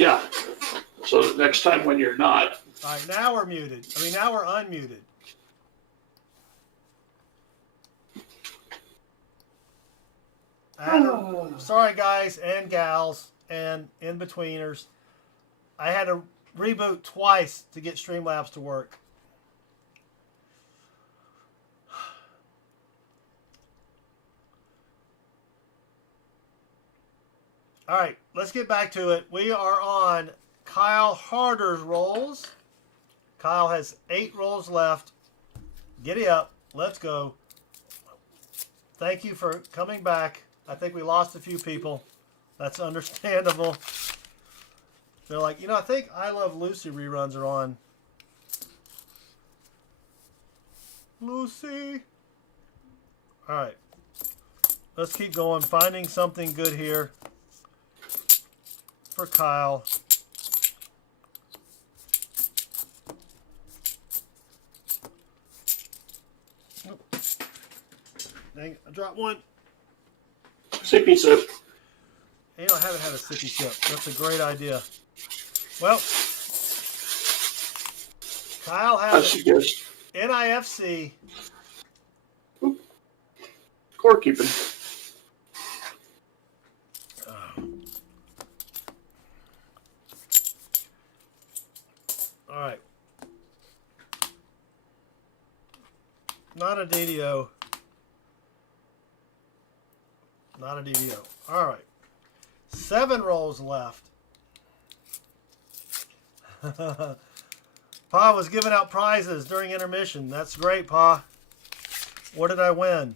Yeah. So next time when you're not. All right, now we're muted. I mean, now we're unmuted. Sorry, guys and gals and in-betweeners. I had to reboot twice to get Streamlabs to work. All right, let's get back to it. We are on Kyle Harder's rolls. Kyle has 8 rolls left. Giddy up. Let's go. Thank you for coming back. I think we lost a few people. That's understandable. They're like, you know, I think I Love Lucy reruns are on. Lucy. All right. Let's keep going. Finding something good here for Kyle. Dang, I dropped one. Sippy sip. You know, I haven't had a sippy sip. That's a great idea. Well, Kyle has NIFC. Core keeping. All right. Not a DDO. Not a DDO. All right. 7 rolls left. Pa was giving out prizes during intermission. That's great, Pa. What did I win?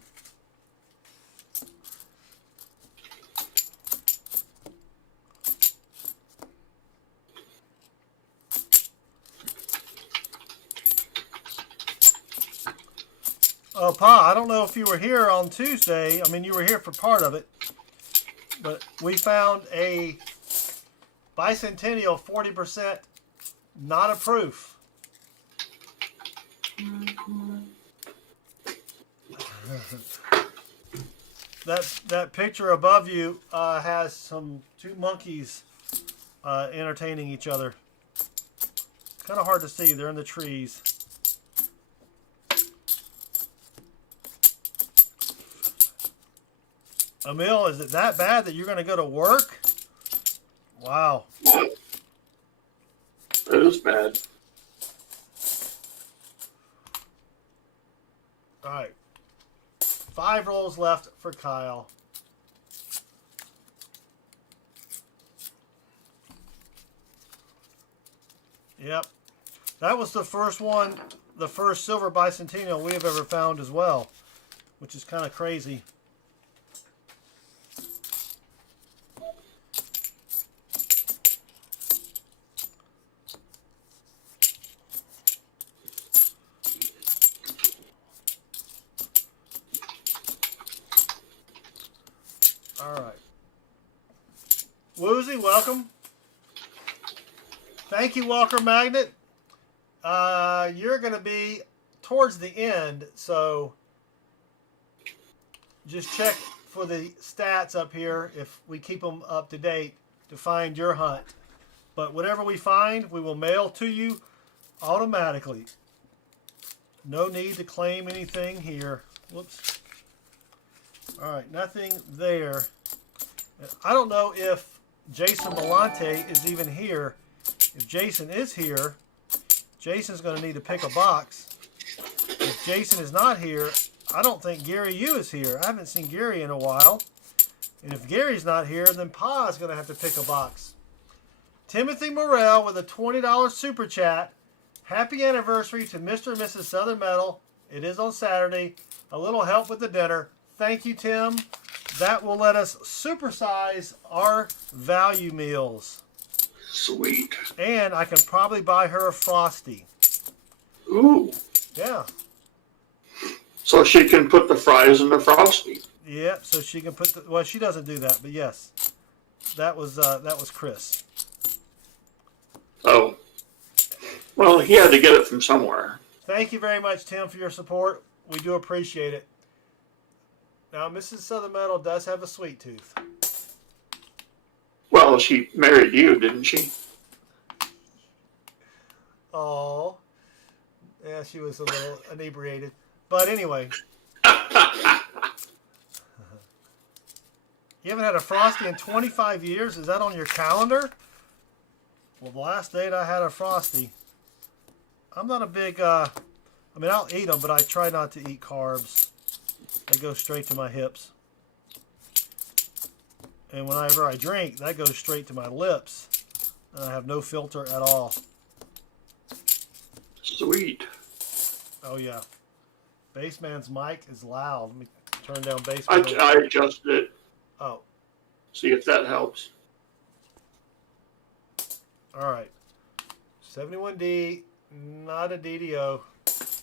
Oh, Pa, I don't know if you were here on Tuesday. I mean, you were here for part of it. But we found a Bicentennial 40% not a proof. That picture above you has 2 monkeys entertaining each other. Kind of hard to see. They're in the trees. Emil, is it that bad that you're going to go to work? Wow. It is bad. All right. 5 rolls left for Kyle. Yep. That was the first one, the first silver bicentennial we have ever found as well, which is kind of crazy. All right. Woozy, welcome. Thank you, Walker Magnet. You're going to be towards the end, so just check for the stats up here if we keep them up to date to find your hunt. But whatever we find, we will mail to you automatically. No need to claim anything here. Whoops. All right, nothing there. I don't know if Jason Malante is even here. If Jason is here, Jason's going to need to pick a box. If Jason is not here, I don't think Gary Yu is here. I haven't seen Gary in a while. And if Gary's not here, then Pa is going to have to pick a box. Timothy Morrell with a $20 super chat. Happy anniversary to Mr. and Mrs. Southern Metal. It is on Saturday. A little help with the dinner. Thank you, Tim. That will let us supersize our value meals. Sweet. And I can probably buy her a Frosty. Ooh. Yeah. So she can put the fries in the Frosty. Yeah, so she can put the... Well, she doesn't do that, but yes. That was Chris. Oh. Well, he had to get it from somewhere. Thank you very much, Tim, for your support. We do appreciate it. Now, Mrs. Southern Metal does have a sweet tooth. Well, she married you, didn't she? Oh, yeah, she was a little inebriated. But anyway, you haven't had a Frosty in 25 years? Is that on your calendar? Well, the last date I had a Frosty. I'm not a big, I mean, I'll eat them, but I try not to eat carbs. They go straight to my hips. And whenever I drink, that goes straight to my lips. And I have no filter at all. Sweet. Oh, yeah. Bassman's mic is loud. Let me turn down Bassman. I adjusted it. Oh. See if that helps. All right. 71D, not a DDO.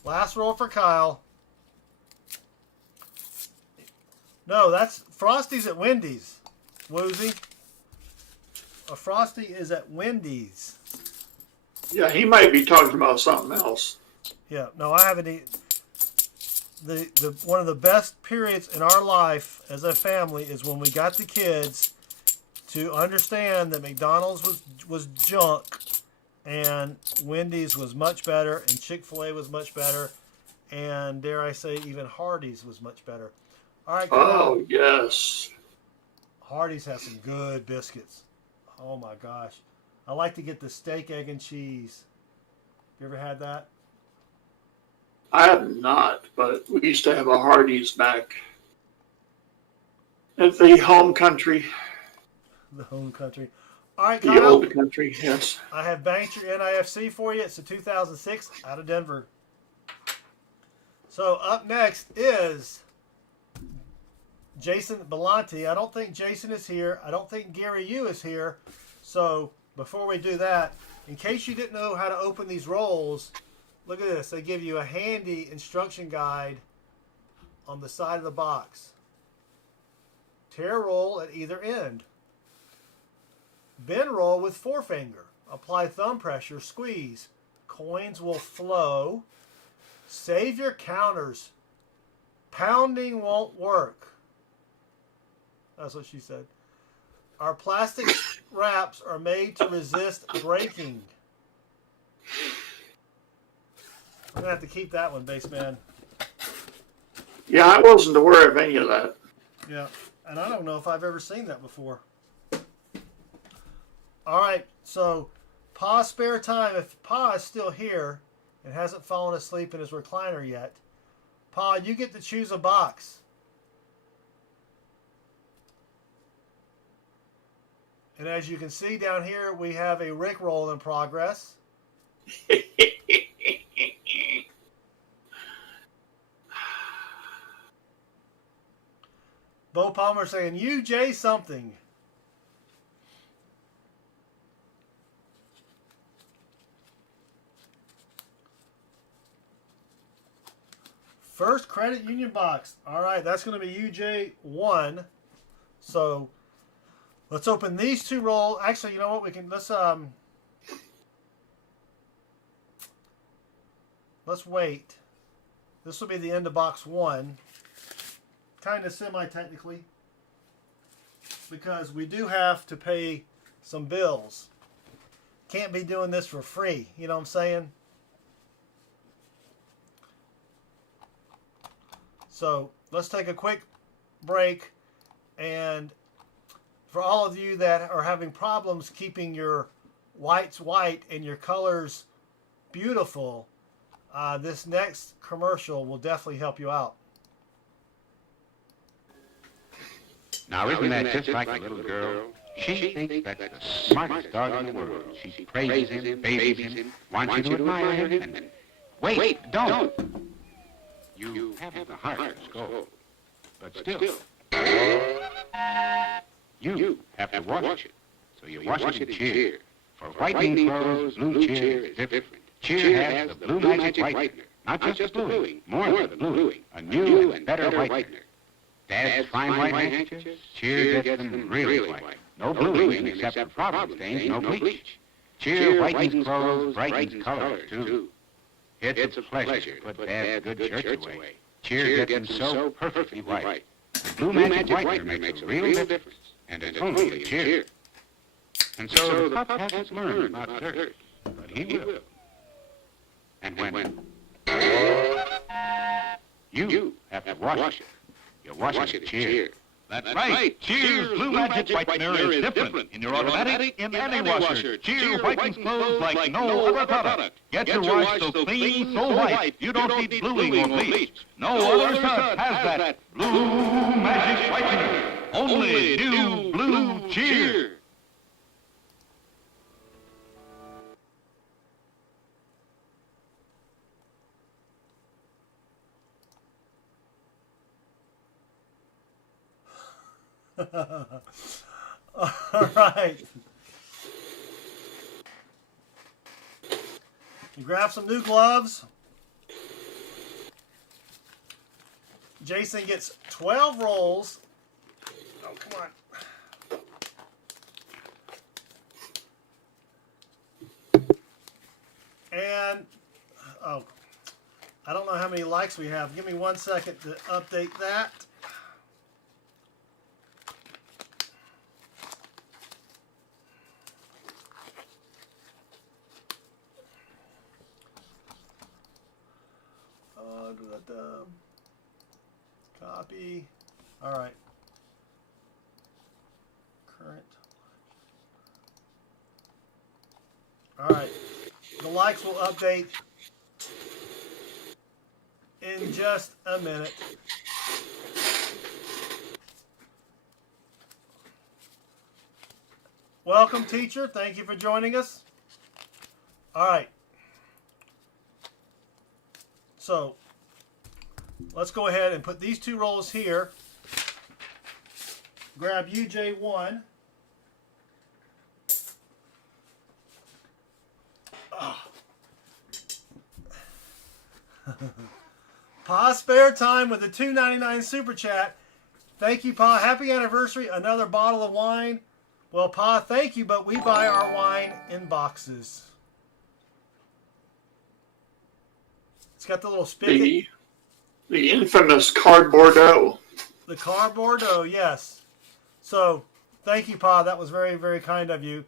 Last roll for Kyle. No, that's Frosty's at Wendy's. Woozy. A Frosty is at Wendy's. Yeah, he might be talking about something else. Yeah, no, I haven't eaten. The one of the best periods in our life as a family is when we got the kids to understand that McDonald's was junk and Wendy's was much better and Chick-fil-A was much better and dare I say even Hardee's was much better. All right, Oh, yes. Hardee's has some good biscuits. Oh my gosh. I like to get the steak, egg, and cheese. You ever had that? I have not, but we used to have a Hardee's back at the home country. The home country. All right, The Kyle. old country, yes. I have banked your NIFC for you. It's a 2006 out of Denver. So up next is Jason Belanti. I don't think Jason is here. I don't think Gary Yu is here. So before we do that, in case you didn't know how to open these rolls, look at this. They give you a handy instruction guide on the side of the box. Tear roll at either end. Bend roll with forefinger. Apply thumb pressure. Squeeze. Coins will flow. Save your counters. Pounding won't work. That's what she said. Our plastic wraps are made to resist breaking. I'm going to have to keep that one, Bassman. Yeah, I wasn't aware of any of that. Yeah, and I don't know if I've ever seen that before. All right, so Pa's spare time. If Pa is still here and hasn't fallen asleep in his recliner yet, Pa, you get to choose a box. And as you can see down here, we have a Rickroll in progress. Bo Palmer saying, you, Jay, something. First credit union box. All right, that's going to be UJ1. So let's open these two rolls. Actually, you know what? We can let's wait. This will be the end of box one. Kind of semi-technically, because we do have to pay some bills. Can't be doing this for free. You know what I'm saying? So let's take a quick break, and for all of you that are having problems keeping your whites white and your colors beautiful, this next commercial will definitely help you out. Now, isn't that just like a little girl? She thinks that's the smartest dog in the world. She praises him, babies him, wants you to admire him, and wait, don't. You haven't the heart to scold, but still, you have to wash it. So you wash it in cheer. For whitening clothes, blue cheer is different. Cheer has the blue magic whitener. Not just the bluing, more than bluing. A new and better whitener. Dad's fine white handkerchiefs, Cheer gets them really white. No bluing except for problem stains, no bleach. Cheer whitens clothes, brightens colors, too. It's a pleasure to put Dad's good shirts away. Cheer gets them so perfectly white. The blue magic whitener makes a real difference, and it's only a Cheer. And so the pup hasn't learned about dirt, but he will. And when you have to wash it, you wash it cheer. That's right. Cheer's Blue Magic Whitener is different in your automatic in any washer. Cheer whitens clothes like no other product. Get your wash so clean, so white, you don't need bluing or bleach. No other stuff has that Blue Magic Whitener. Only new Blue Cheer. All right. You grab some new gloves. Jason gets 12 rolls. Oh, come on. And, oh, I don't know how many likes we have. Give me 1 second to update that. Copy. All right. Current. All right. The likes will update in just a minute. Welcome, teacher. Thank you for joining us. All right. So, let's go ahead and put these two rolls here. Grab UJ1. Pa Spare Time with the $2.99 super chat. Thank you, Pa. Happy anniversary. Another bottle of wine. Well, Pa, thank you, but we buy our wine in boxes. It's got the little spigot. The infamous cardboard dough. The cardboard dough, yes. So, thank you, Pa. That was very, very kind of you.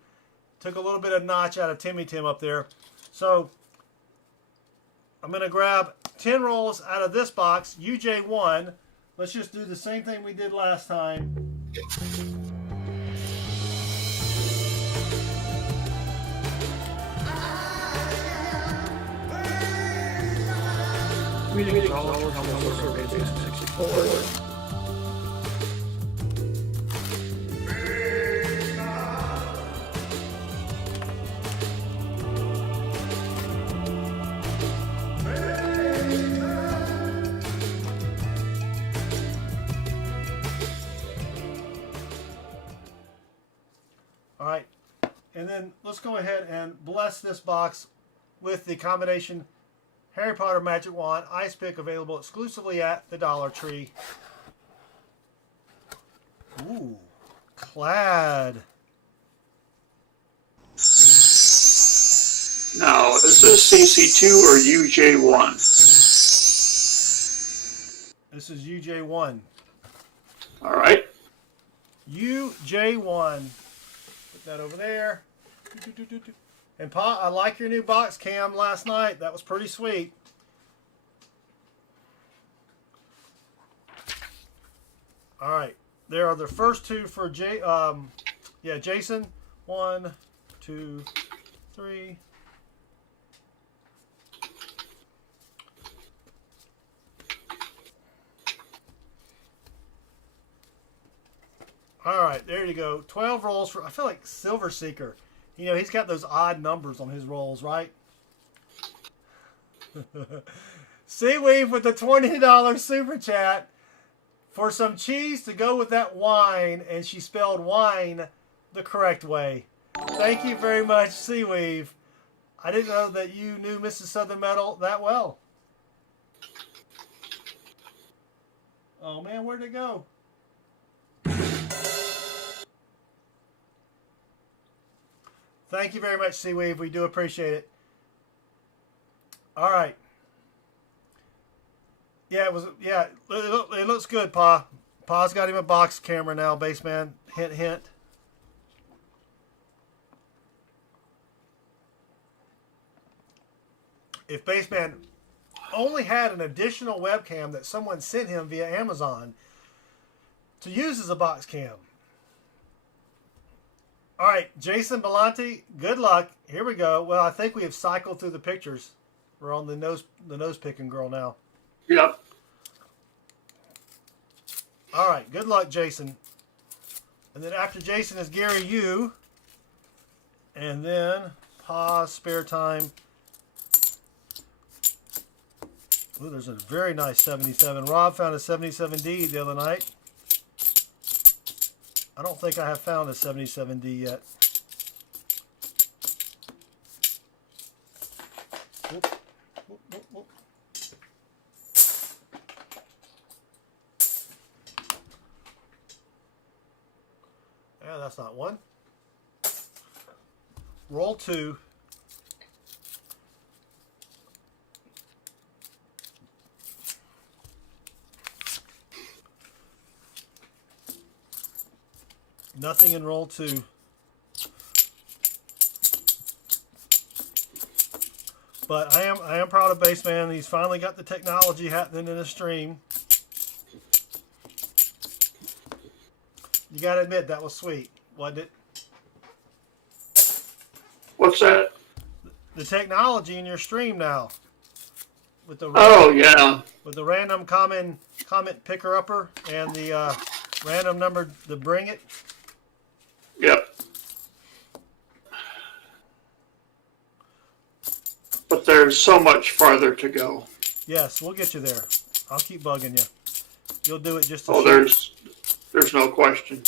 Took a little bit of notch out of Timmy Tim up there. So, I'm going to grab 10 rolls out of this box, UJ1. Let's just do the same thing we did last time. Greetings all from Commodore 64. All right, and then let's go ahead and bless this box with the combination Harry Potter Magic Wand Ice Pick, available exclusively at the Dollar Tree. Ooh, Clad. Now, is this CC2 or UJ1? This is UJ1. All right. UJ1. Put that over there. And Pa, I like your new box cam last night. That was pretty sweet. All right. There are the first two for Jason. 1, 2, 3. All right, there you go. 12 rolls for, I feel like Silver Seeker. You know, he's got those odd numbers on his rolls, right? Seaweave with the $20 super chat for some cheese to go with that wine, and she spelled wine the correct way. Thank you very much, Seaweave. I didn't know that you knew Mrs. Southern Metal that well. Oh man, where'd it go? Thank you very much, Seaweave. We do appreciate it. All right. Yeah, it looks good, Pa. Pa's got him a box camera now, Baseman. Hint, hint. if Baseman only had an additional webcam that someone sent him via Amazon to use as a box cam. All right, Jason Belanti, good luck. Here we go. Well, I think we have cycled through the pictures. We're on the nose picking girl now. Yep. All right, good luck, Jason. And then after Jason is Gary Yu. And then pause, spare time. Ooh, there's a very nice 77. Rob found a 77D the other night. I don't think I have found a 77D yet. Whoop, whoop, whoop, whoop. Yeah, that's not one. Roll 2. Nothing in roll 2. But I am proud of Baseman. He's finally got the technology happening in the stream. You got to admit that was sweet, wasn't it? What's that? The technology in your stream now, with the Oh, yeah. with the random comment picker upper and the random number to bring it. Yep. But there's so much farther to go. Yes, we'll get you there. I'll keep bugging you. You'll do it just to Oh, there's no question.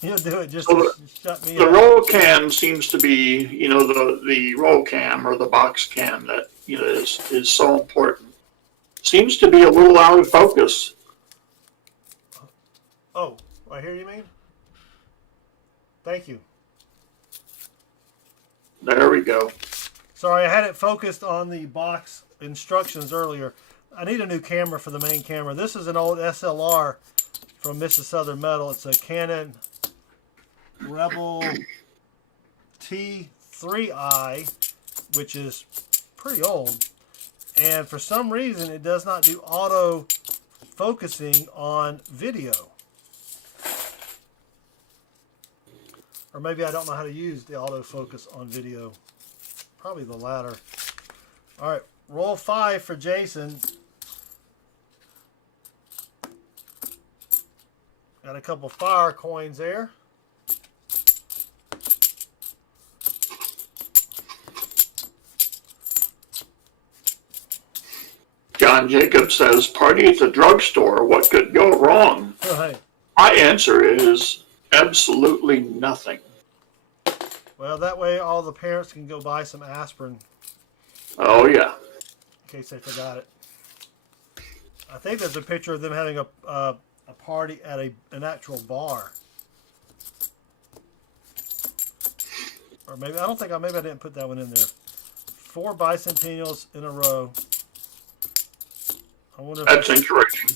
you'll do it just So to shut me The up. roll cam seems to be, the roll cam or the box cam that, is so important. Seems to be a little out of focus. Oh, right here you mean? Thank you. There we go. Sorry, I had it focused on the box instructions earlier. I need a new camera for the main camera. This is an old SLR from Mrs. Southern Metal. It's a Canon Rebel T3i, which is pretty old. And for some reason, it does not do auto focusing on video. Or maybe I don't know how to use the autofocus on video. Probably the latter. All right, roll 5 for Jason. Got a couple fire coins there. John Jacob says, party at the drugstore, what could go wrong? Right. My answer is absolutely nothing. Well, that way all the parents can go buy some aspirin Oh, yeah. in case they forgot it. I think there's a picture of them having a party at an actual bar. Or maybe, I don't think, maybe I didn't put that one in there. 4 bicentennials in a row. I wonder if That's encouraging.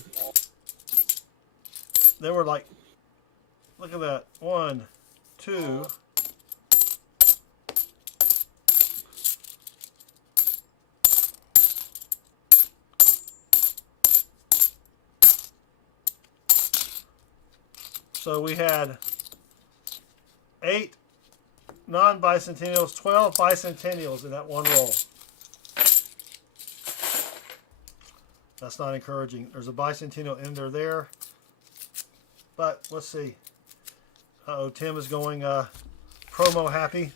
they were like, look at that. 1, 2. So we had 8 non-bicentennials, 12 bicentennials in that one roll. That's not encouraging. There's a bicentennial in there. But let's see. Uh-oh, Tim is going promo happy.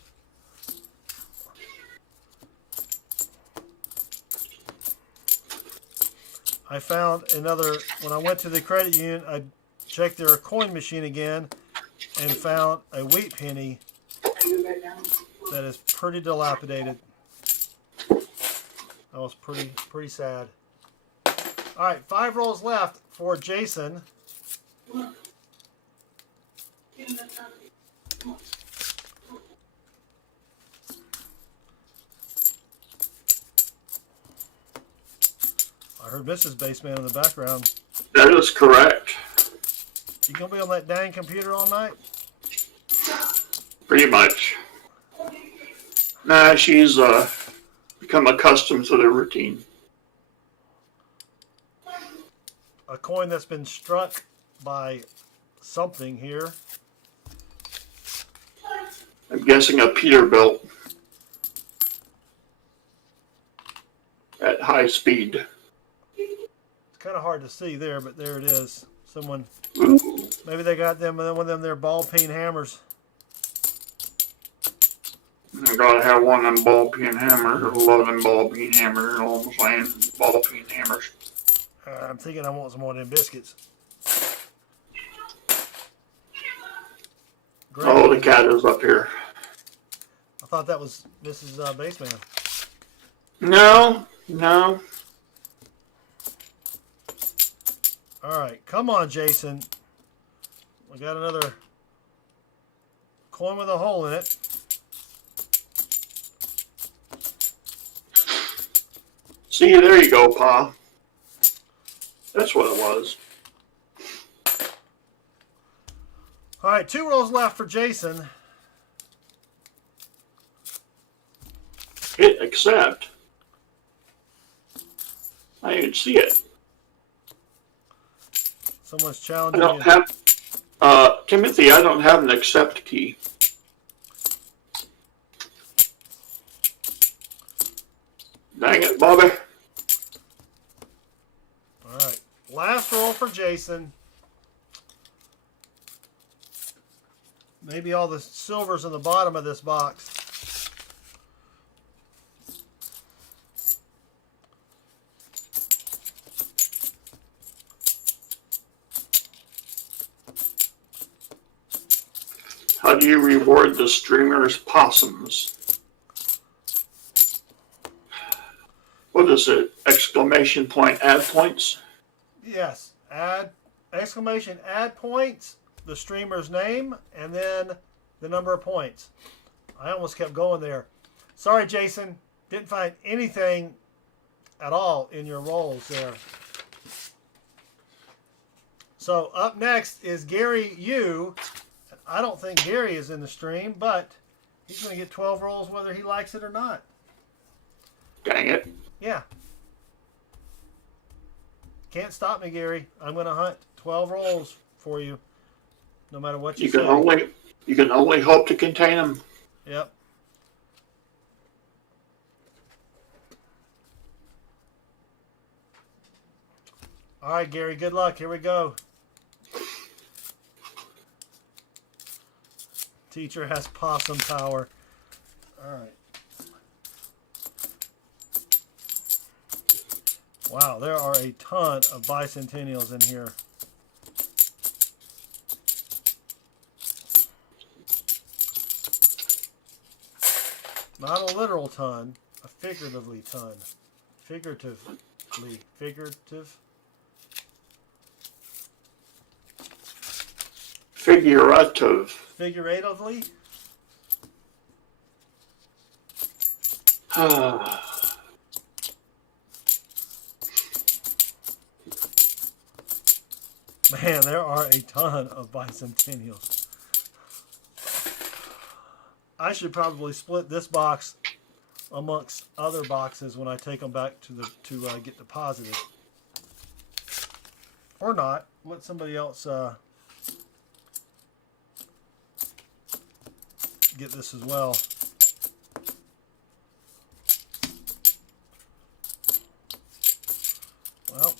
I found another, when I went to the credit union, I checked their coin machine again and found a wheat penny that is pretty dilapidated. That was pretty sad. All right, 5 rolls left for Jason. I heard Mrs. Baseman in the background. That is correct. You gonna be on that dang computer all night? Pretty much. Nah, she's become accustomed to the routine. A coin that's been struck by something here. I'm guessing a Peterbilt at high speed. It's kind of hard to see there, but there it is. Someone, Ooh. maybe they got them one of them their ball peen hammers. I gotta have one of them ball peen hammers. I love them ball peen hammers. Almost saying ball peen hammers. I'm thinking I want some more of them biscuits. Great. Oh, the cat is up here. I thought that was Mrs. Baseman. No, no. All right, come on, Jason. We got another coin with a hole in it. See, there you go, Pa. That's what it was. All right, 2 rolls left for Jason. Hit accept. I didn't see it. Someone's I challenging don't you. have, Timothy, I don't have an accept key. Dang it, Bobby. All right, last roll for Jason. Maybe all the silver's in the bottom of this box. How do you reward the streamer's possums? What is it? Exclamation point, add points? Yes, add exclamation, add points, the streamer's name, and then the number of points. I almost kept going there. Sorry, Jason, didn't find anything at all in your rolls there. So up next is Gary Yu. I don't think Gary is in the stream, but he's going to get 12 rolls whether he likes it or not. Dang it. Yeah. Can't stop me, Gary. I'm going to hunt 12 rolls for you, no matter what you say. You can only hope to contain them. Yep. All right, Gary, good luck. Here we go. Teacher has possum power. All right. Wow, there are a ton of bicentennials in here. Not a literal ton, a figuratively ton. Figurative. Figurative. Figuratively? Man, there are a ton of bicentennials. I should probably split this box amongst other boxes when I take them back to get deposited. Or not. Let somebody else get this as well. Well,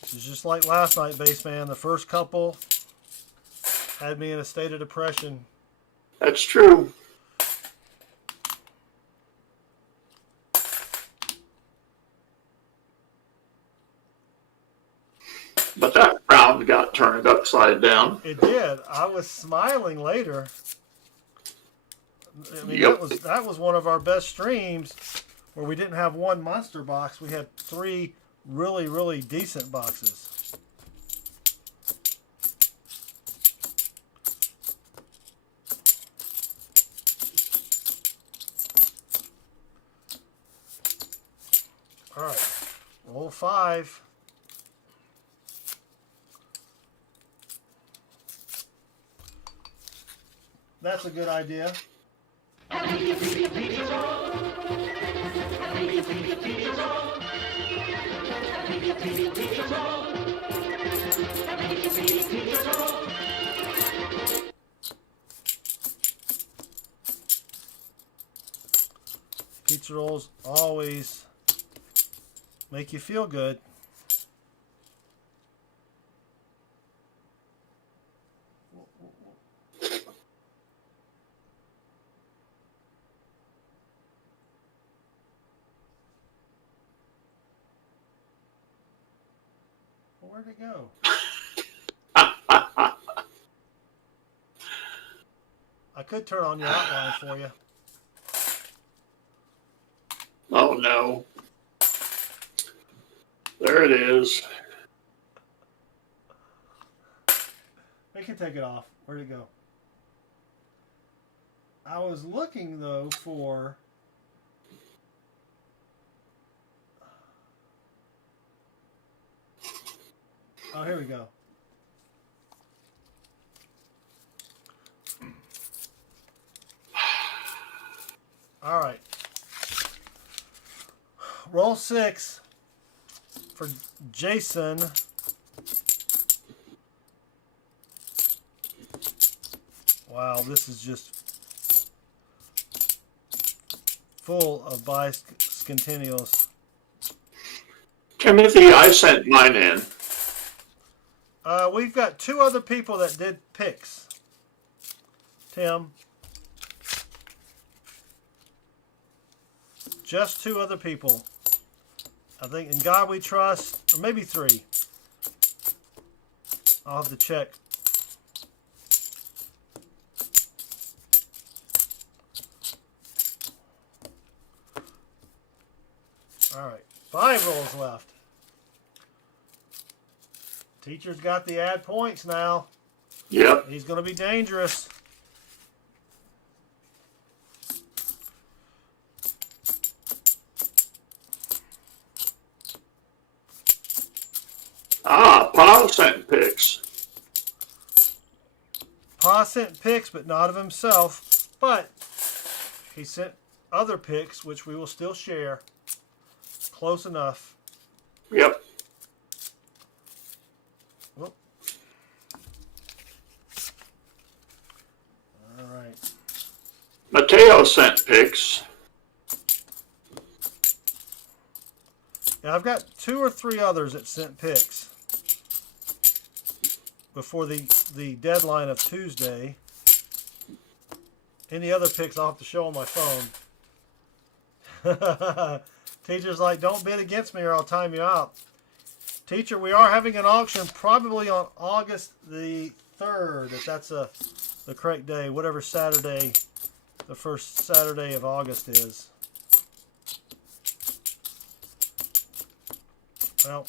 this is just like last night, Baseman. The first couple had me in a state of depression. That's true. But that round got turned upside down. It did. I was smiling later. I mean, Yep. that was one of our best streams where we didn't have one monster box. We had 3 really, really decent boxes. All right, roll 5. That's a good idea. Pizza rolls always make you feel good. Where'd it go? I could turn on your outline for you. Oh no. There it is. We can take it off. Where'd it go? I was looking though for oh, here we go. All right. Roll 6 for Jason. Wow, this is just full of bicentennials. Timothy, I sent mine in. We've got 2 other people that did picks. Tim. Just 2 other people. I think in God we trust, or maybe 3. I'll have to check. All right, 5 rolls left. Teacher's got the add points now. Yep. He's going to be dangerous. Ah, Paul sent pics. Pa sent pics, but not of himself. But he sent other pics, which we will still share. Close enough. Yep. Whoop. All right. Mateo sent pics. Now I've got 2 or 3 others that sent pics before the deadline of Tuesday. Any other pics I'll have to show on my phone. Teacher's like, don't bid against me or I'll time you out. Teacher, we are having an auction probably on August the 3rd, if that's the correct day, whatever Saturday, the first Saturday of August is. Well,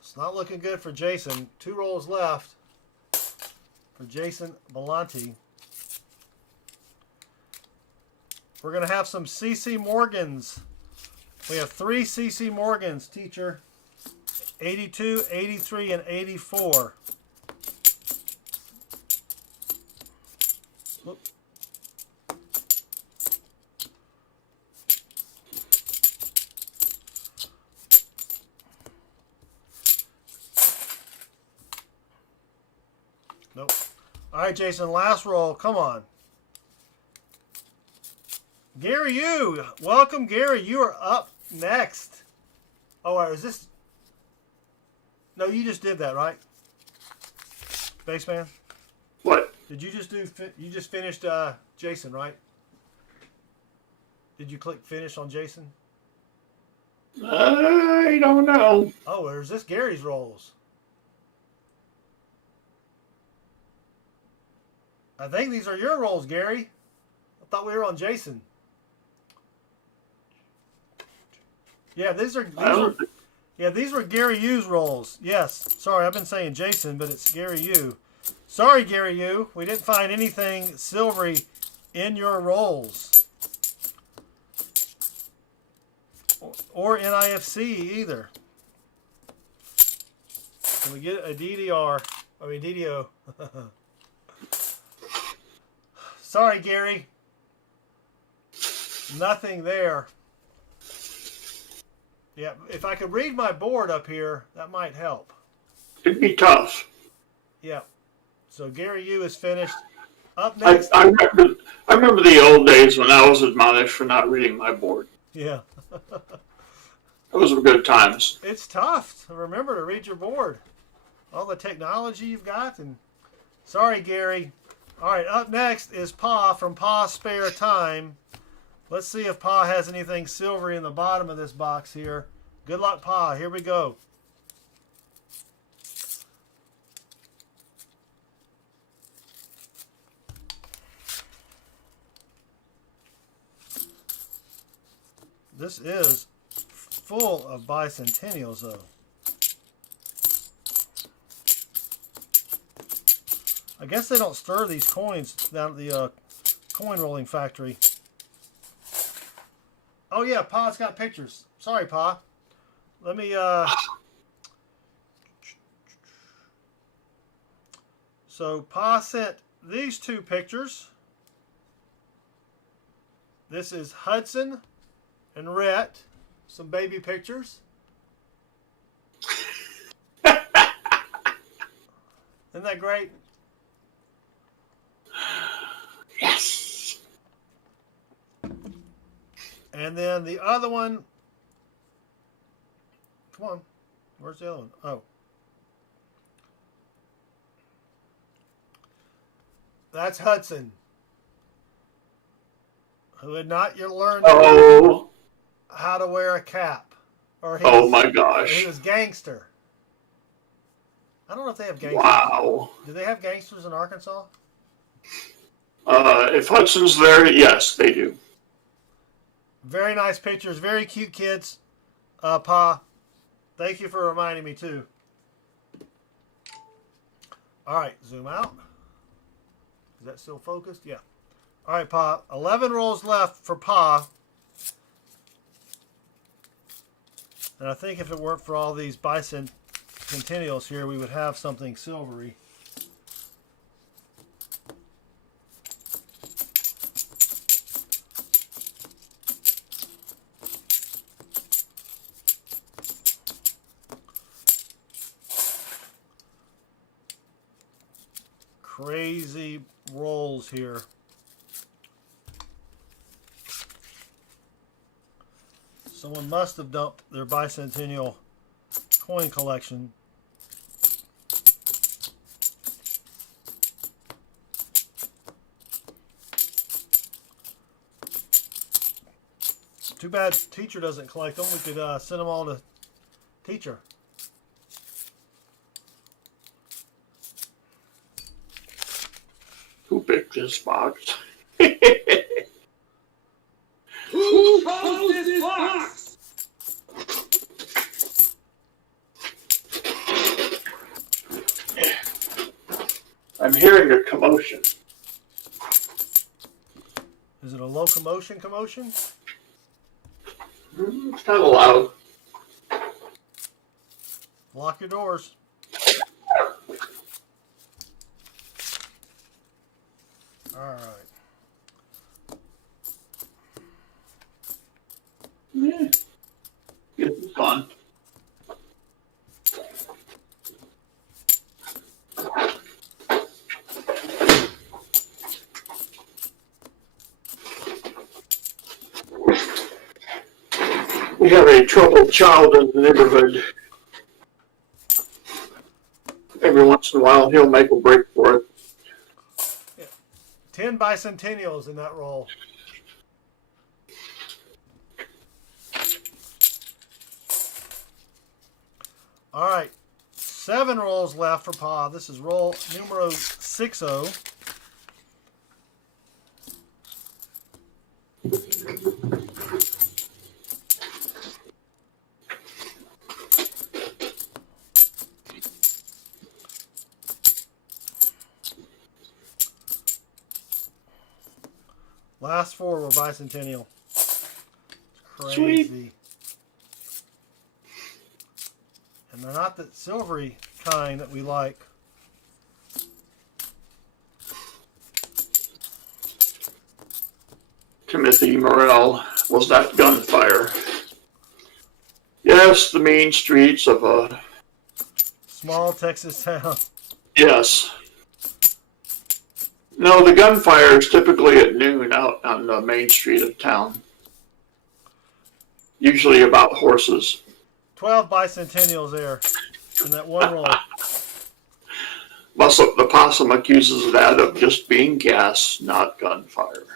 it's not looking good for Jason. 2 rolls left for Jason Belanti. We're going to have some C.C. Morgans. We have 3 C.C. Morgans, teacher. 82, 83, and 84. Whoop. Nope. All right, Jason, last roll. Come on. Gary, you. Welcome, Gary. You are up next. Oh, wait, is this... No, you just did that, right? Spaceman? What? Did you just do... You just finished Jason, right? Did you click finish on Jason? I don't know. Oh, or is this Gary's rolls? I think these are your rolls, Gary. I thought we were on Jason. Yeah, these were Gary U's rolls. Yes. Sorry, I've been saying Jason, but it's Gary U. Sorry, Gary U. We didn't find anything silvery in your rolls. Or NIFC either. Can we get a DDR? I mean DDO. Sorry, Gary. Nothing there. Yeah, if I could read my board up here, that might help. It'd be tough. Yeah. So Gary U is finished. Up next. I remember the old days when I was admonished for not reading my board. Yeah. Those were good times. It's tough to remember to read your board. All the technology you've got. And sorry, Gary. All right, up next is Pa from Pa's Spare Time. Let's see if Pa has anything silvery in the bottom of this box here. Good luck, Pa. Here we go. This is full of bicentennials, though. I guess they don't stir these coins down at the coin rolling factory. Oh yeah, Pa's got pictures. Sorry, Pa. Let me So Pa sent these two pictures. This is Hudson and Rhett. Some baby pictures. Isn't that great? Yes. And then the other one. Come on. Where's the other one? Oh. That's Hudson. Who had not yet learned how to wear a cap. Or Oh my gosh. He was gangster. I don't know if they have gangsters. Wow. Do they have gangsters in Arkansas? If Hudson's there, yes, they do. Very nice pictures. Very cute kids. Pa, thank you for reminding me too. All right, zoom out. Is that still focused? Yeah. All right, Pa. 11 rolls left for Pa. And I think if it weren't for all these bicentennials here, we would have something silvery. Crazy rolls here. Someone must have dumped their bicentennial coin collection. Too bad teacher doesn't collect them. We could send them all to teacher. Who picked this box? Who closed this box? I'm hearing a commotion. Is it a locomotion commotion? It's kind of loud. Lock your doors. All right. Yeah. It's fun. We have a troubled child in the neighborhood. Every once in a while, he'll make a break for it. 10 bicentennials in that roll. All right. 7 rolls left for Pa. This is roll numero 60. Last 4 were bicentennial. It's crazy. Sweet. And they're not the silvery kind that we like. Timothy Morrell, was that gunfire? Yes, the main streets of a, Small Texas town. yes. No, the gunfire is typically at noon out on the main street of town. Usually about horses. 12 bicentennials there in that one roll. The possum accuses that of just being gas, not gunfire.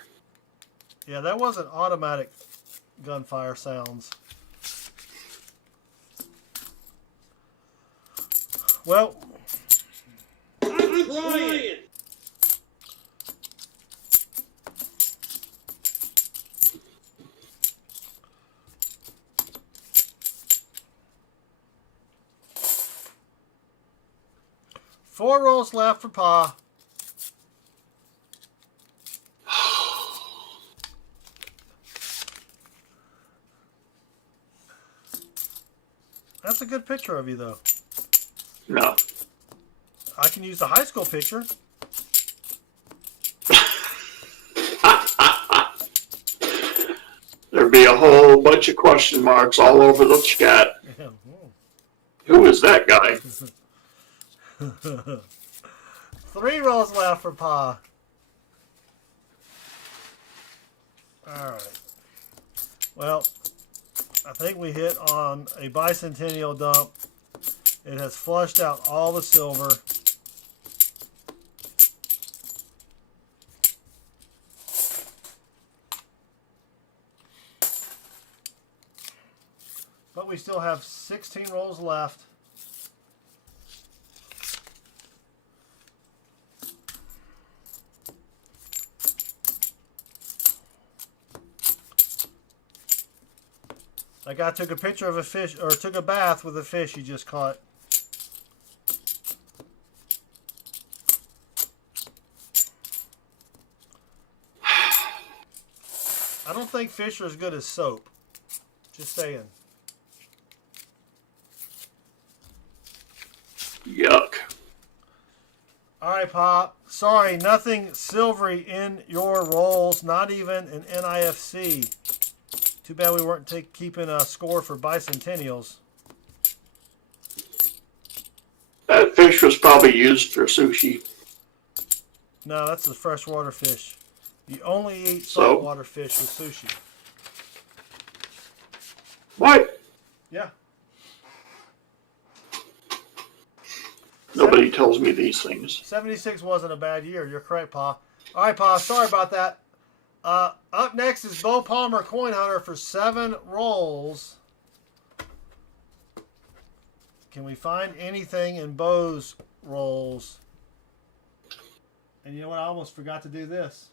Yeah, that wasn't automatic gunfire sounds. Well, I'm quiet. four rolls left for Pa. That's a good picture of you, though. No. I can use the high school picture. There'd be a whole bunch of question marks all over the chat. Yeah. Who is that guy? 3 rolls left for Pa. Alright. Well, I think we hit on a bicentennial dump. It has flushed out all the silver. But we still have 16 rolls left. That guy took a picture of a fish, or took a bath with a fish he just caught. I don't think fish are as good as soap. Just saying. Yuck. Alright, Pop. Sorry, nothing silvery in your rolls. Not even an NIFC. Too bad we weren't keeping a score for bicentennials. That fish was probably used for sushi. No, that's a freshwater fish. You only eat So? saltwater fish with sushi. What? Yeah. Nobody tells me these things. 76 wasn't a bad year. You're correct, Pa. All right, Pa. Sorry about that. Up next is Bo Palmer Coin Hunter for 7 rolls. Can we find anything in Bo's rolls? And you know what? I almost forgot to do this.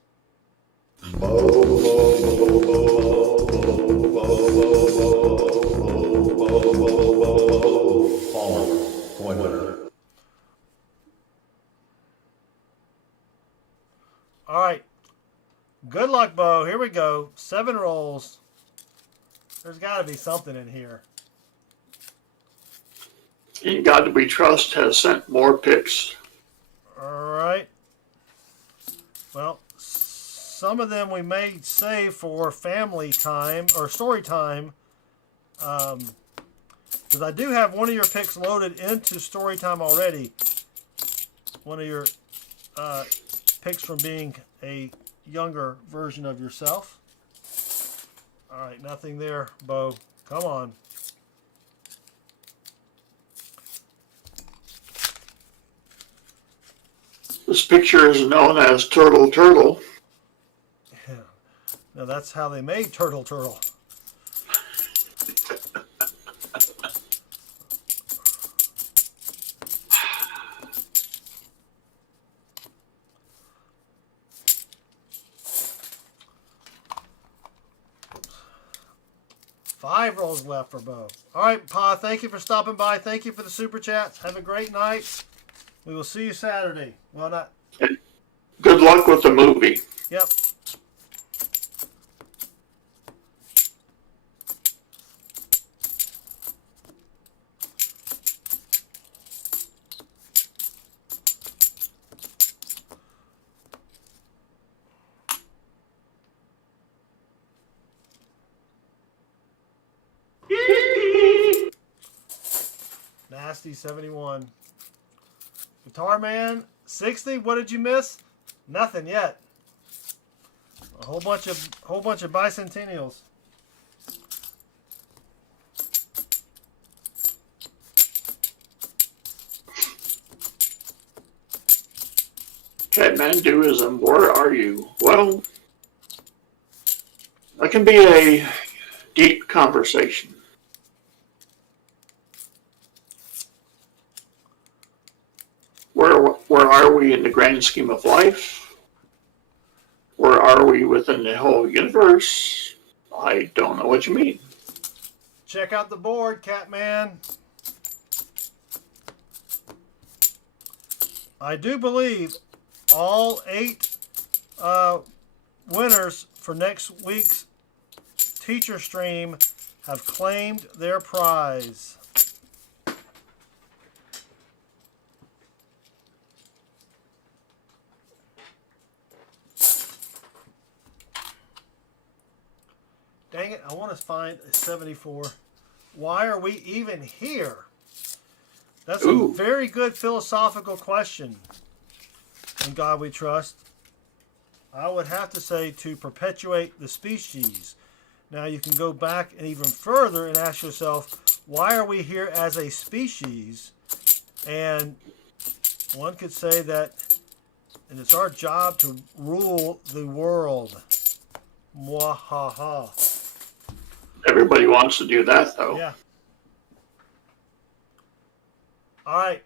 All right. Good luck, Bo. Here we go. 7 rolls. There's got to be something in here. In God We Trust has sent more picks. All right. Well, some of them we may save for family time or story time. Because I do have one of your picks loaded into story time already. One of your picks from being a younger version of yourself. All right, nothing there, Bo. Come on. This picture is known as Turtle Turtle. Yeah. Now that's how they made Turtle Turtle. Five rolls left for Bo. All right, Pa, thank you for stopping by. Thank you for the super chats. Have a great night. We will see you Saturday. Well, not. Good luck with the movie. Yep. nasty 71. Guitar Man 60. What did you miss? Nothing yet. A whole bunch of bicentennials. Kathmanduism, where are you? Well, that can be a deep conversation. Where are we in the grand scheme of life? Where are we within the whole universe? I don't know what you mean. Check out the board, Catman. I do believe all 8 winners for next week's teacher stream have claimed their prize. Dang it, I want to find a 74. Why are we even here? That's a very good philosophical question. In God we trust. I would have to say to perpetuate the species. Now you can go back and even further and ask yourself, why are we here as a species? And one could say that it's our job to rule the world. Mwahaha. Everybody wants to do that, though. Yeah. All right.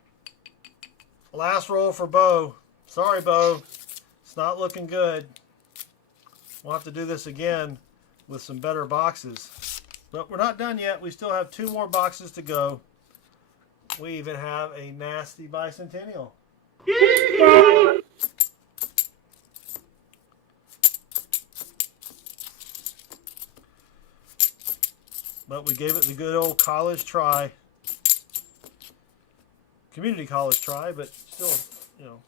Last roll for Bo. Sorry, Bo. It's not looking good. We'll have to do this again with some better boxes. But we're not done yet. We still have 2 more boxes to go. We even have a nasty bicentennial. But we gave it the good old college try. Community college try, but still, you know,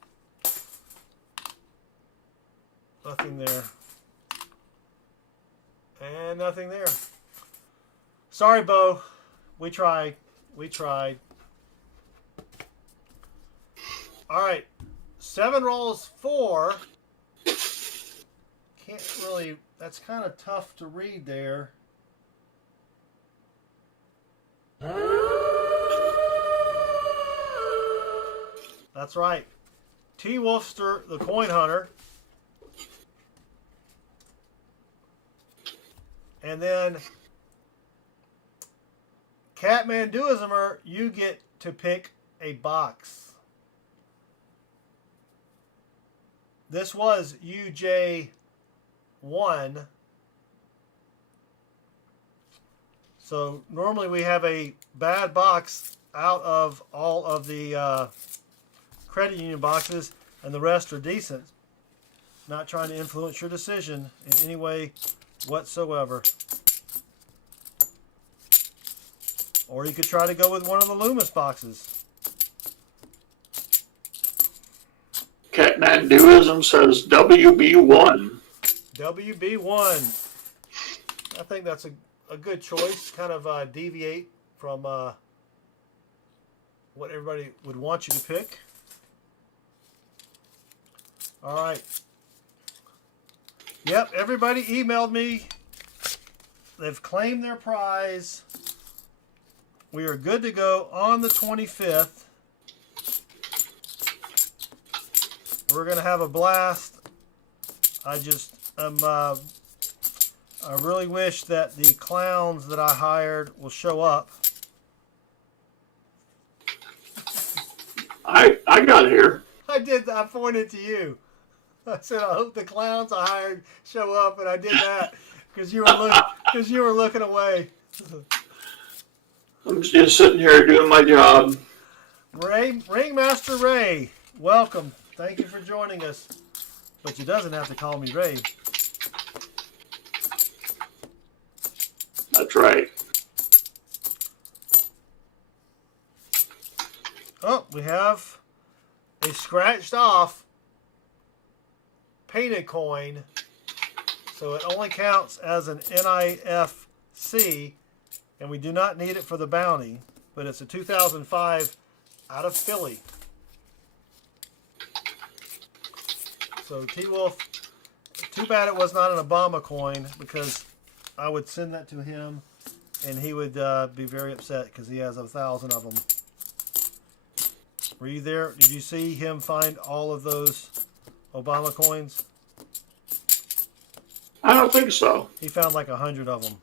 nothing there. And nothing there. Sorry, Bo. We tried. We tried. All right. 7 rolls 4. Can't really, that's kind of tough to read there. That's right. T. Wolfster, the coin hunter. And then Catmanduismer, you get to pick a box. This was UJ1. So normally we have a bad box out of all of the credit union boxes, and the rest are decent. Not trying to influence your decision in any way whatsoever. Or you could try to go with one of the Loomis boxes. Kathmanduism says WB1. WB1. I think that's a good choice. Kind of deviate from what everybody would want you to pick. All right. Yep, everybody emailed me. They've claimed their prize. We are good to go on the 25th. We're going to have a blast. I really wish that the clowns that I hired will show up. I got it here. I did. I pointed to you. I said, I hope the clowns I hired show up, and I did that because you were looking away. I'm just sitting here doing my job. Ringmaster Ray, welcome. Thank you for joining us. But you doesn't have to call me Ray. That's right. Oh, we have a scratched off painted coin. So it only counts as an NIFC, and we do not need it for the bounty. but it's a 2005 out of Philly. So T-Wolf, too bad it was not an Obama coin, because I would send that to him and he would be very upset because he has 1,000 of them. Were you there? Did you see him find all of those Obama coins? I don't think so. He found like 100 of them.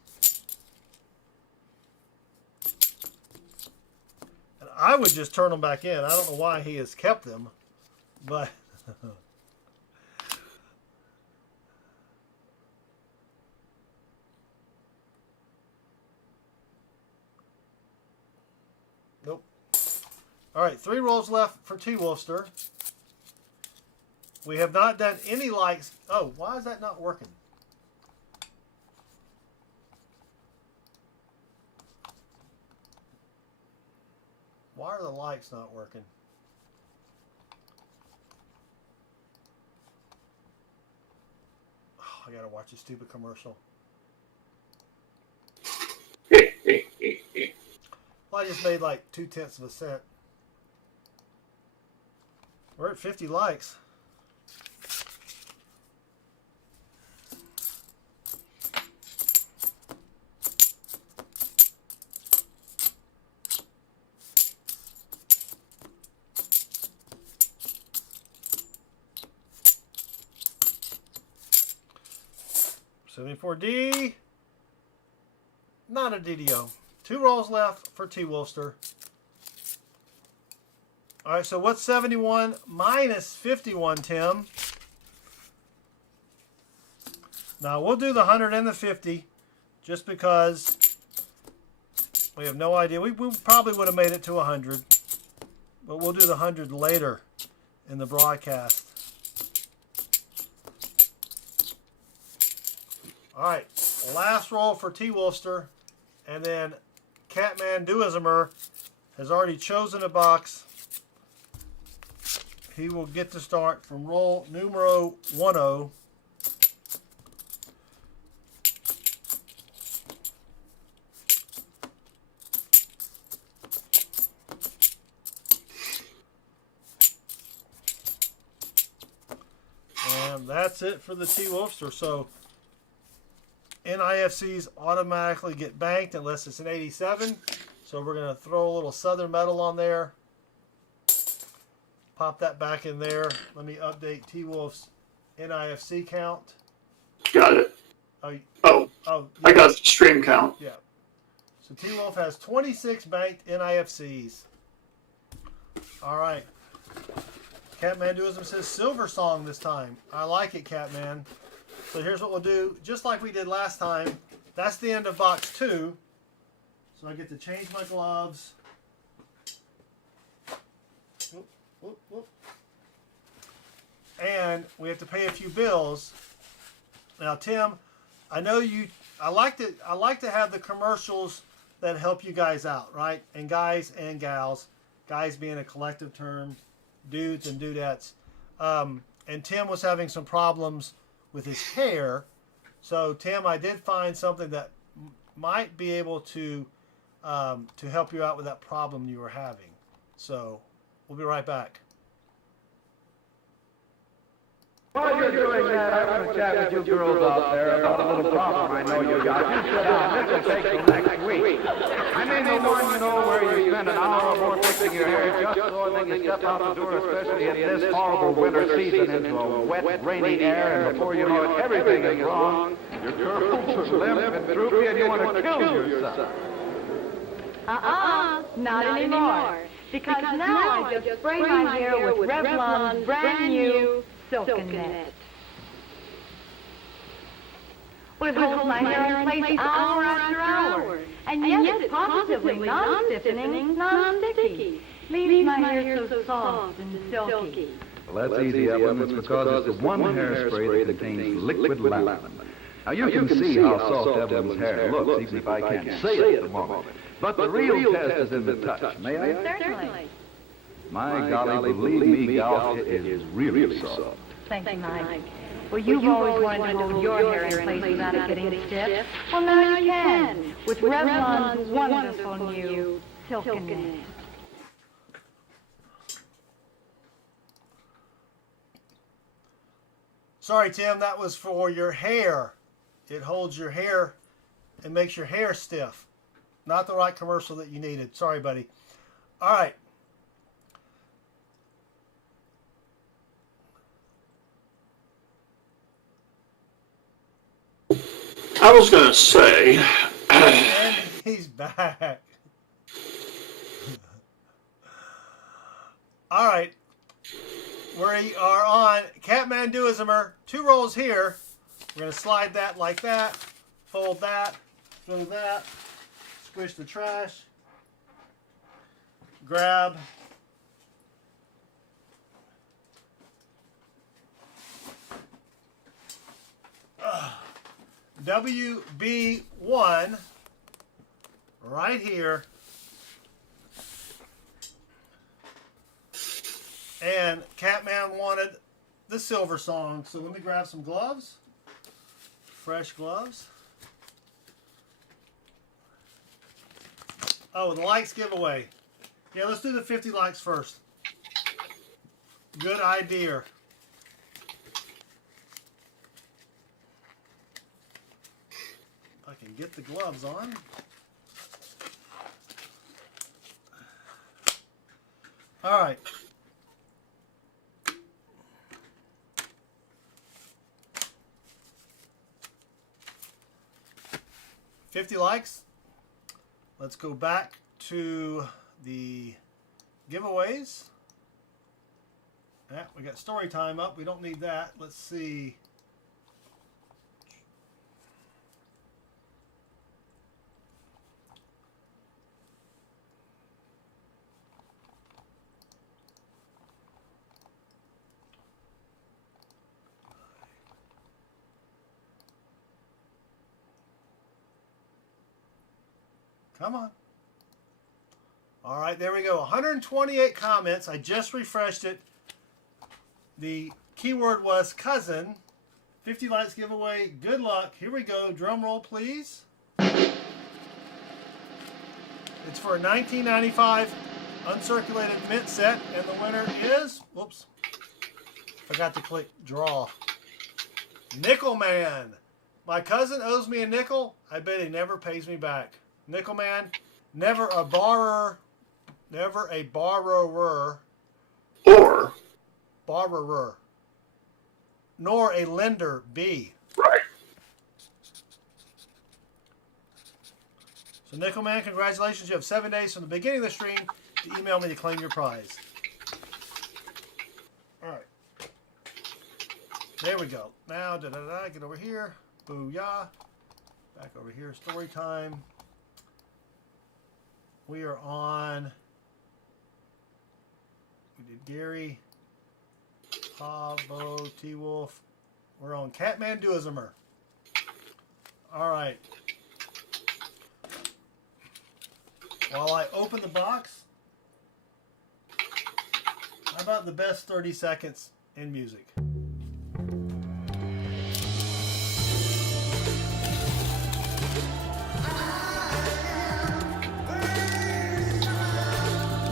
And I would just turn them back in. I don't know why he has kept them, but nope. All right, 3 rolls left for T-Wolfster. We have not done any likes. Oh, why is that not working? Why are the likes not working? Oh, I gotta watch a stupid commercial. Well, I just made like 0.2 of a cent. We're at 50 likes. $74D, not a DDO. 2 rolls left for T-Wolfster. All right, so what's 71 minus 51, Tim? Now, we'll do the 100 and the 50 just because we have no idea. We probably would have made it to 100, but we'll do the 100 later in the broadcast. All right, last roll for T-Wolfster, and then Catman Duismer has already chosen a box. He will get to start from roll numero 10. And that's it for the T-Wolfster. So NIFCs automatically get banked unless it's an 87. So we're going to throw a little Southern Metal on there. Pop that back in there. Let me update T-Wolf's NIFC count. Got it. Oh, Oh, yeah. I got the stream count. Yeah. So T-Wolf has 26 banked NIFCs. All right. Catman Duism says Silver Song this time. I like it, Catman. So here's what we'll do. Just like we did last time, that's the end of box 2. So I get to change my gloves. Whoop, whoop, whoop. And we have to pay a few bills. Now, Tim, I know I like to have the commercials that help you guys out, right? And guys and gals, guys being a collective term, dudes and dudettes. And Tim was having some problems with his hair. So Tim, I did find something that might be able to help you out with that problem you were having. So we'll be right back. While you're doing that, I want to chat with you girls out there about a little problem I know you got. You sit down, this will take till next week. I mean the one, you know, where you spend an hour or more fixing your hair just so and then you step out the door, especially in this horrible winter season, into a wet, rainy air, and before you know it, everything is wrong. Your curls are limp and droopy and you want to kill yourself. Not anymore. Because now I just spray my hair with Revlon's brand new Silken Net. Well, it holds my hair in place hour after hour. And yet it's positively non-stiffening, non-sticky. Leaves my hair so soft and silky. Well, that's easy, Evelyn. It's because it's the one hairspray that contains liquid lavender. Now, you can see how soft Evelyn's hair looks, even if I can't say it at the moment. But the real test is in the touch, may I? Certainly. My golly, believe me, gal, it is really soft. Thank you, Mike. Well, you've always wanted to hold your hair in place without it getting stiff. Well, now you can with Revlon's wonderful new silken. Sorry, Tim, that was for your hair. It holds your hair and makes your hair stiff. Not the right commercial that you needed. Sorry, buddy. All right. I was going to say, And he's back. All right. We are on Catmanduismer. 2 rolls here. We're going to slide that like that. Fold that. Throw that. Squish the trash. Grab. WB1 right here. And Catman wanted the silver song. So let me grab some gloves. Fresh gloves. Oh, the likes giveaway. Yeah, let's do the 50 likes first. Good idea. If I can get the gloves on. All right. $50 likes. Let's go back to the giveaways. Yeah, we got story time up. We don't need that. Let's see. Come on. All right, there we go. 128 comments. I just refreshed it. The keyword was cousin. 50 likes giveaway. Good luck. Here we go. Drum roll, please. It's for a 1995 uncirculated mint set, and the winner is, whoops, forgot to click draw. Nickel Man. My cousin owes me a nickel. I bet he never pays me back. Nickel Man, never a borrower, or, borrower, nor a lender, B. right. So Nickel Man, congratulations. You have 7 days from the beginning of the stream to email me to claim your prize. All right. There we go. Now, get over here. Booyah. Back over here, story time. We are on, we did Gary, Pablo, T-Wolf. We're on Catmanduismer. All right. While I open the box, how about the best 30 seconds in music?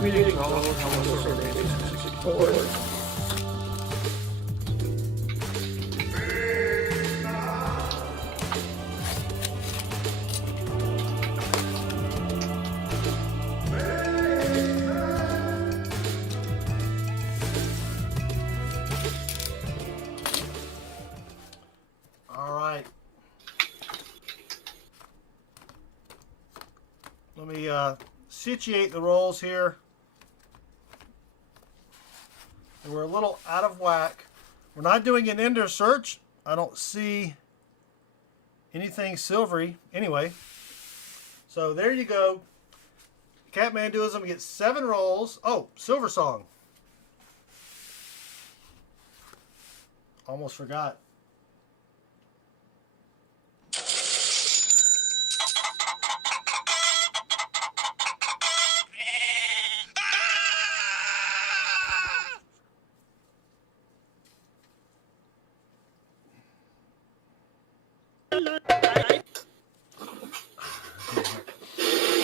Meeting all of Thomas Organic 64. All right. Let me situate the rolls here. We're a little out of whack. We're not doing an ender search. I don't see anything silvery anyway. So there you go. Catmanduism gets 7 rolls. Oh, silver song. Almost forgot.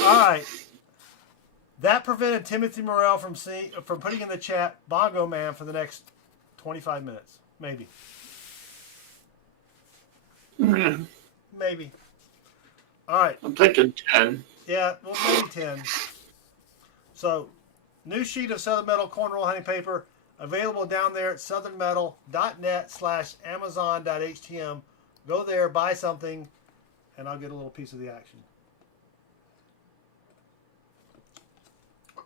All right. That prevented Timothy Morrell from putting in the chat Bongo Man for the next 25 minutes. Maybe. Maybe. All right. I'm thinking 10. Yeah, well, maybe 10. So, new sheet of Southern Metal corn roll honey paper available down there at southernmetal.net/amazon.htm. Go there, buy something, and I'll get a little piece of the action.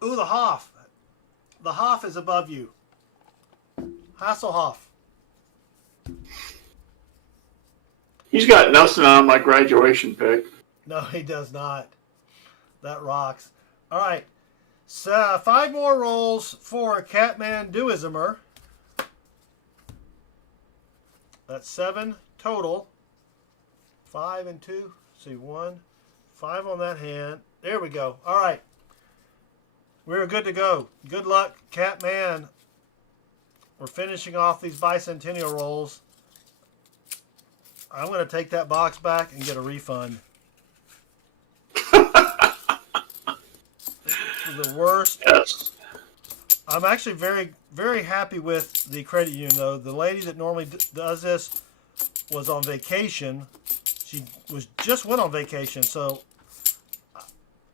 Ooh, the Hoff. The Hoff is above you. Hasselhoff. He's got nothing on my graduation pick. No, he does not. That rocks. All right. So, 5 more rolls for Catman Duismer. That's 7 total. 5 and 2. See, 1. 5 on that hand. There we go. All right. We're good to go. Good luck, Catman. We're finishing off these bicentennial rolls. I'm going to take that box back and get a refund. The worst. Yes. I'm actually very, very happy with the credit union, though. The lady that normally does this was on vacation. She just went on vacation, so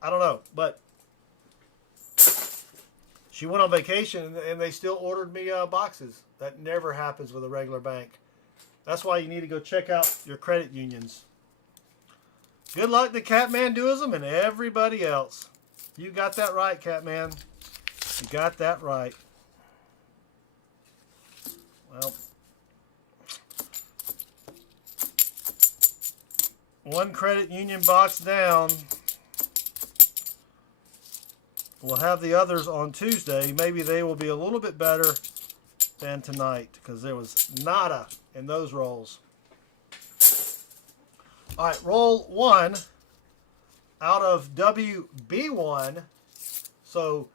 I don't know. But she went on vacation, and they still ordered me boxes. That never happens with a regular bank. That's why you need to go check out your credit unions. Good luck to Catman Duism and everybody else. You got that right, Catman. You got that right. Well, one credit union box down. We'll have the others on Tuesday. Maybe they will be a little bit better than tonight because there was nada in those rolls. All right, roll 1 out of WB1. So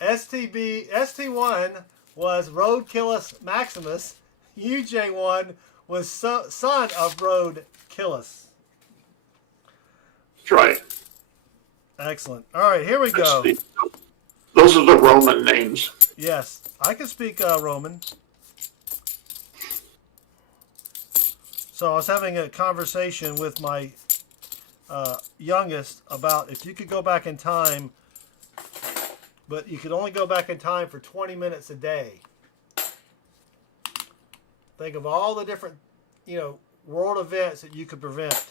ST1 was Roadkillus Maximus. UJ1 was son of Roadkillus. That's right. Excellent. All right, here we go. Those are the Roman names. Yes, I can speak Roman. So I was having a conversation with my youngest about if you could go back in time, but you could only go back in time for 20 minutes a day. Think of all the different, world events that you could prevent.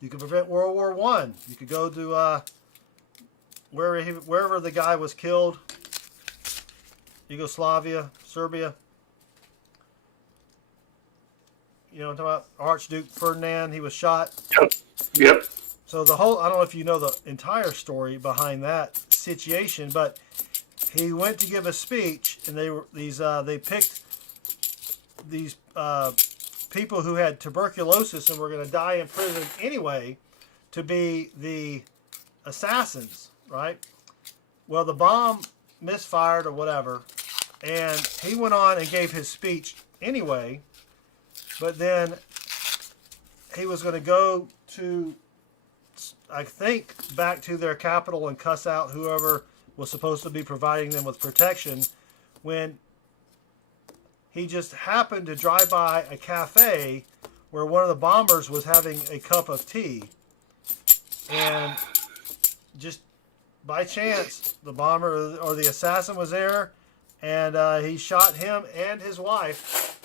You could prevent World War I. You could go to wherever the guy was killed, Yugoslavia, Serbia. You know what I'm talking about? Archduke Ferdinand, he was shot. Yep. So the whole, I don't know if you know the entire story behind that situation, but he went to give a speech, and they picked these people who had tuberculosis and were going to die in prison anyway to be the assassins, right? Well, the bomb misfired or whatever, and he went on and gave his speech anyway. But then he was going to go to, I think, back to their capital and cuss out whoever was supposed to be providing them with protection when he just happened to drive by a cafe where one of the bombers was having a cup of tea. And just by chance, the bomber or the assassin was there, and he shot him and his wife.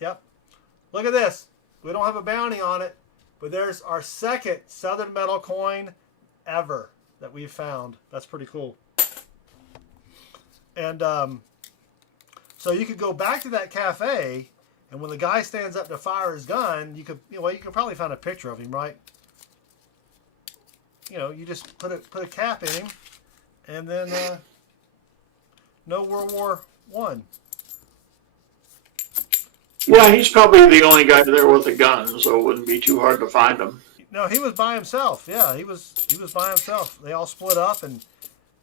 Yep. Look at this. We don't have a bounty on it, but there's our second Southern Metal coin ever that we've found. That's pretty cool. And so you could go back to that cafe, and when the guy stands up to fire his gun, you could probably find a picture of him, right? You just put a cap in him, and then no World War I. Yeah, he's probably the only guy there with a gun, so it wouldn't be too hard to find him. No, he was by himself. Yeah, he was by himself. They all split up, and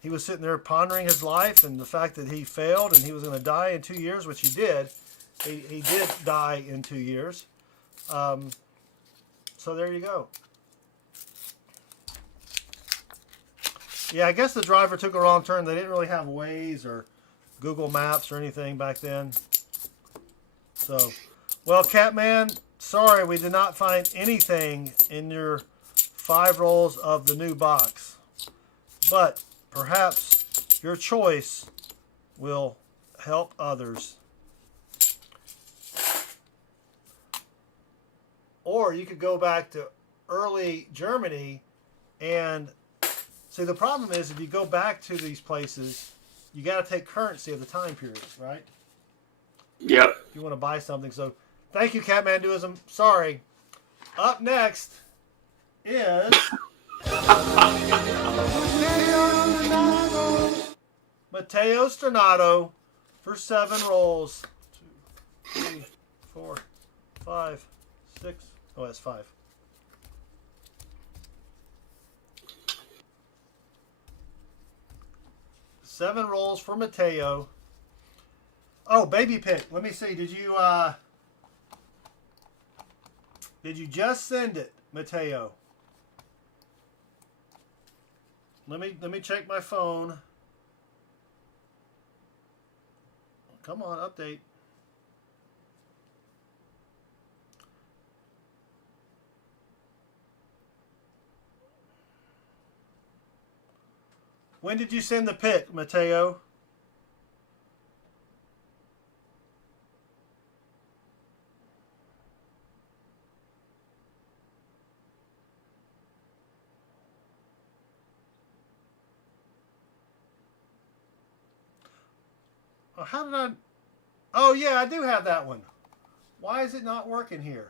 he was sitting there pondering his life and the fact that he failed and he was going to die in 2 years, which he did. He did die in 2 years. So there you go. Yeah, I guess the driver took a wrong turn. They didn't really have Waze or Google Maps or anything back then. So, well, Catman, sorry we did not find anything in your 5 rolls of the new box. But perhaps your choice will help others. Or you could go back to early Germany and see, the problem is if you go back to these places, you got to take currency of the time period, right? Yep. If you want to buy something. So thank you, Catmanduism. Sorry. Up next is Matteo Stornato for 7 rolls. 2, 3, 4, 5, 6. Oh, that's 5. Seven rolls for Matteo. Oh, baby pick. Let me see. Did you just send it, Matteo? Let me check my phone. Come on, update. When did you send the pic, Matteo? Oh, how did I... Oh, yeah, I do have that one. Why is it not working here?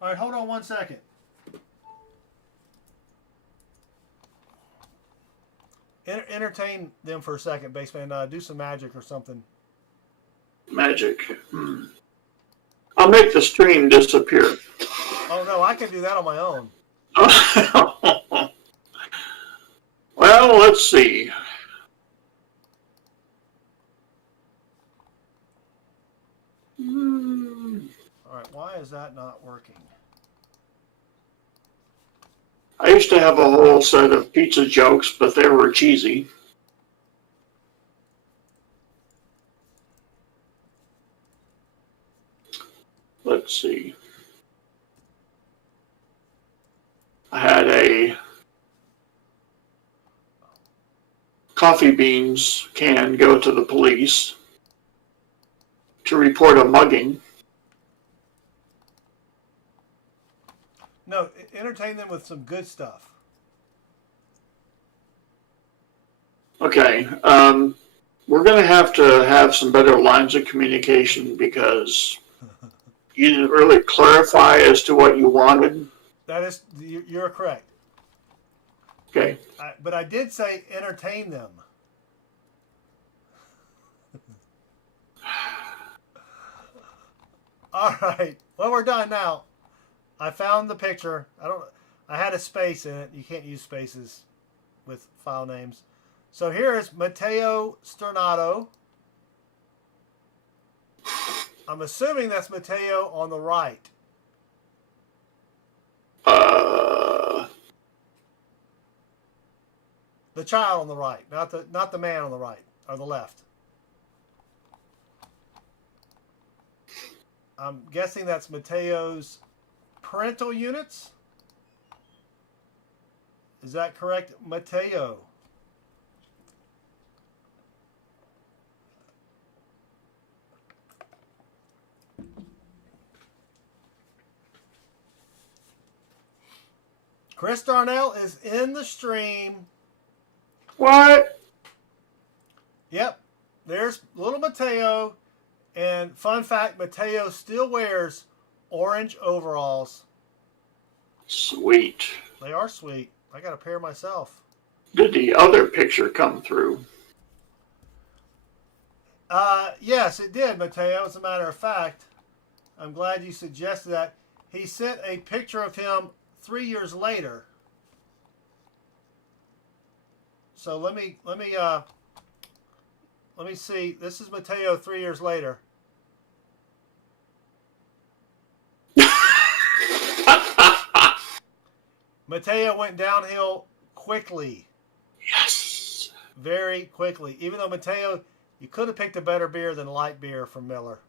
All right, hold on 1 second. Entertain them for a second, Baseman. Do some magic or something. Magic. I'll make the stream disappear. Oh, no, I can do that on my own. Well, let's see. All right, why is that not working? I used to have a whole set of pizza jokes, but they were cheesy. Let's see. I had a coffee beans can go to the police to report a mugging. No, entertain them with some good stuff. Okay, we're going to have some better lines of communication because you didn't really clarify as to what you wanted. That is, you're correct. Okay. But I did say entertain them. All right. Well, we're done now. I found the picture. I had a space in it. You can't use spaces with file names. So here is Matteo Stornato. I'm assuming that's Matteo on the right. The child on the right, not the man on the right or the left. I'm guessing that's Matteo's parental units. Is that correct, Matteo? Chris Darnell is in the stream. What? Yep, there's little Matteo. And fun fact, Matteo still wears orange overalls. Sweet. They are sweet. I got a pair myself. Did the other picture come through? Yes, it did, Matteo. As a matter of fact, I'm glad you suggested that. He sent a picture of him 3 years later. So let me see. This is Matteo 3 years later. Matteo went downhill quickly. Yes. Very quickly. Even though, Mateo, you could have picked a better beer than light beer from Miller.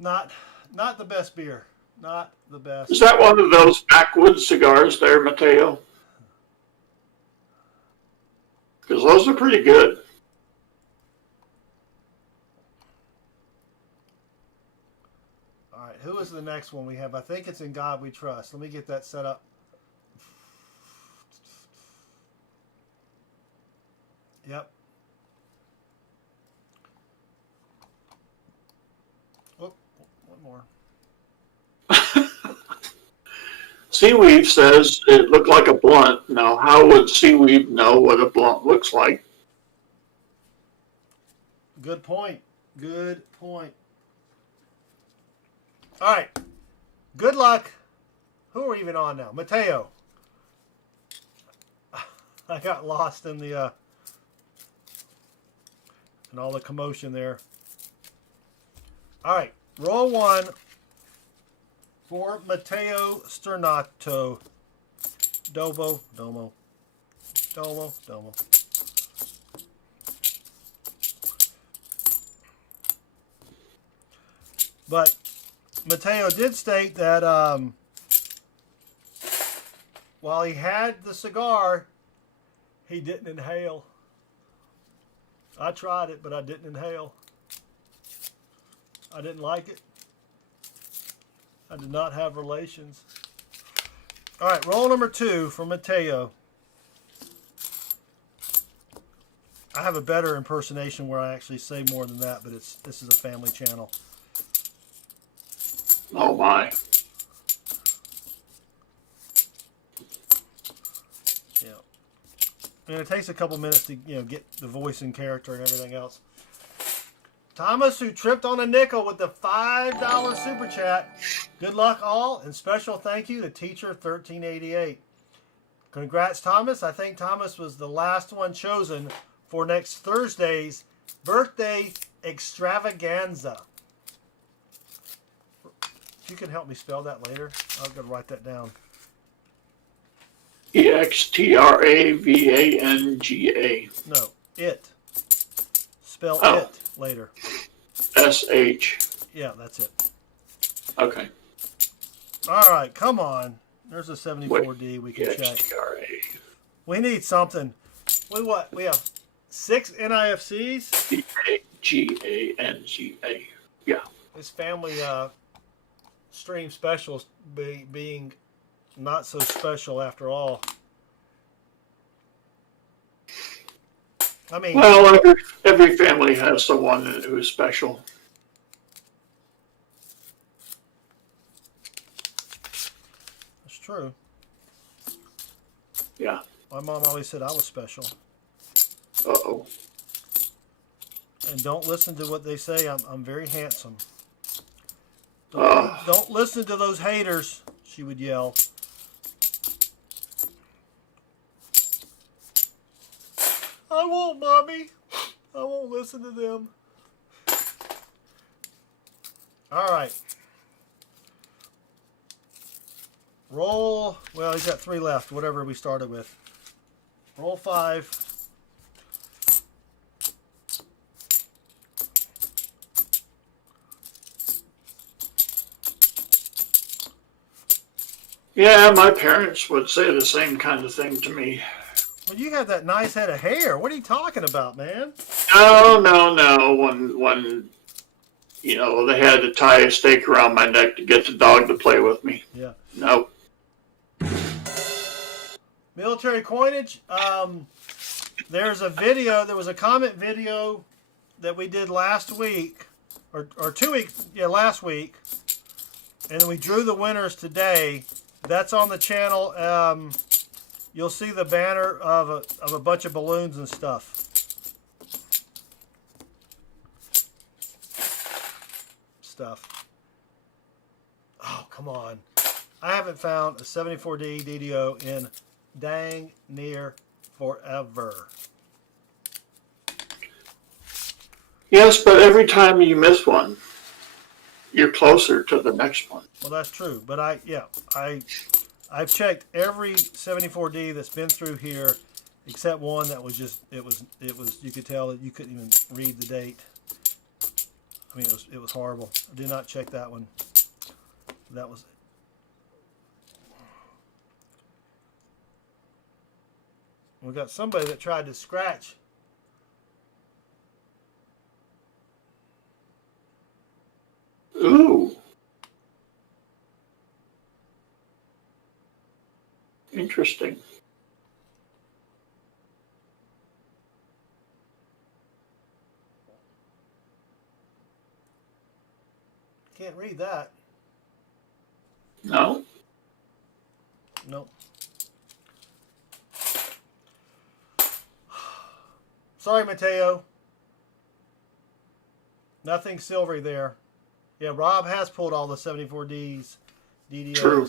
Not the best beer. Not the best. Is that one of those backwoods cigars there, Mateo? Because those are pretty good. All right, who is the next one we have? I think it's In God We Trust. Let me get that set up. Yep. Oh, one more. Seaweed says it looked like a blunt. Now, how would Seaweed know what a blunt looks like? Good point. Good point. All right. Good luck. Who are we even on now? Mateo. I got lost in the in all the commotion there. All right. Roll one for Mateo Sternato. Domo. But Mateo did state that while he had the cigar, he didn't inhale. I tried it, but I didn't inhale. I didn't like it. I did not have relations. All right, roll number 2 for Mateo. I have a better impersonation where I actually say more than that, but this is a family channel. Oh my. Yeah. And it takes a couple minutes to get the voice and character and everything else. Thomas, who tripped on a nickel with the $5 super chat. Good luck all, and special thank you to Teacher 1388. Congrats, Thomas. I think Thomas was the last one chosen for next Thursday's birthday extravaganza. If you can help me spell that later, I'll go write that down. EXTRAVANGA. No, it. Spell Oh. it later. SH. Yeah, that's it. Okay. All right, come on. There's a 74D we can check. EXTRA. We need something. We have 6 NIFCs. VAGANGA. Yeah. This family stream specials being not so special after all. I mean, Well, every family has someone who's special. it's true. Yeah. My mom always said I was special. Uh-oh. And don't listen to what they say. I'm very handsome. Uh, Don't listen to those haters, she would yell. I won't, Mommy. I won't listen to them. All right. Roll. Well, he's got 3 left, whatever we started with. Roll 5. yeah, my parents would say the same kind of thing to me. Well, you have that nice head of hair. What are you talking about, man? No. When they had to tie a stake around my neck to get the dog to play with me. Yeah. No. Military coinage. There's a video. There was a comment video that we did last week, or 2 weeks. Yeah, last week, and then we drew the winners today. That's on the channel. You'll see the banner of a bunch of balloons and stuff. Oh, come on. I haven't found a 74D DDO in dang near forever. Yes, but every time you miss one, you're closer to the next one. Well, that's true. But I I've checked every 74D that's been through here, except one that was just it was you could tell that you couldn't even read the date. I mean, it was horrible. I did not check that one. That was. We got somebody that tried to scratch. Ooh. Interesting. Can't read that. No? Nope. Sorry, Mateo. Nothing silvery there. Yeah, Rob has pulled all the 74Ds, DDOs. True.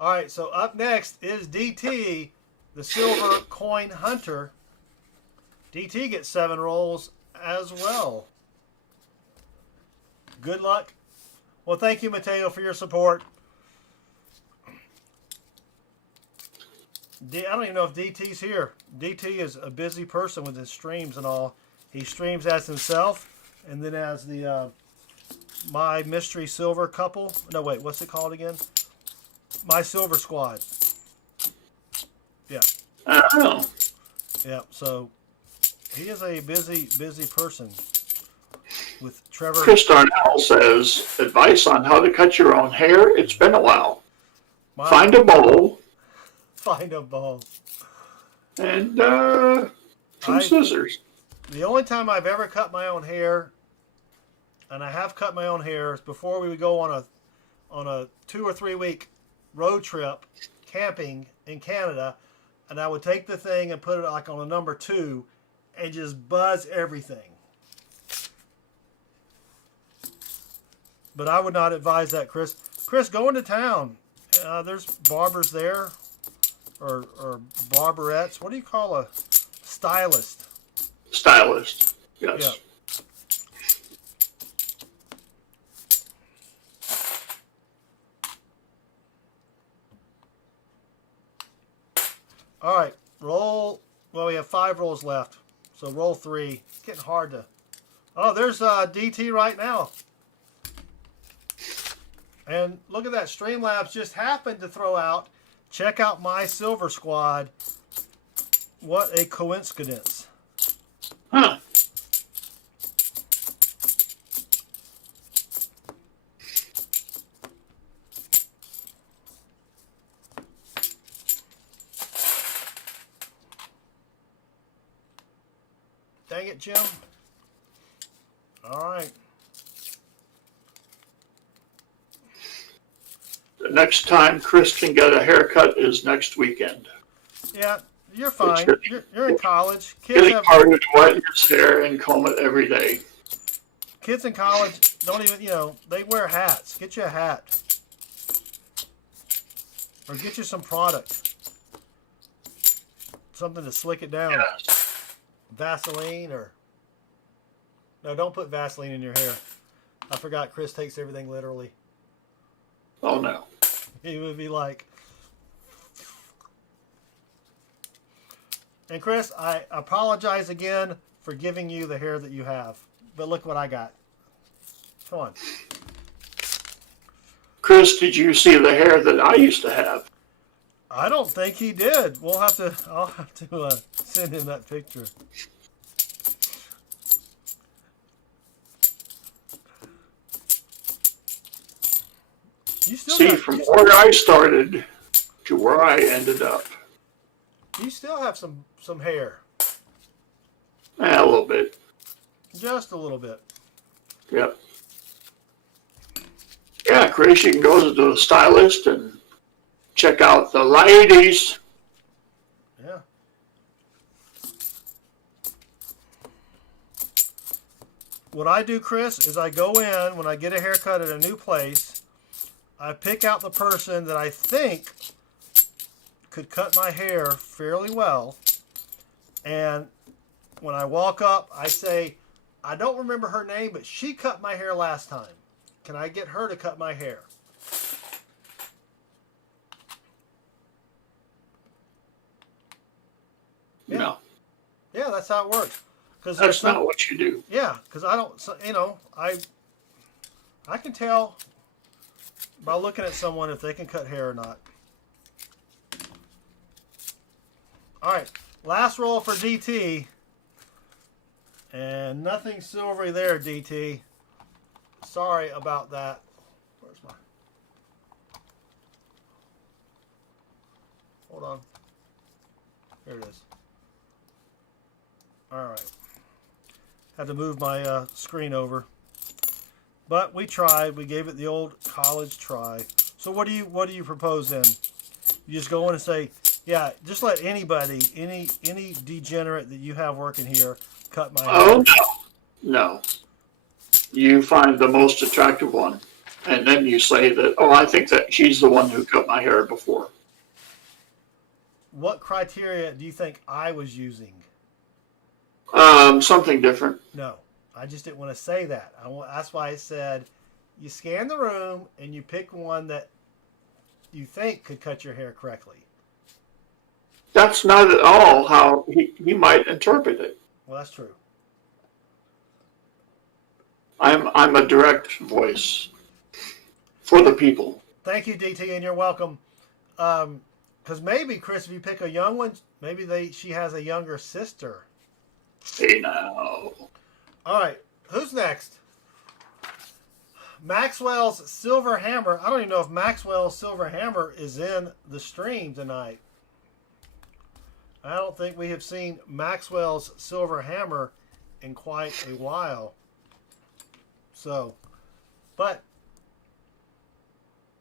All right, so up next is DT, the silver coin hunter. DT gets 7 rolls as well. Good luck. Well, thank you, Mateo, for your support. I don't even know if DT's here. DT is a busy person with his streams and all. He streams as himself and then as the My Mystery Silver Couple. No, wait, what's it called again? My Silver Squad. Yeah. Oh. Yeah, so he is a busy person with Trevor. Chris Darnell says, advice on how to cut your own hair. It's been a while. Find a bowl. Find a bowl. And some scissors. The only time I've ever cut my own hair, and I have cut my own hair, is before we would go on a 2 or 3 week road trip camping in Canada, and I would take the thing and put it like on a number 2 and just buzz everything. But I would not advise that, Chris. Chris, go into town. There's barbers there, or barberettes. What do you call a stylist? Stylist, yes. Yeah. All right, roll. Well, we have 5 rolls left, so roll 3. It's getting hard to. Oh, there's DT right now. And look at that. Streamlabs just happened to throw out. Check out My Silver Squad. What a coincidence. Huh. Dang it, Jim. All right. The next time Chris can get a haircut is next weekend. Yeah, you're fine. You're in college. Getting harder to wet his hair and comb it every day. Kids in college don't even, they wear hats. Get you a hat. Or get you some product. Something to slick it down. Yes. Vaseline or... No, don't put Vaseline in your hair. I forgot Chris takes everything literally. Oh, no. He would be like... And Chris, I apologize again for giving you the hair that you have. But look what I got. Come on. Chris, did you see the hair that I used to have? I don't think he did. I'll have to send him that picture. You still See, from where I started to where I ended up. You still have some hair. A little bit. Just a little bit. Yep. Yeah, Chris, you can go to the stylist and check out the ladies. Yeah. What I do, Chris, is I go in when I get a haircut at a new place. I pick out the person that I think could cut my hair fairly well. And when I walk up, I say, I don't remember her name, but she cut my hair last time. Can I get her to cut my hair? Yeah, that's how it works. Because That's not what you do. Yeah, because I don't. You know, I can tell by looking at someone if they can cut hair or not. All right, last roll for DT. And nothing silvery there, DT. Sorry about that. Where's my... Hold on. Here it is. All right. Had to move my screen over. But we tried. We gave it the old college try. So what do you propose then? You just go in and say, yeah, just let anybody, any degenerate that you have working here, cut my hair. Oh, no. You find the most attractive one, and then you say that, oh, I think that she's the one who cut my hair before. What criteria do you think I was using? Something different. No, I just didn't want to say that. That's why I said you scan the room and you pick one that you think could cut your hair correctly. That's not at all how he might interpret it. Well, that's true. I'm a direct voice for the people. Thank you, DT, and you're welcome. Because maybe, Chris, if you pick a young one, maybe she has a younger sister. Hey, now. All right, who's next? Maxwell's Silver Hammer. I don't even know if Maxwell's Silver Hammer is in the stream tonight. I don't think we have seen Maxwell's Silver Hammer in quite a while. So, but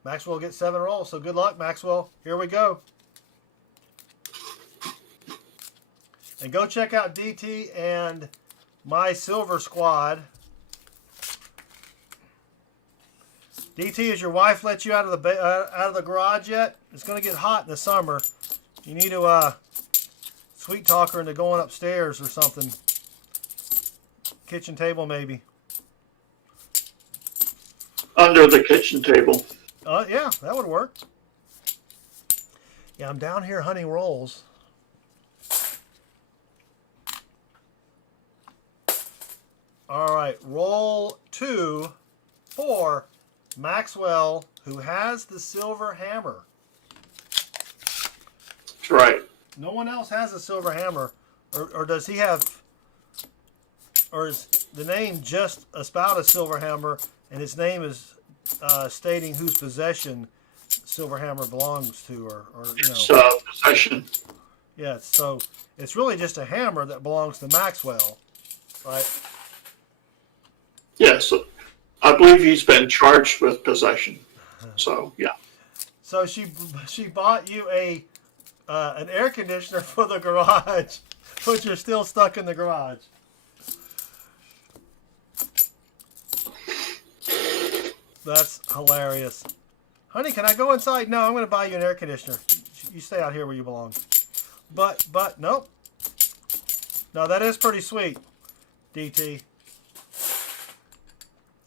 Maxwell gets 7 rolls, so good luck, Maxwell. Here we go. And go check out DT and my Silver Squad. DT, has your wife let you out of the garage yet? It's going to get hot in the summer. You need to sweet talk her into going upstairs or something. Kitchen table, maybe. Under the kitchen table. Yeah, that would work. Yeah, I'm down here hunting rolls. All right, roll 2 for Maxwell, who has the Silver Hammer. That's right. No one else has a Silver Hammer. Or does he have... Or is the name just about a Silver Hammer, and his name is stating whose possession Silver Hammer belongs to, or you know. It's possession. Yeah, so it's really just a hammer that belongs to Maxwell, right? Yes, I believe he's been charged with possession. So yeah. So she bought you an air conditioner for the garage, but you're still stuck in the garage. That's hilarious. Honey, can I go inside? No, I'm going to buy you an air conditioner. You stay out here where you belong. But nope. No, that is pretty sweet, DT.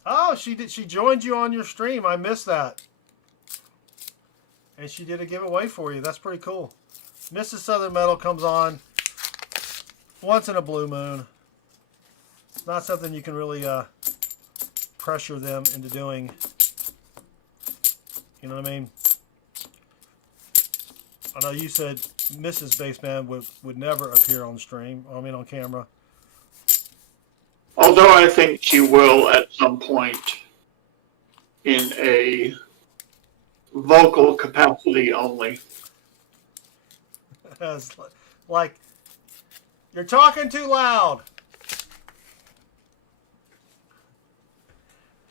Oh, she did. She joined you on your stream. I missed that. And she did a giveaway for you. That's pretty cool. Mrs. Southern Metal comes on once in a blue moon. It's not something you can really pressure them into doing. You know what I mean? I know you said Mrs. Bassman would never appear on stream. I mean on camera. Although I think she will at some point in a vocal capacity only. As like, you're talking too loud.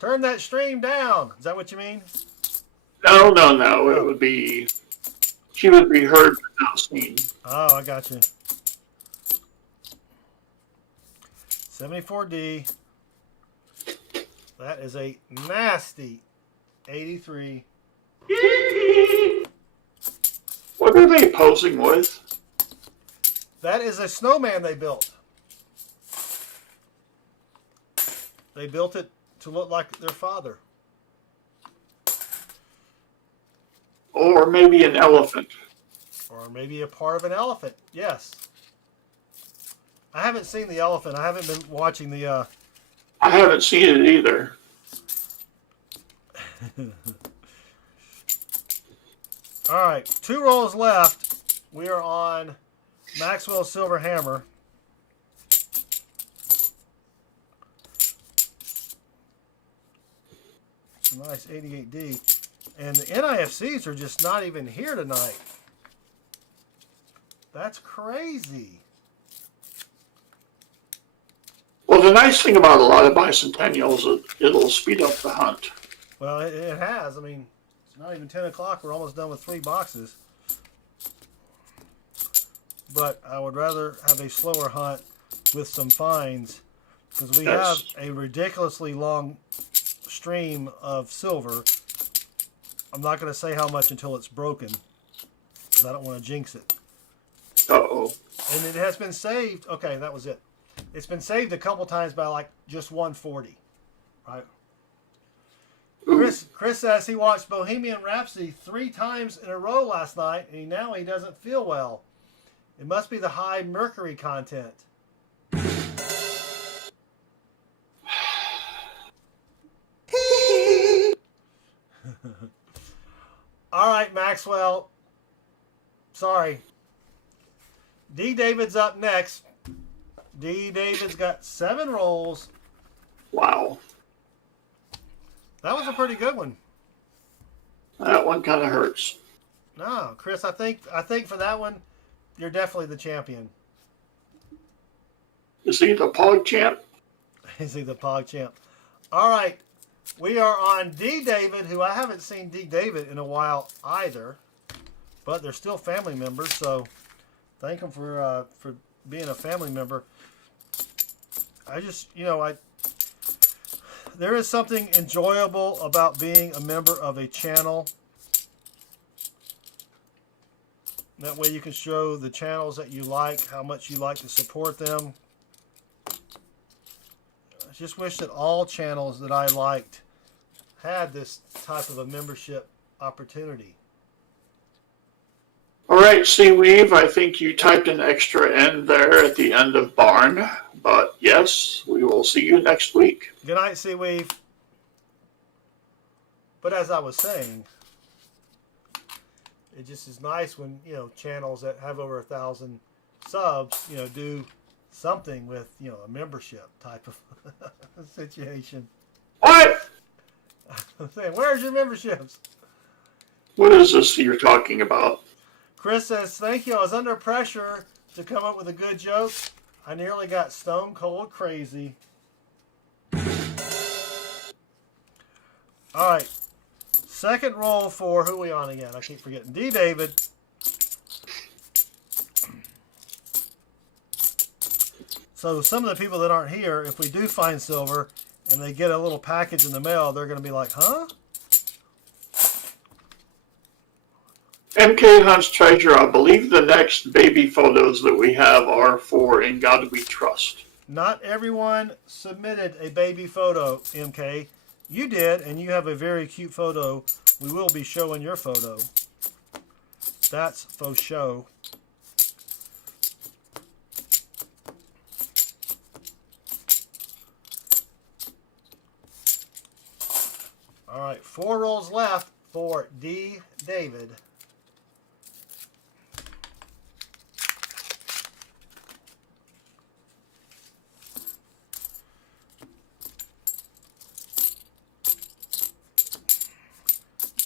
Turn that stream down. Is that what you mean? No. It would be, she would be heard but not seen. Oh, I got you. 74D. That is a nasty 83. What are they posing with? That is a snowman they built. They built it to look like their father. Or maybe an elephant. Or maybe a part of an elephant. Yes. I haven't seen the elephant. I haven't been watching the. I haven't seen it either. All right, 2 rolls left. We are on Maxwell Silver Hammer. Nice 88D. And the NIFCs are just not even here tonight. That's crazy. Well, the nice thing about a lot of bicentennials is it'll speed up the hunt. Well, it has. I mean, it's not even 10 o'clock. We're almost done with 3 boxes. But I would rather have a slower hunt with some finds because we have a ridiculously long stream of silver. I'm not going to say how much until it's broken because I don't want to jinx it. Uh-oh. And it has been saved. Okay, that was it. It's been saved a couple times by like just 140. Right? Chris says he watched Bohemian Rhapsody 3 times in a row last night, and now he doesn't feel well. It must be the high mercury content. All right, Maxwell. Sorry. D. David's up next. D. David's got 7 rolls. Wow. That was a pretty good one. That one kind of hurts. No, Chris, I think for that one, you're definitely the champion. Is he the Pog champ? Is he the Pog champ? All right. We are on D. David, who I haven't seen D. David in a while either. But they're still family members, so thank them for being a family member. I just, there is something enjoyable about being a member of a channel. That way you can show the channels that you like, how much you like to support them. I just wish that all channels that I liked had this type of a membership opportunity. All right, Seaweave, I think you typed an extra N there at the end of barn. But yes, we will see you next week. Good night, Seaweave. But as I was saying, it just is nice when, channels that have over 1,000 subs, do something with, a membership type of situation. What? I'm saying, where's your memberships? What is this you're talking about? Chris says, thank you. I was under pressure to come up with a good joke. I nearly got stone cold crazy. All right. Second roll for, who are we on again? I keep forgetting. D. David. So some of the people that aren't here, if we do find silver and they get a little package in the mail, they're going to be like, huh? MK Hunt's Treasure, I believe the next baby photos that we have are for In God We Trust. Not everyone submitted a baby photo, MK. You did, and you have a very cute photo. We will be showing your photo. That's faux show. All right, 4 rolls left for D. David.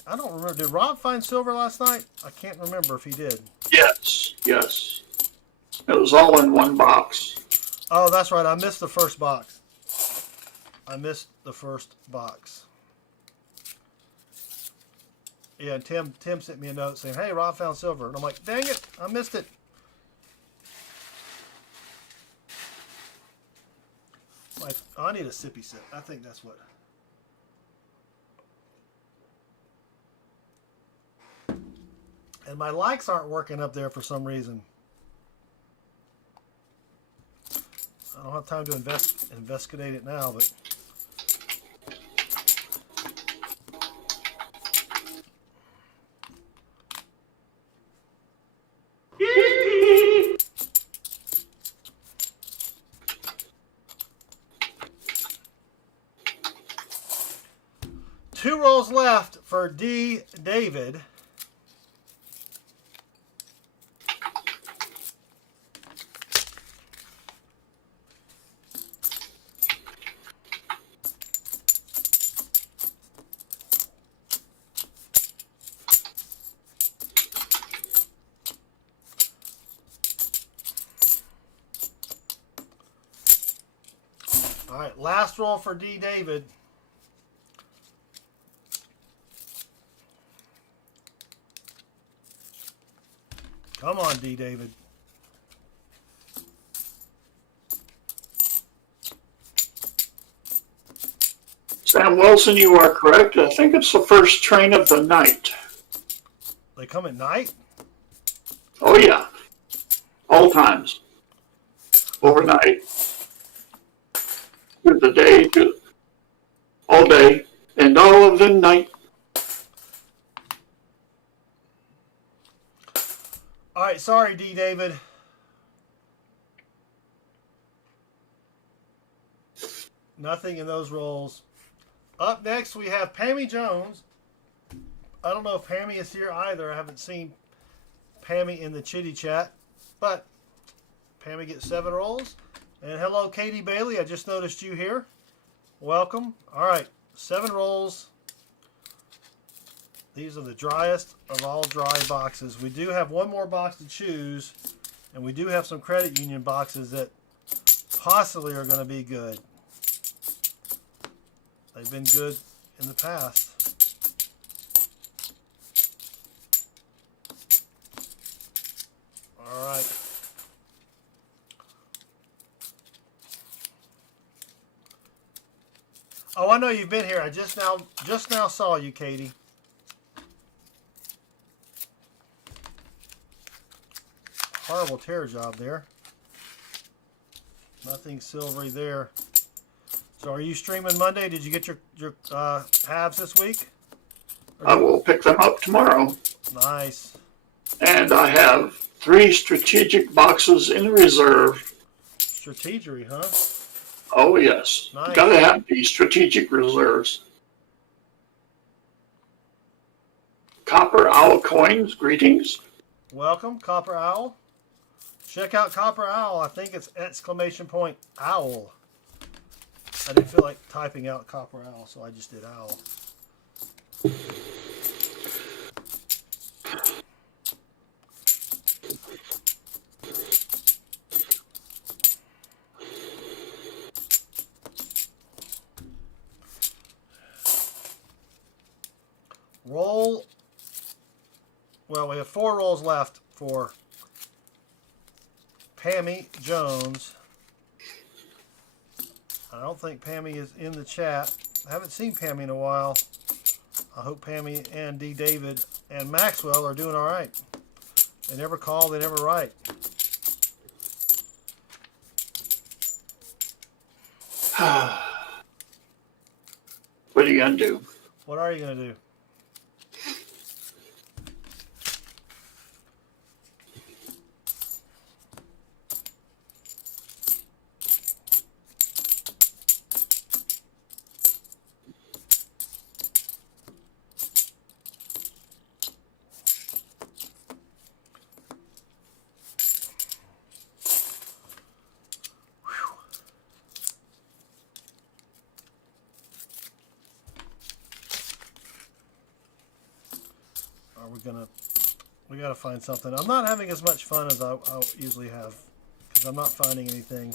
I don't remember. Did Rob find silver last night? I can't remember if he did. Yes. It was all in one box. Oh, that's right. I missed the first box. Yeah, Tim sent me a note saying, hey, Rob found silver. And I'm like, dang it, I missed it. Like, I need a sippy sip. I think that's what. And my likes aren't working up there for some reason. I don't have time to investigate it now, but. 2 rolls left for D. David. All right, last roll for D. David. Come on, D. David. Sam Wilson, you are correct. I think it's the first train of the night. They come at night? Oh, yeah. All times. Overnight. Through the day, all day, and all of the night. All right, sorry, D. David. Nothing in those rolls. Up next, we have Pammy Jones. I don't know if Pammy is here either. I haven't seen Pammy in the chitty chat, but Pammy gets 7 rolls. And hello, Katie Bailey. I just noticed you here. Welcome. All right, 7 rolls. These are the driest of all dry boxes. We do have one more box to choose, and we do have some credit union boxes that possibly are going to be good. They've been good in the past. All right. Oh, I know you've been here. I just now saw you, Katie. Horrible tear job there. Nothing silvery there. So are you streaming Monday? Did you get your halves this week? I will pick them up tomorrow. Nice. And I have 3 strategic boxes in reserve. Strategery, huh? Oh, yes. Nice. Gotta have these strategic reserves. Copper Owl Coins, greetings. Welcome, Copper Owl. Check out Copper Owl. I think it's !owl. I didn't feel like typing out Copper Owl, so I just did owl. Roll. Well, we have 4 rolls left for Pammy Jones. I don't think Pammy is in the chat. I haven't seen Pammy in a while. I hope Pammy and D. David and Maxwell are doing all right. They never call, they never write. What are you gonna do? What are you going to do? We gotta find something. I'm not having as much fun as I usually have because I'm not finding anything.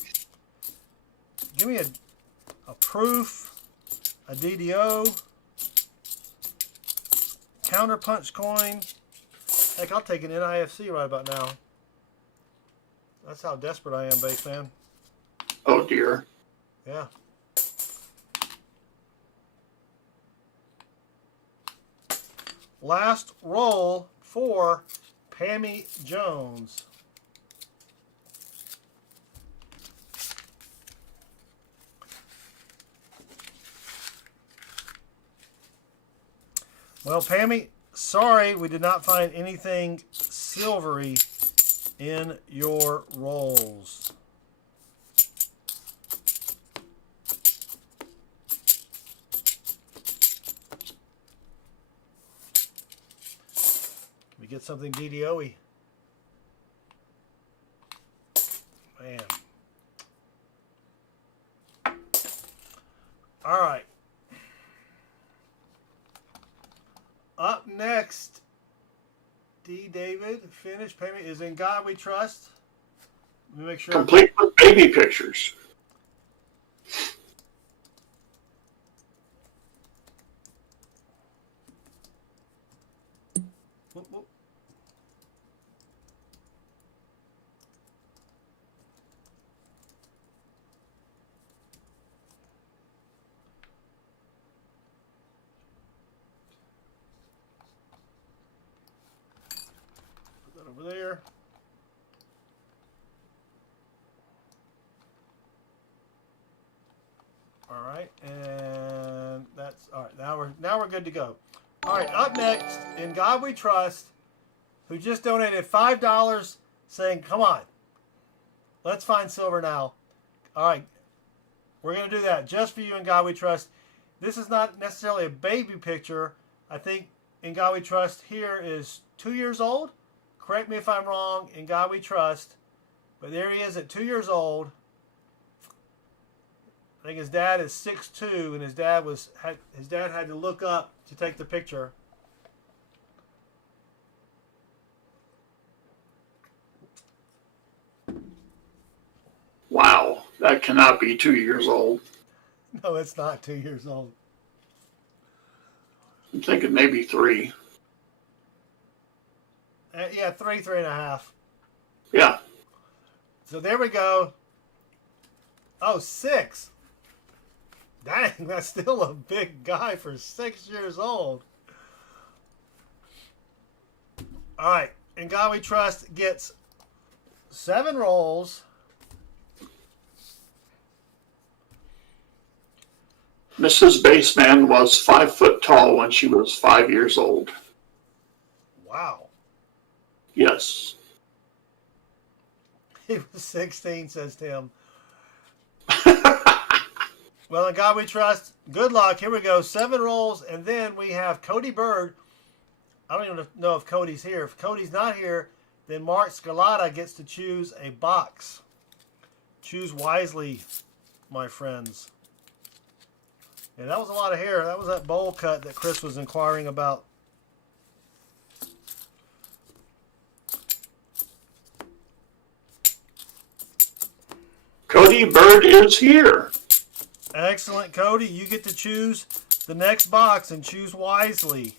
Give me a proof, a DDO, counterpunch coin. Heck, I'll take an NIFC right about now. That's how desperate I am, Base Man. Oh dear. Yeah. Last roll for Pammy Jones. Well, Pammy, sorry we did not find anything silvery in your rolls. get something DDO-y. Man. All right. Up next, D. David, finish payment is In God We Trust. Let me make sure. Complete with baby pictures. Whoop, whoop. Put that over there. All right, and that's all right. Now we're good to go. All right, up next, In God We Trust, who just donated $5, saying, "Come on, let's find silver now." All right, we're gonna do that just for you, In God We Trust. This is not necessarily a baby picture. I think In God We Trust here is 2 years old. Correct me if I'm wrong. In God We Trust, but there he is at 2 years old. I think his dad is 6'2", and his dad had to look up to take the picture. Wow, that cannot be 2 years old. No, it's not 2 years old. I'm thinking maybe 3. Yeah, three and a half. Yeah. So there we go. Oh, 6. Dang, that's still a big guy for 6 years old. All right, In God We Trust gets 7 rolls. Mrs. Baseman was 5 foot tall when she was 5 years old. Wow. Yes. He was 16, says Tim. Well, In God We Trust, good luck. Here we go. 7 rolls, and then we have Cody Bird. I don't even know if Cody's here. If Cody's not here, then Mark Scalata gets to choose a box. Choose wisely, my friends. Yeah, that was a lot of hair. That was that bowl cut that Chris was inquiring about. Cody Bird is here. Excellent, Cody. You get to choose the next box and choose wisely.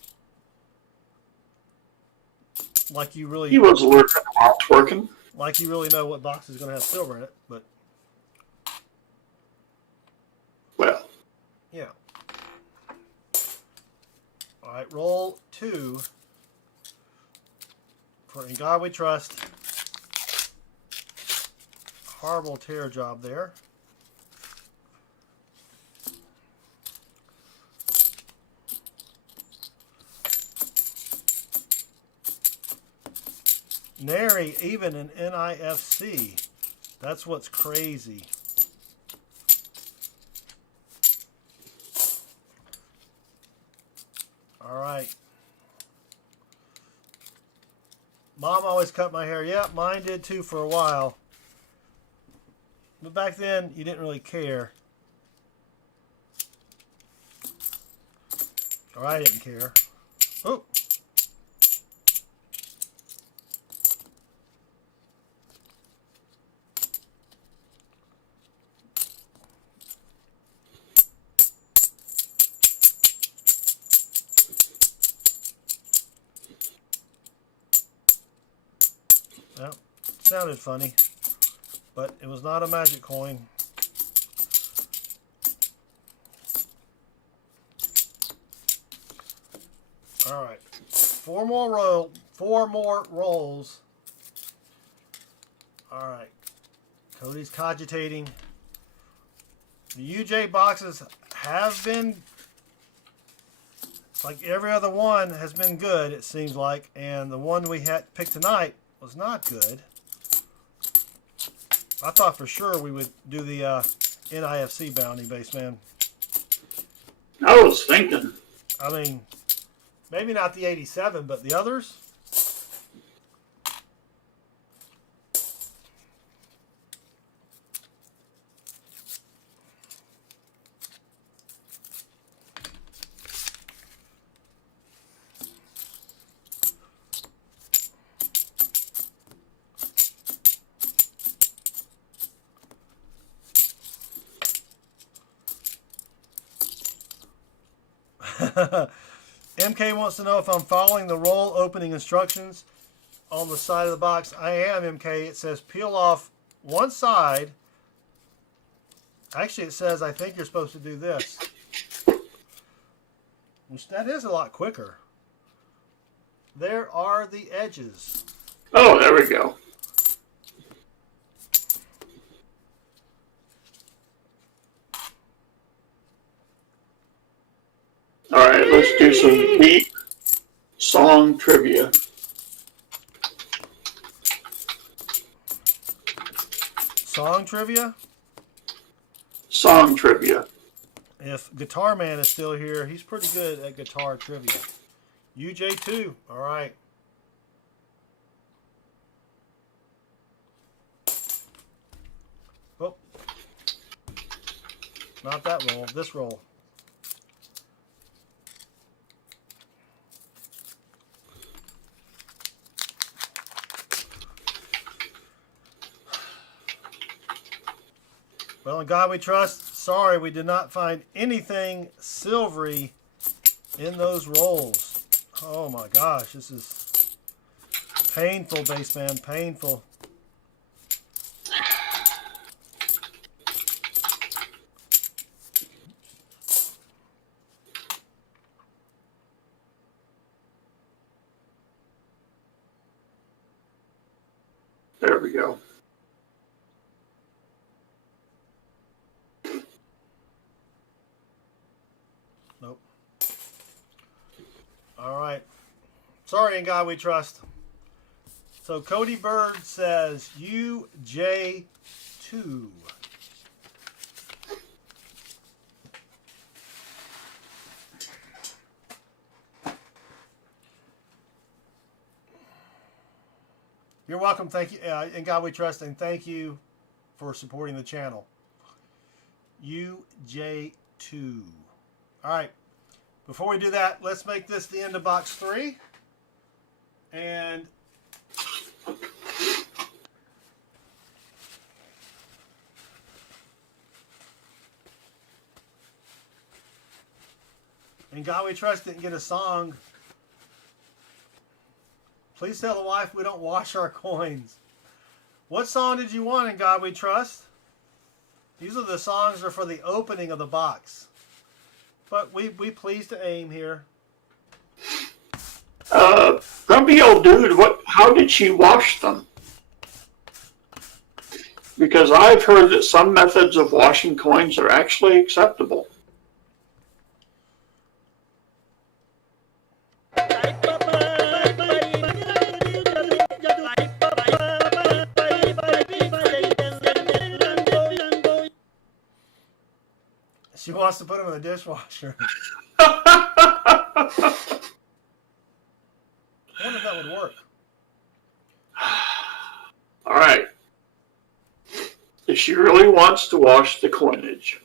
Like you really, He was lurking while twerking. like you really know what box is going to have silver in it, but Well, yeah. All right, roll 2 for In God We Trust. Horrible tear job there. Nary even an NIFC. That's what's crazy. All right. Mom always cut my hair. Yep, mine did too for a while. But back then, you didn't really care. Or I didn't care. Oh. Well, sounded funny, but it was not a magic coin. All right, four more rolls. All right, Cody's cogitating. The UJ boxes have been, like every other one, has been good, it seems like, and the one we had picked tonight was not good. I thought for sure we would do the NIFC bounty, Baseman. I was thinking. I mean, maybe not the 87, but the others. MK wants to know if I'm following the roll opening instructions on the side of the box. I am, MK. It says peel off one side. Actually, it says I think you're supposed to do this. Which that is a lot quicker. There are the edges. Oh, there we go. All right, let's do some beat song trivia. Song trivia? Song trivia. If Guitar Man is still here, he's pretty good at guitar trivia. UJ2, all right. Oh, not that roll, this roll. Well, in God we trust. Sorry, we did not find anything silvery in those rolls. Oh my gosh, this is painful, bassman, painful. There we go. Nope. All right. Sorry, in God we trust. So Cody Bird says UJ2. You're welcome. Thank you. In God we trust, and thank you for supporting the channel. UJ2. All right. Before we do that, let's make this the end of box 3. And in God we trust didn't get a song. Please tell the wife we don't wash our coins. What song did you want in God we trust? These are the songs that are for the opening of the box. But we pleased to aim here. Grumpy old dude, how did she wash them? Because I've heard that some methods of washing coins are actually acceptable. She wants to put them in the dishwasher. I wonder if that would work. All right. If she really wants to wash the coinage,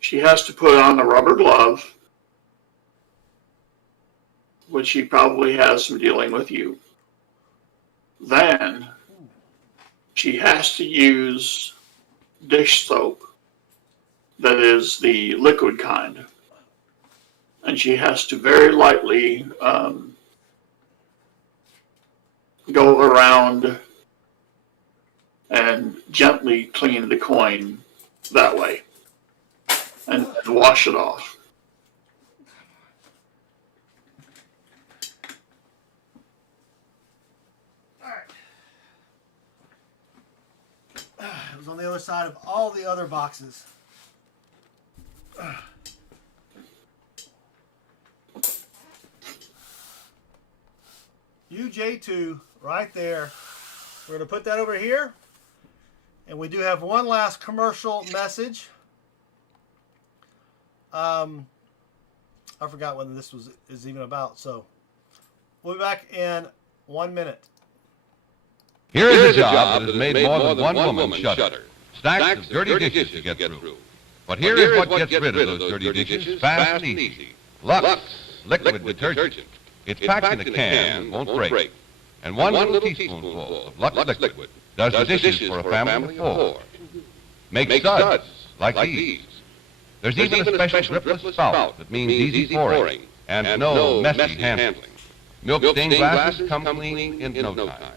she has to put on a rubber glove, which she probably has from dealing with you. Then she has to use dish soap that is the liquid kind. And she has to very lightly go around and gently clean the coin that way and wash it off. All right. It was on the other side of all the other boxes. UJ2 right there. We're going to put that over here. And we do have one last commercial message. I forgot what this is even about, so we'll be back in 1 minute. Here is a job that has made more than one woman shudder. Stacks of dirty dishes to get through. But here is what gets rid of those dirty dishes fast and easy. Lux liquid detergent. It's packed in a can, won't break. And one little teaspoonful of Lux liquid does the dishes for a family of 4. Make suds like these. There's even a special dripless spout that means easy pouring and no messy handling. Milk stained glasses come clean in no time.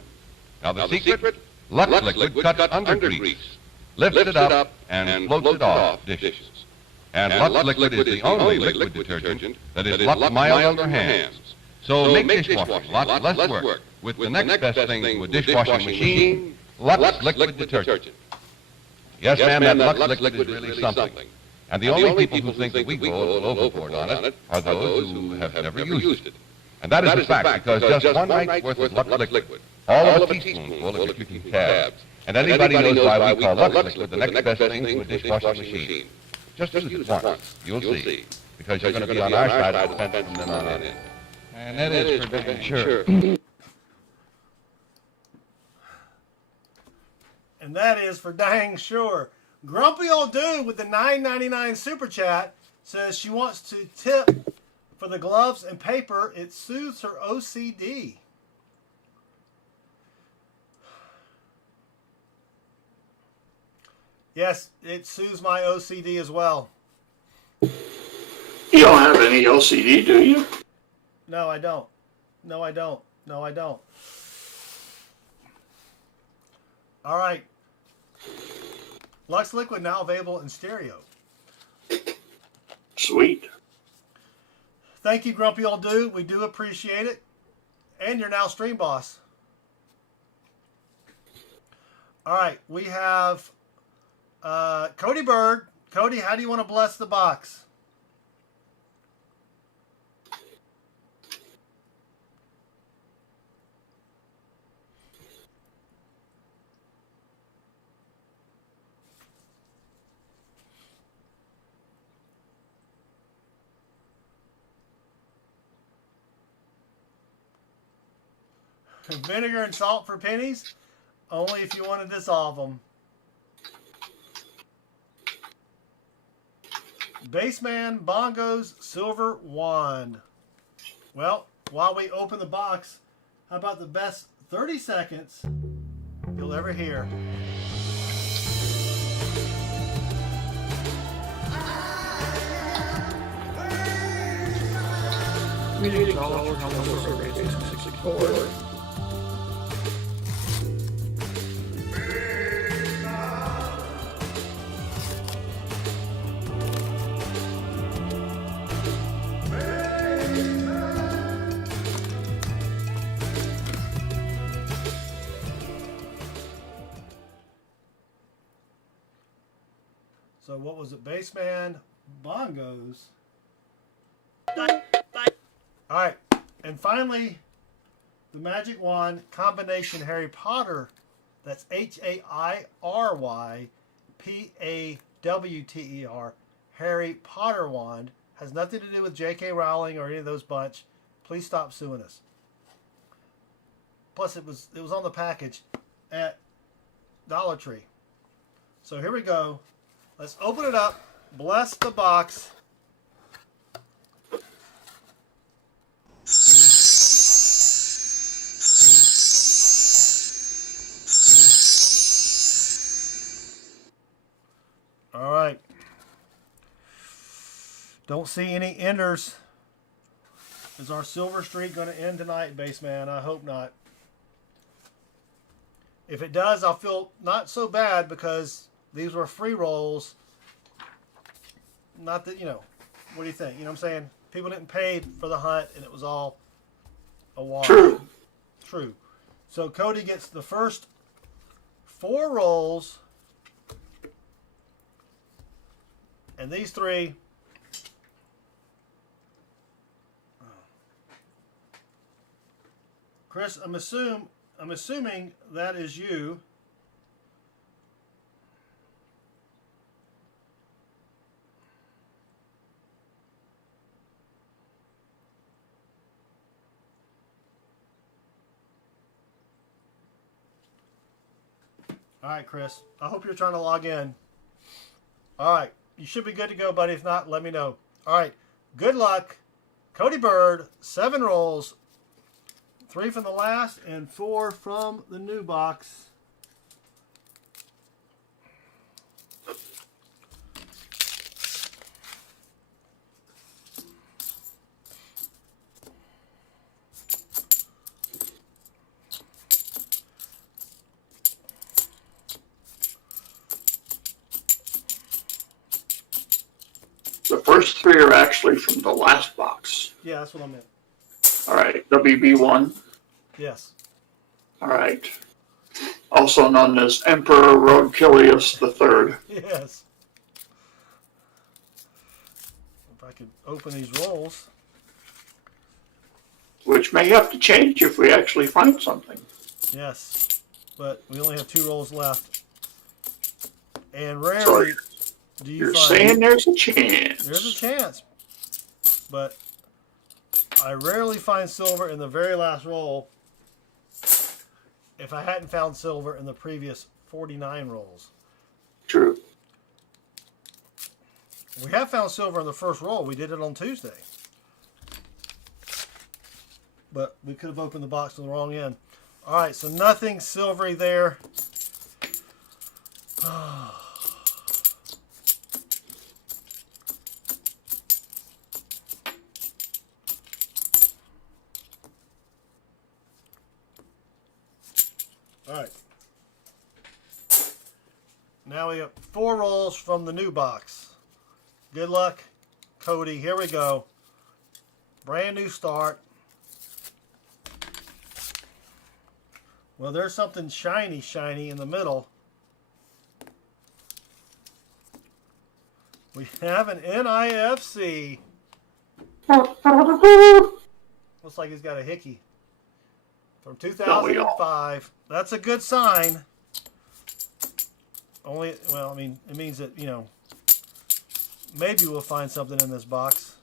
Now the secret? Lux liquid cuts under grease, lifts it up, and floats it off dishes. And Lux liquid is the only liquid detergent that is Lux mild on your hands. So make dishwashing lots less work with the next best thing to a dishwashing machine, Lux liquid detergent. Yes, ma'am, that Lux liquid is really something. And the only people who think that we go a little overboard on it are those who have never used it. And that is a fact, because just one night's worth of Lux liquid, all of a teaspoonful if you're keeping tabs, and anybody knows why we call Lux liquid the next best thing to a dishwashing machine. Just use it once, you'll see, because you're going to be on our side of the fence from then on in. And that is for dang sure. And that is for dang sure. Grumpy Old Dude with the $9.99 super chat says she wants to tip for the gloves and paper. It soothes her OCD. Yes, it soothes my OCD as well. You don't have any OCD, do you? No, I don't. No, I don't. No, I don't. All right. Lux Liquid now available in stereo. Sweet. Thank you, Grumpy Old Dude. We do appreciate it. And you're now Stream Boss. All right. We have Cody Bird. Cody, how do you want to bless the box? Vinegar and salt for pennies? Only if you want to dissolve them. Bassman Bongo's Silver Wand. Well, while we open the box, how about the best 30 seconds you'll ever hear? So what was it? Bassman Bongos. All right, and finally, the Magic Wand Combination Harry Potter. That's HAIRYPAWTER. Harry Potter Wand. Has nothing to do with J.K. Rowling or any of those bunch. Please stop suing us. Plus, it was on the package at Dollar Tree. So here we go. Let's open it up. Bless the box. All right. Don't see any enders. Is our silver streak going to end tonight, Bassman? I hope not. If it does, I'll feel not so bad because these were free rolls. Not that, what do you think? You know what I'm saying? People didn't pay for the hunt and it was all a wash. True. So Cody gets the first 4 rolls. And these 3. Chris, I'm assuming that is you. All right, Chris. I hope you're trying to log in. All right. You should be good to go, buddy. If not, let me know. All right. Good luck. Cody Bird, 7 rolls. 3 from the last and 4 from the new box. The first three are actually from the last box. Yeah, that's what I meant. All right, WB1. Yes. All right. Also known as Emperor Rodkilius III. Yes. If I could open these rolls. Which may have to change if we actually find something. Yes. But we only have 2 rolls left. And rarely do you You're find... saying there's a chance. There's a chance. But I rarely find silver in the very last roll if I hadn't found silver in the previous 49 rolls. True. We have found silver in the first roll. We did it on Tuesday. But we could have opened the box to the wrong end. All right, so nothing silvery there. All right. Now we have 4 rolls from the new box. Good luck, Cody. Here we go. Brand new start. Well, there's something shiny in the middle. We have an NIFC. Looks like he's got a hickey. From 2005. That's a good sign. Only, well, I mean, it means that, you know, maybe we'll find something in this box.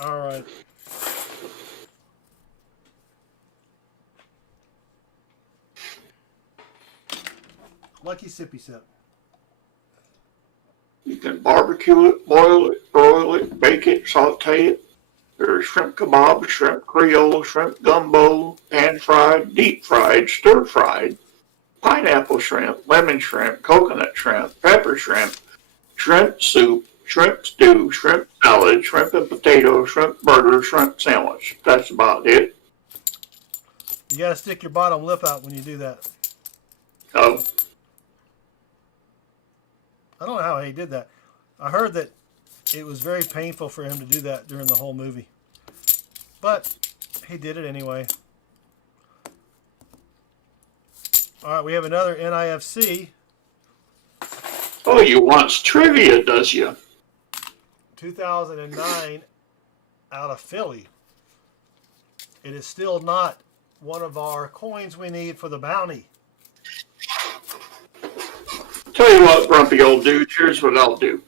All right. Lucky sippy sip. You can barbecue it, boil it, broil it, bake it, saute it. There's shrimp kebab, shrimp creole, shrimp gumbo, pan-fried, deep-fried, stir-fried, pineapple shrimp, lemon shrimp, coconut shrimp, pepper shrimp, shrimp soup, shrimp stew, shrimp salad, shrimp and potato, shrimp burger, shrimp sandwich. That's about it. You gotta stick your bottom lip out when you do that. Oh, I don't know how he did that. I heard that it was very painful for him to do that during the whole movie. But he did it anyway. All right, we have another NIFC. oh, you wants trivia, does you? 2009 out of Philly. It is still not one of our coins we need for the bounty. Tell you what, grumpy old dude, here's what I'll do.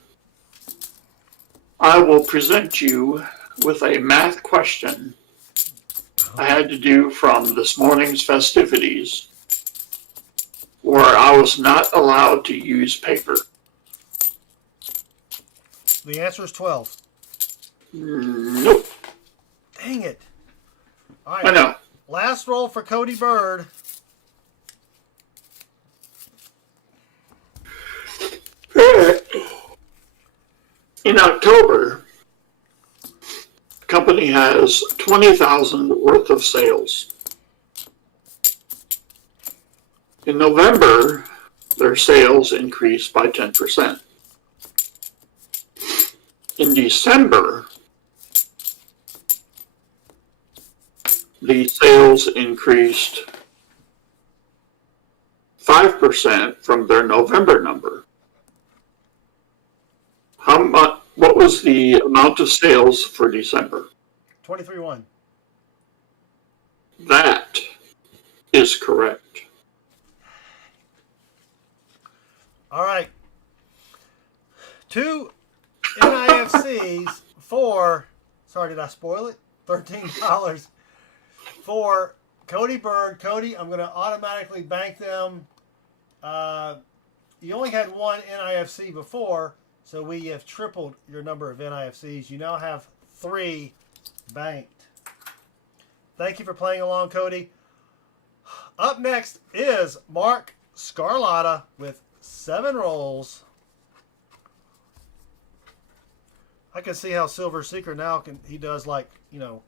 I will present you with a math question I had to do from this morning's festivities, where I was not allowed to use paper. The answer is 12. Nope. Dang it. All right. I know. Last roll for Cody Bird. In October, the company has 20,000 worth of sales. In November, their sales increased by 10%. In December, the sales increased 5% from their November number. How much? What was the amount of sales for December? 23-1. That is correct. All right. 2 NIFCs for, sorry, did I spoil it? $13 for Cody Bird. Cody, I'm going to automatically bank them. You only had 1 NIFC before, so we have tripled your number of NIFCs. You now have 3 banked. Thank you for playing along, Cody. Up next is Mark Scarlatta with 7 rolls. I can see how Silver Seeker now he does, like, you know,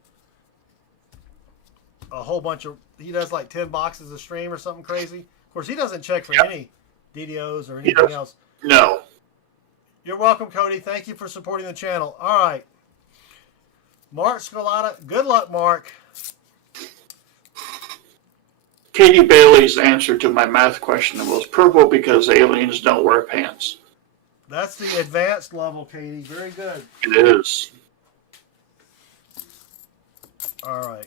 a whole bunch of, he does like 10 boxes a stream or something crazy. Of course, he doesn't check for Yep. any DDOs or He anything does. else. No. You're welcome, Cody. Thank you for supporting the channel. All right. Mark Scarlata. Good luck, Mark. Katie Bailey's answer to my math question was purple because aliens don't wear pants. That's the advanced level, Katie. Very good. It is. All right.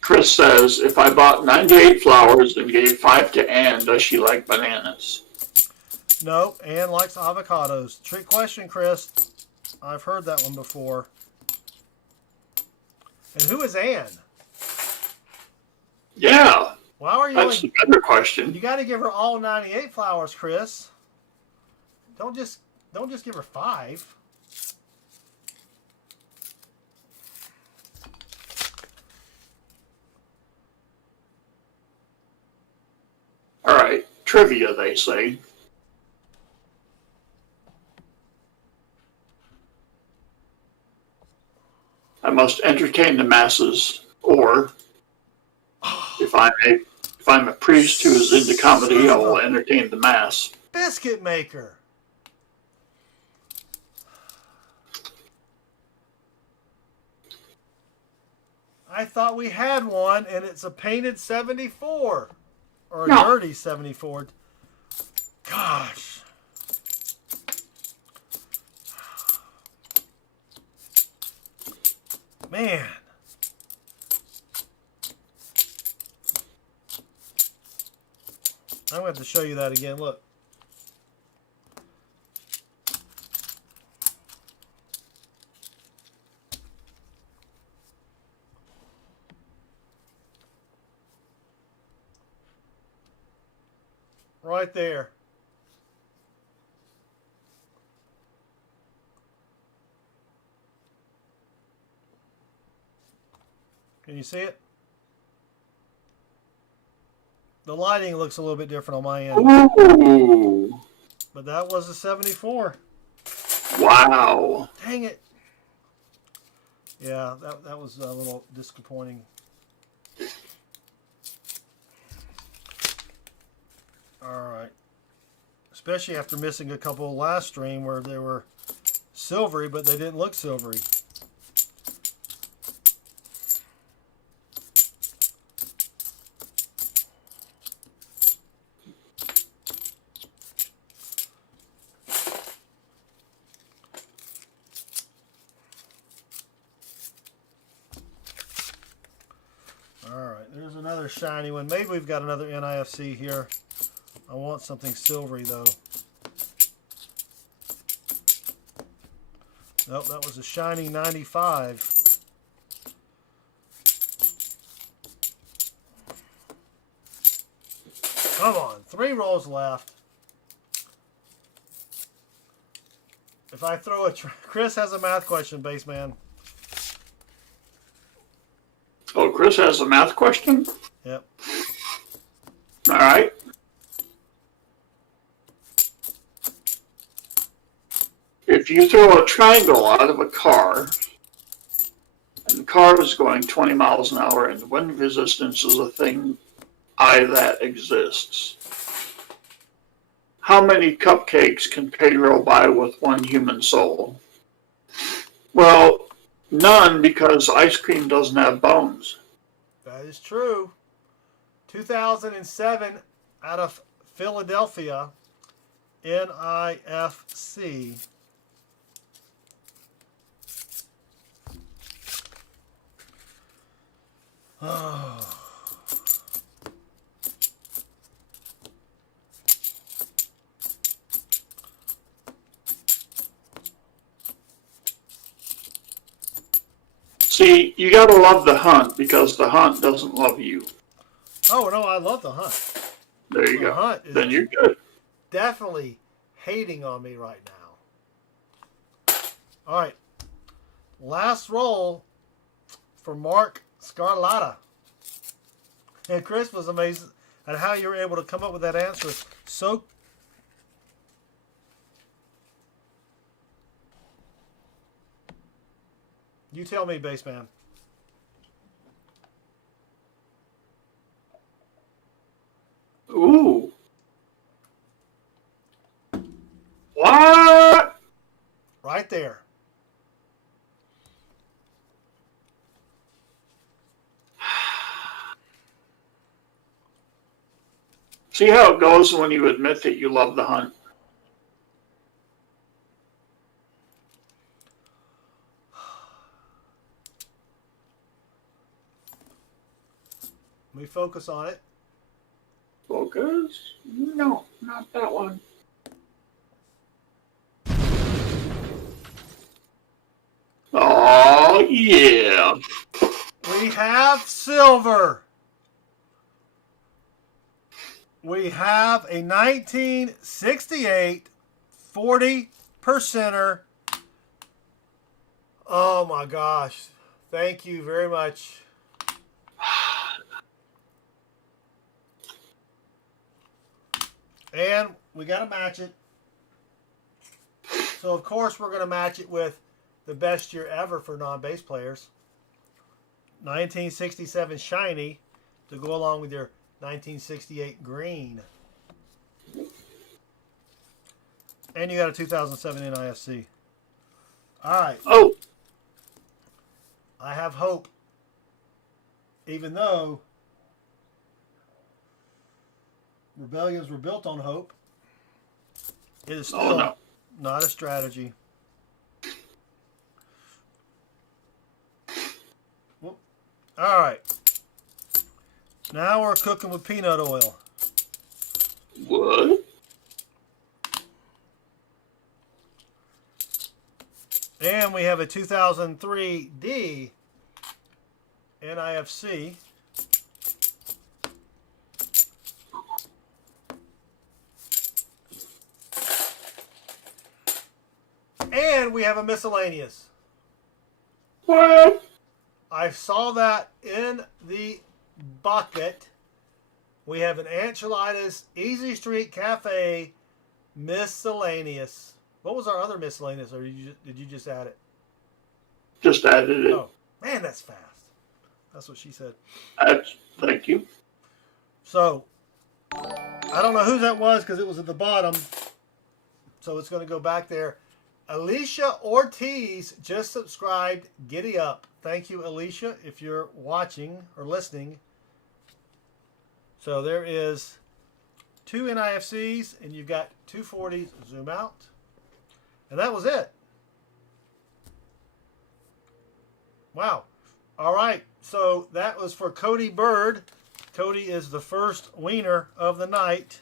Chris says, if I bought 98 flowers and gave 5 to Anne, does she like bananas? No, Ann likes avocados. Trick question, Chris. I've heard that one before. And who is Ann? Yeah, Why are you that's only... the better question. You got to give her all 98 flowers, Chris. Don't just give her 5. All right, trivia, they say. I must entertain the masses, or if I'm a priest who is into comedy, I will entertain the mass. Biscuit maker. I thought we had one, and it's a painted 74. Or a No. dirty 74. Gosh. Man. I'm going to have to show you that again. Look. Right there. Can you see it? The lighting looks a little bit different on my end. Ooh, But that was a 74. wow. Dang it. Yeah, that was a little disappointing. Alright. Especially after missing a couple last stream where they were silvery, but they didn't look silvery. Alright, there's another shiny one. Maybe we've got another NIFC here. I want something silvery though. Nope, that was a shiny 95. Come on, 3 rolls left. If I throw a... Chris has a math question, Baseman. Oh, Chris has a math question? Yep. All right. If you throw a triangle out of a car, and the car is going 20 miles an hour, and wind resistance is a thing that exists, how many cupcakes can Pedro buy with one human soul? Well, none, because ice cream doesn't have bones. That is true. 2007 out of Philadelphia, NIFC. Oh. See, you gotta love the hunt, because the hunt doesn't love you. Oh, no, I love the hunt. There you The go. hunt is Then you're good. definitely hating on me right now. All right. Last roll for Mark Scarlata. And Chris was amazed at how you were able to come up with that answer so... You tell me, Baseman. Ooh. What? Right there. See how it goes when you admit that you love the hunt? Let me focus on it. Focus? No, not that one. Oh, yeah. We have silver. We have a 1968 40 percenter. Oh my gosh. Thank you very much. And we got to match it. So, of course, we're going to match it with the best year ever for non-base players. 1967 shiny to go along with your 1968 green. And you got a 2007 NIFC. All right. Oh, I have hope. Even though rebellions were built on hope, it is still no. not a strategy. Whoop. All right. Now we're cooking with peanut oil. What? And we have a 2003 D NIFC. And we have a miscellaneous. What? I saw that in the bucket. We have an Enchiladas Easy Street Cafe miscellaneous. What was our other miscellaneous, or did you just add it? Just added it. Oh, man, that's fast. That's what she said. Thank you. So, I don't know who that was because it was at the bottom. So it's going to go back there. Alicia Ortiz just subscribed. Giddy up. Thank you, Alicia, if you're watching or listening. So there is 2 NIFCs, and you've got 240s. Zoom out. And that was it. Wow. All right. So that was for Cody Bird. Cody is the first wiener of the night.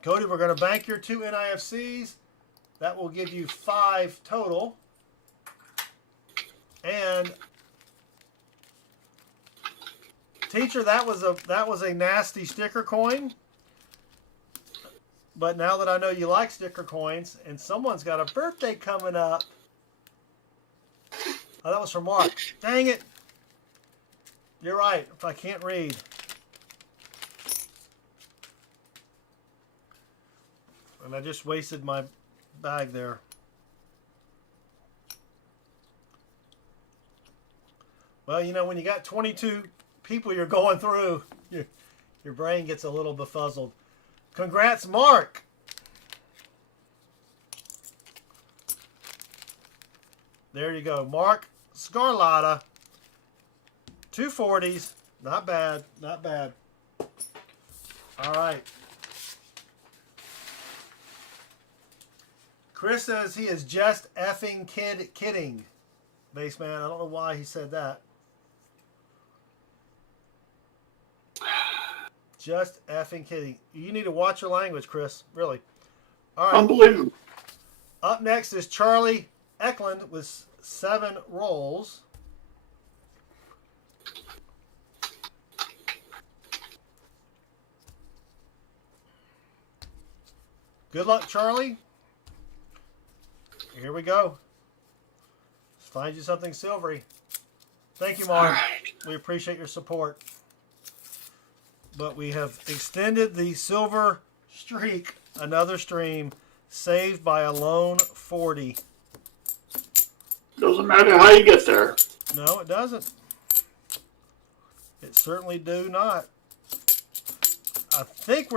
Cody, we're going to bank your 2 NIFCs. That will give you 5 total. And teacher, that was a nasty sticker coin. But now that I know you like sticker coins, and someone's got a birthday coming up. Oh, that was from Mark. Dang it. You're right. If I can't read. And I just wasted my bag there. Well, you know, when you got 22 people you're going through, your brain gets a little befuddled. Congrats, Mark. There you go. Mark Scarlatta. 240s. Not bad. Not bad. All right. Chris says he is just effing kidding. Baseman, I don't know why he said that. Just effing kidding. You need to watch your language, Chris. Really. All right. Unbelievable. Up next is Charlie Eklund with 7 rolls. Good luck, Charlie. Here we go. Let's find you something silvery. Thank you, Mark. We appreciate your support. But we have extended the silver streak. Another stream saved by a lone 40. Doesn't matter how you get there. No, it doesn't. It certainly do not. I think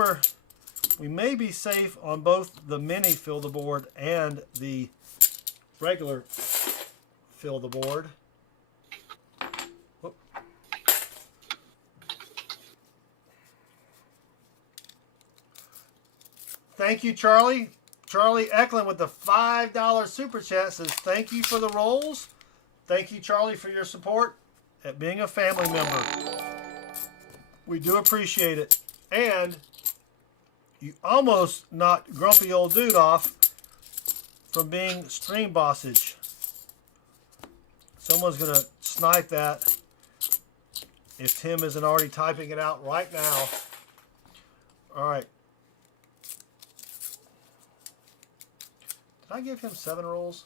we may be safe on both the mini fill the board and the regular fill the board. Whoop. Thank you, Charlie. Charlie Eklund with the $5 super chat says, thank you for the rolls. Thank you, Charlie, for your support at being a family member. We do appreciate it. And you almost knocked Grumpy Old Dude off from being stream bossage. Someone's going to snipe that if Tim isn't already typing it out right now. All right. Did I give him 7 rolls?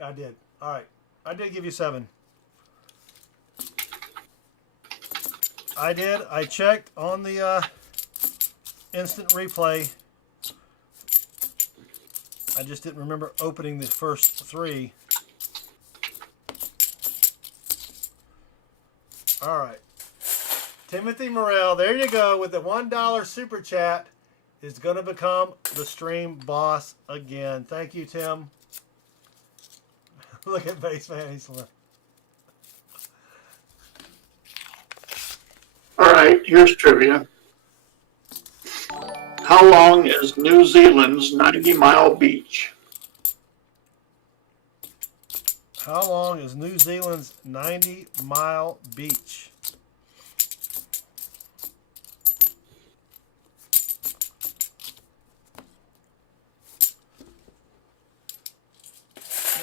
I did. All right. I did give you 7. I did. I checked on the instant replay. I just didn't remember opening the first 3. All right. Timothy Morrell, there you go, with the $1 super chat, is going to become the stream boss again. Thank you, Tim. Look at Baseman. He's All right, here's trivia. How long is New Zealand's 90-mile beach? How long is New Zealand's 90-mile beach?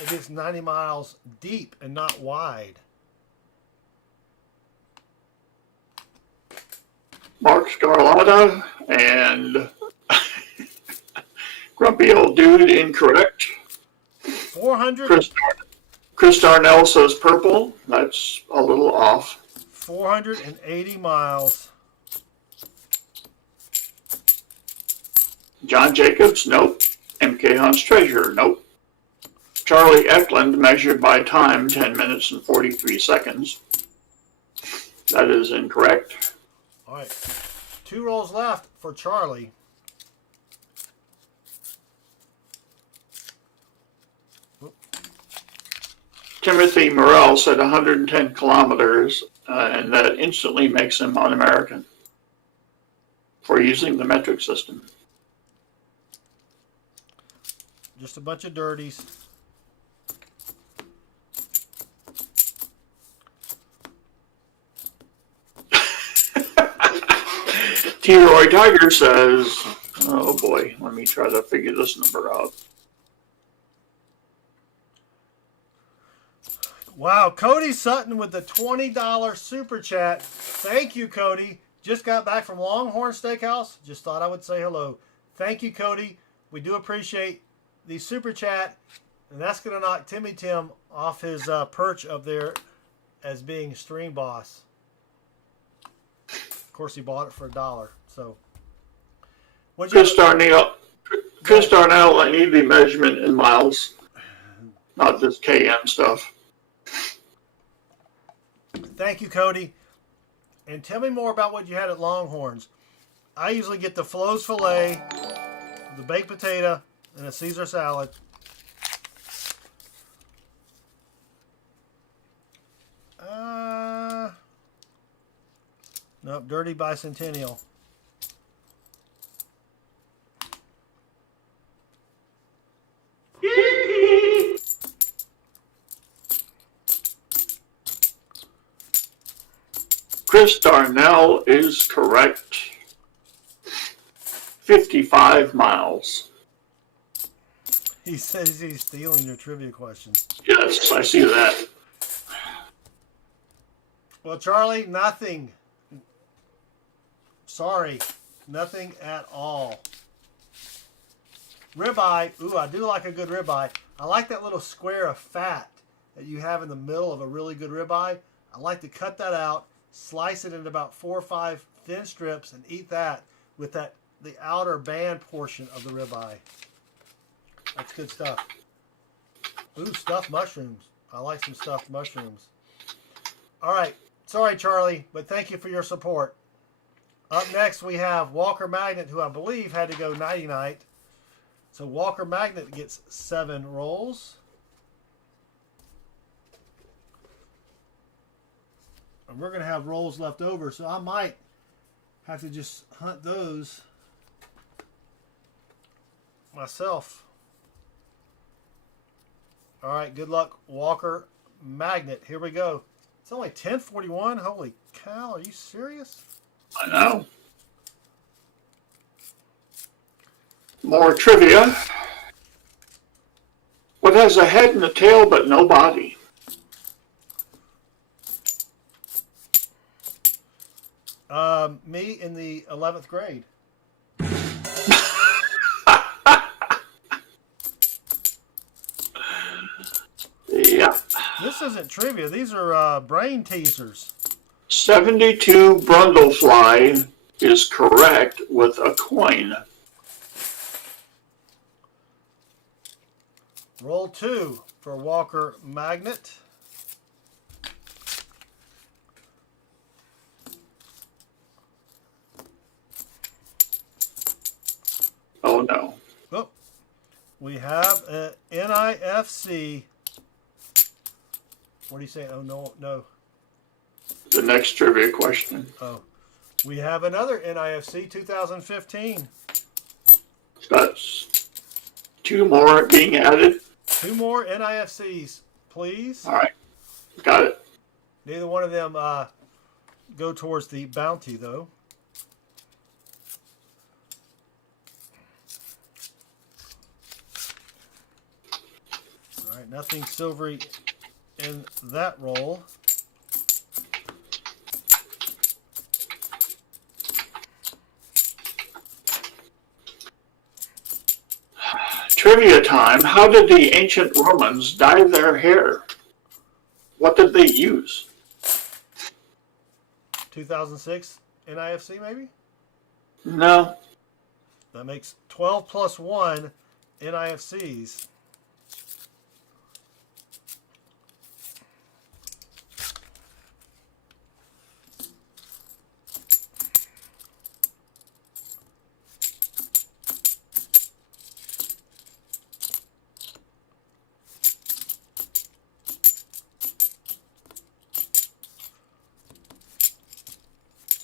Maybe it's 90 miles deep and not wide. Mark Scarlata and Grumpy Old Dude incorrect. 400. Chris Darnell says purple. That's a little off. 480 miles. John Jacobs, nope. MK Hunt's Treasure, nope. Charlie Eklund measured by time 10 minutes and 43 seconds. That is incorrect. All right. 2 rolls left for Charlie. Timothy Morrell said 110 kilometers, and that instantly makes him un-American for using the metric system. Just a bunch of dirties. T-Roy Tiger says, oh boy, let me try to figure this number out. Wow, Cody Sutton with the $20 super chat. Thank you, Cody. Just got back from Longhorn Steakhouse. Just thought I would say hello. Thank you, Cody. We do appreciate the super chat. And that's going to knock Timmy Tim off his perch up there as being stream boss. Of course, he bought it for $1. So, Chris Darnell, I need the measurement in miles, not this KM stuff. Thank you, Cody. And tell me more about what you had at Longhorns. I usually get the Flo's filet, the baked potato, and a Caesar salad. Nope, Dirty Bicentennial. Chris Darnell is correct. 55 miles. He says he's stealing your trivia questions. Yes, I see that. Well, Charlie, nothing. Sorry, nothing at all. Ribeye, ooh, I do like a good ribeye. I like that little square of fat that you have in the middle of a really good ribeye. I like to cut that out, slice it into about 4 or 5 thin strips, and eat that with the outer band portion of the ribeye. That's good stuff. Ooh, stuffed mushrooms. I like some stuffed mushrooms. All right. Sorry, Charlie, but thank you for your support. Up next, we have Walker Magnet, who I believe had to go nighty-night. So Walker Magnet gets 7 rolls. And we're going to have rolls left over, so I might have to just hunt those myself. All right, good luck, Walker Magnet. Here we go. It's only 10:41. Holy cow, are you serious? I know. More trivia. What has a head and a tail but no body? Me in the 11th grade. Yeah. This isn't trivia. These are brain teasers. 72 Brundlefly is correct with a coin. Roll 2 for Walker Magnet. Oh no. Oh, we have a NIFC. What do you say? Oh, no, no. The next trivia question. Oh, we have another NIFC 2015. That's 2 more being added. 2 more NIFCs, please. All right. Got it. Neither one of them go towards the bounty, though. All right, nothing silvery in that roll. Trivia time. How did the ancient Romans dye their hair? What did they use? 2006 NIFC, maybe? No. That makes 12 plus 1 NIFCs.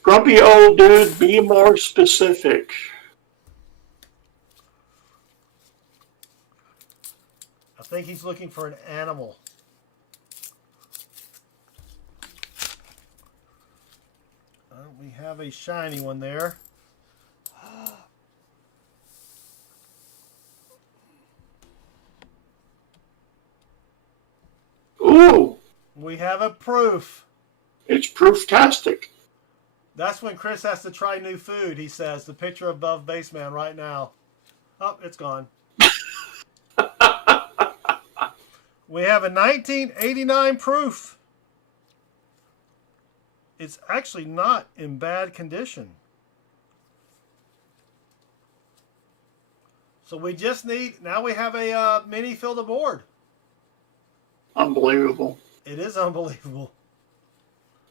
Grumpy old dude, be more specific. I think he's looking for an animal. We have a shiny one there. Ooh, We have a proof. it's proof-tastic. That's when Chris has to try new food, he says. The picture above Baseman right now. Oh, it's gone. We have a 1989 proof. It's actually not in bad condition. So we just need, now we have a mini fill the board. Unbelievable. It is unbelievable.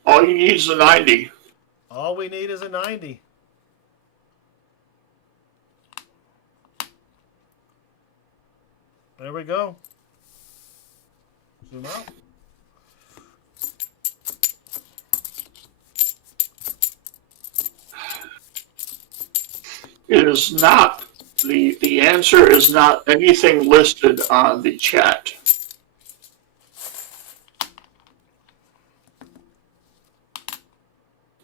All you need is a 90. All we need is a 90. There we go. Zoom out. It is not, the answer is not anything listed on the chat.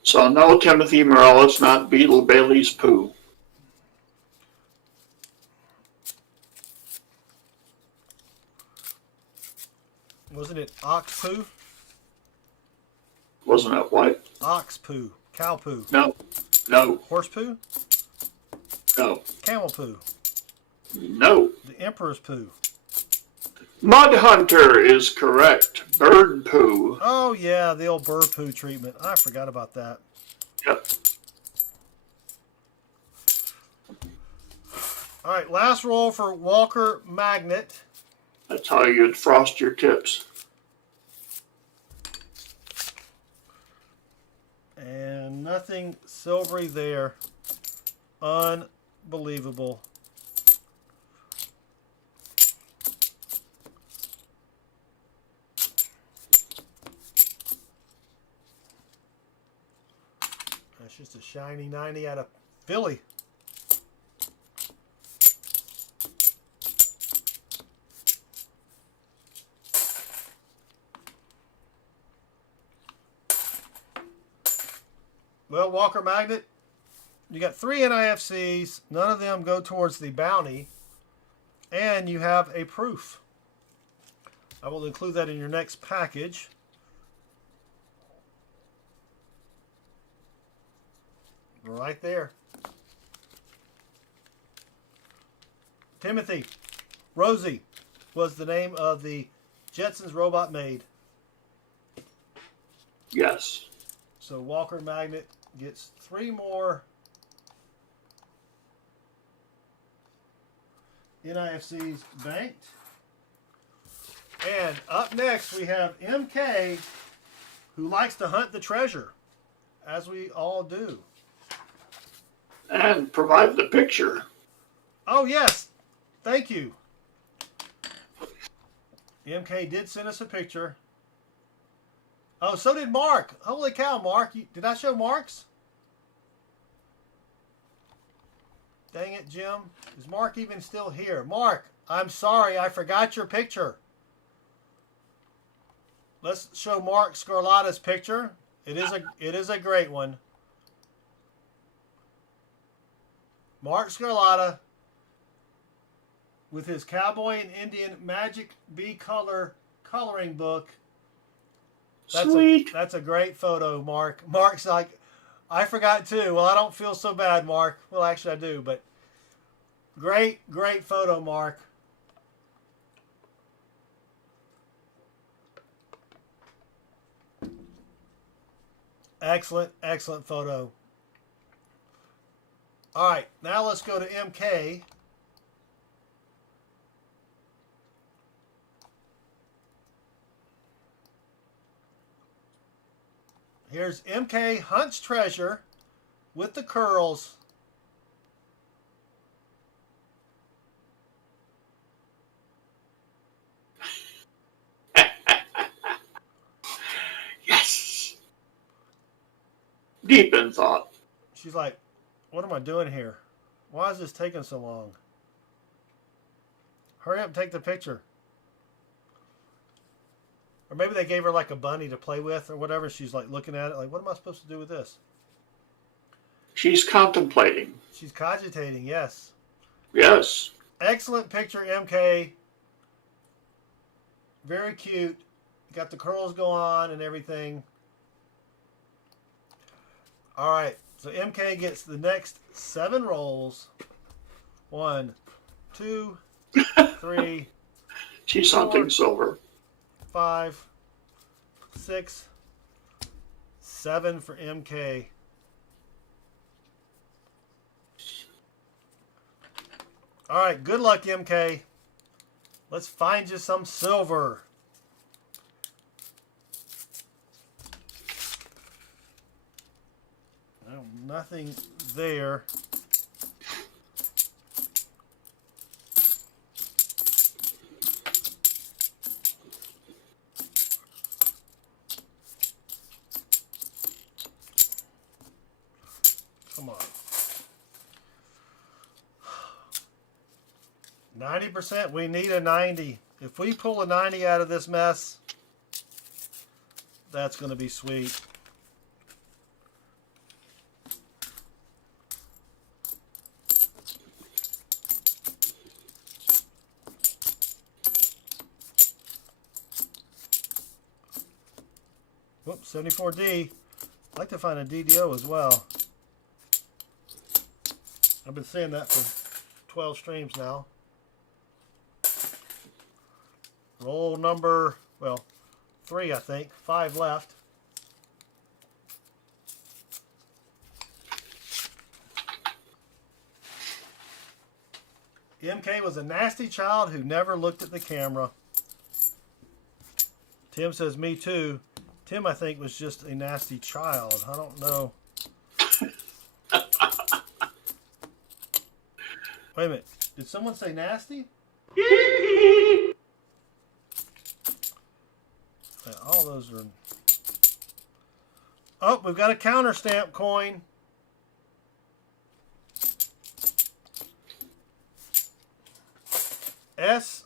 So no, Timothy Morell, it's not Beetle Bailey's poo. Wasn't it ox poo? Wasn't it what? Ox poo. Cow poo. No, no, Horse poo? no, Camel poo. No. The emperor's poo. Mud Hunter is correct. Bird poo. Oh, yeah, the old bird poo treatment. I forgot about that. Yep. All right, last roll for Walker Magnet. That's how you'd frost your tips. And nothing silvery there. Unbelievable. That's just a shiny 90 out of Philly. Well, Walker Magnet, you got 3 NIFCs. None of them go towards the bounty. And you have a proof. I will include that in your next package. Right there. Timothy, Rosie was the name of the Jetsons robot maid. Yes. So Walker Magnet gets 3 more NIFCs banked. And up next we have MK, who likes to hunt the treasure, as we all do. And provide the picture. Oh, yes. Thank you. MK did send us a picture. Oh, so did Mark. Holy cow, Mark. Did I show Mark's? Dang it, Jim. Is Mark even still here? Mark, I'm sorry. I forgot your picture. Let's show Mark Scarlatta's picture. It is a great one. Mark Scarlatta with his Cowboy and Indian Magic B Color coloring book. Sweet. That's a great photo, Mark. Mark's like, I forgot too. Well, I don't feel so bad, Mark. Well, actually I do, but great photo, Mark. Excellent photo. All right, now let's go to MK. Here's MK Hunts Treasure with the curls. Yes. Deep in thought. She's like, what am I doing here? Why is this taking so long? Hurry up and take the picture. Or maybe they gave her like a bunny to play with or whatever. She's like looking at it like, what am I supposed to do with this? She's contemplating. She's cogitating, yes. Yes. Excellent picture, MK. Very cute. Got the curls going on and everything. All right. So MK gets the next 7 rolls. 1, 2, 3. She's 4, hunting silver. 5, 6, 7 for MK. All right, good luck, MK. Let's find you some silver. Oh, nothing there. Come on. 90%. We need a 90. If we pull a 90 out of this mess, that's going to be sweet. Whoops, 74D. I'd like to find a DDO as well. I've been saying that for 12 streams now. Roll number, well, 3, I think. 5 left. MK was a nasty child who never looked at the camera. Tim says, me too. Tim, I think, was just a nasty child. I don't know. Wait a minute. Did someone say nasty? Yeah, all those are... Oh, we've got a counter stamp coin. S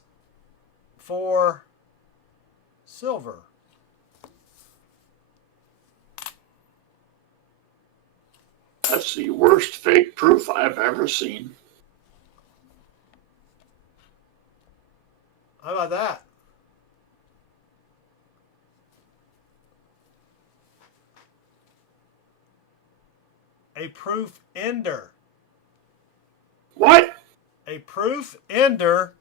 for silver. That's the worst fake proof I've ever seen. How about that? A proof ender. What? A proof ender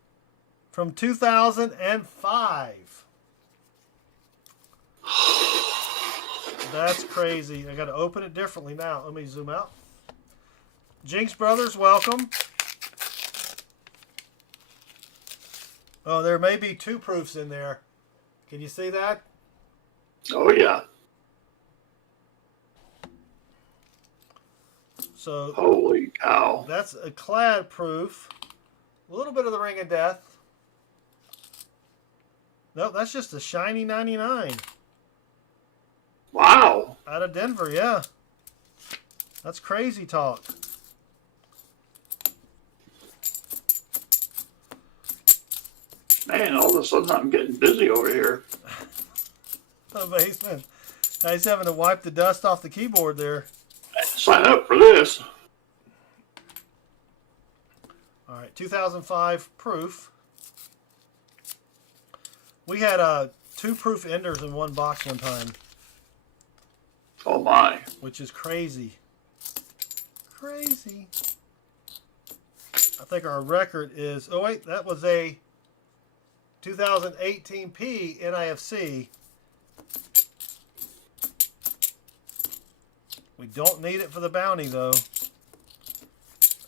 from 2005. That's crazy. I got to open it differently now. Let me zoom out. Jinx Brothers, welcome. Oh, there may be 2 proofs in there. Can you see that? Oh, yeah. So Holy cow. that's a clad proof. A little bit of the Ring of Death. Nope, that's just a shiny 99. Wow. Out of Denver, yeah. That's crazy talk. Man, all of a sudden I'm getting busy over here. The basement. He's having to wipe the dust off the keyboard there. I didn't sign up for this. All right, 2005 proof. We had 2 proof enders in one box one time, Oh, my. which is crazy. Crazy. I think our record is... Oh, wait, that was a 2018 P NIFC. We don't need it for the bounty, though.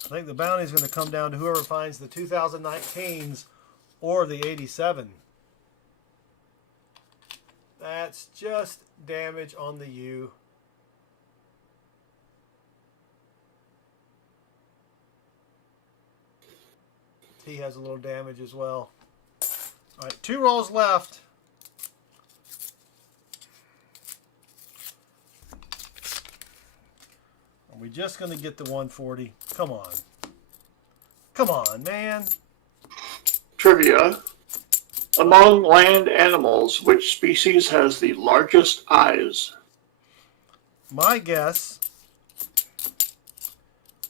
I think the bounty is going to come down to whoever finds the 2019s or the 87. That's just damage on the U. T has a little damage as well. All right, 2 rolls left. Are we just going to get the 140? Come on. Come on, man. Trivia. Among land animals, which species has the largest eyes? My guess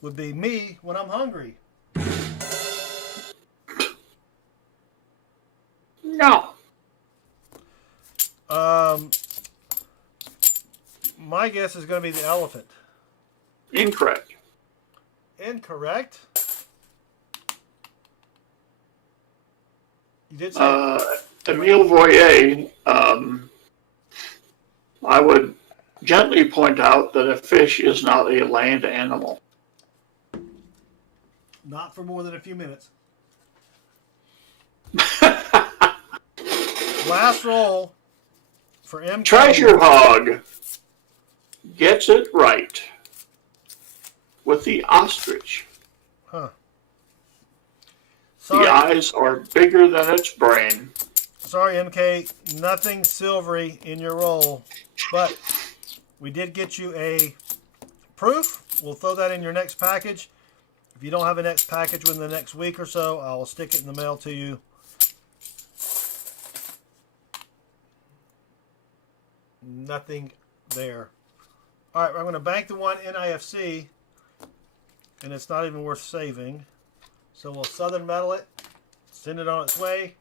would be me when I'm hungry. No. My guess is going to be the elephant. Incorrect. Incorrect. You did say Emile Voyer, I would gently point out that a fish is not a land animal. not for more than a few minutes. Last roll for MK. Treasure Hog gets it right with the ostrich. Huh. The Sorry, eyes are bigger than its brain. sorry, MK. Nothing silvery in your roll, but we did get you a proof. We'll throw that in your next package. If you don't have a next package within the next week or so, I'll stick it in the mail to you. Nothing there. All right, I'm going to bank the one NIFC, and it's not even worth saving. So we'll Southern Metal it, send it on its way.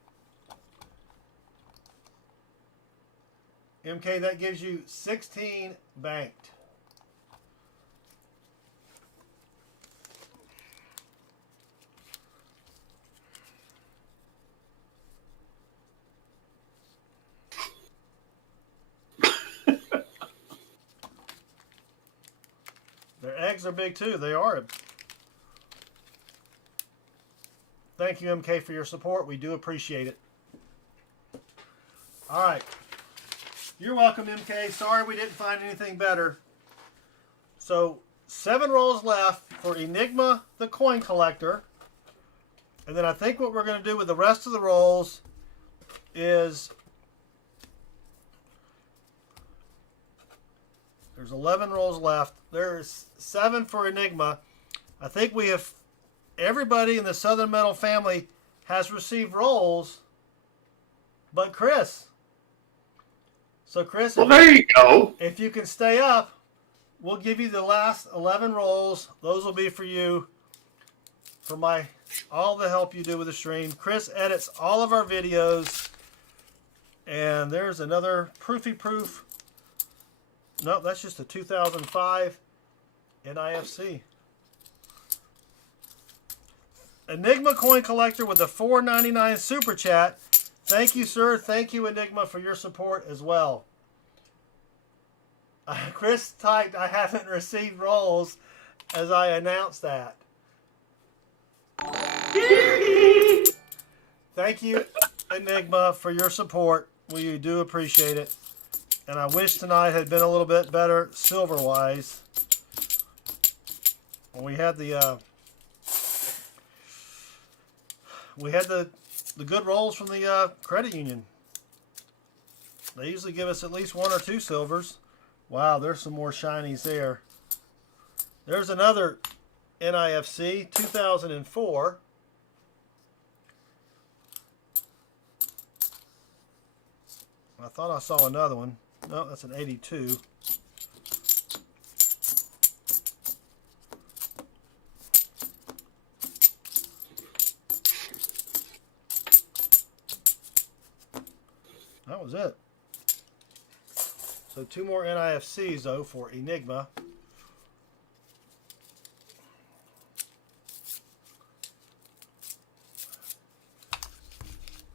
MK, that gives you 16 banked. eggs are big too. They are. Thank you, MK, for your support. We do appreciate it. All right. You're welcome, MK. Sorry we didn't find anything better. So 7 rolls left for Enigma the Coin Collector. And then I think what we're going to do with the rest of the rolls is there's 11 rolls left. There's 7 for Enigma. I think we have everybody in the Southern Metal family has received rolls but Chris. So Chris, Well, there you go. if you can stay up, we'll give you the last 11 rolls. Those will be for you, for all the help you do with the stream. Chris edits all of our videos. And there's another Proofy Proof. No, that's just a 2005 NIFC. Enigma Coin Collector with a $4.99 Super Chat. Thank you, sir. Thank you, Enigma, for your support as well. Chris typed, I haven't received rolls as I announced that. Thank you, Enigma, for your support. We do appreciate it. And I wish tonight had been a little bit better silver-wise. We had the good rolls from the credit union. They usually give us at least 1 or 2 silvers. Wow, there's some more shinies there. There's another NIFC 2004. I thought I saw another one. No, that's an 82. That was it. So 2 more NIFCs though for Enigma.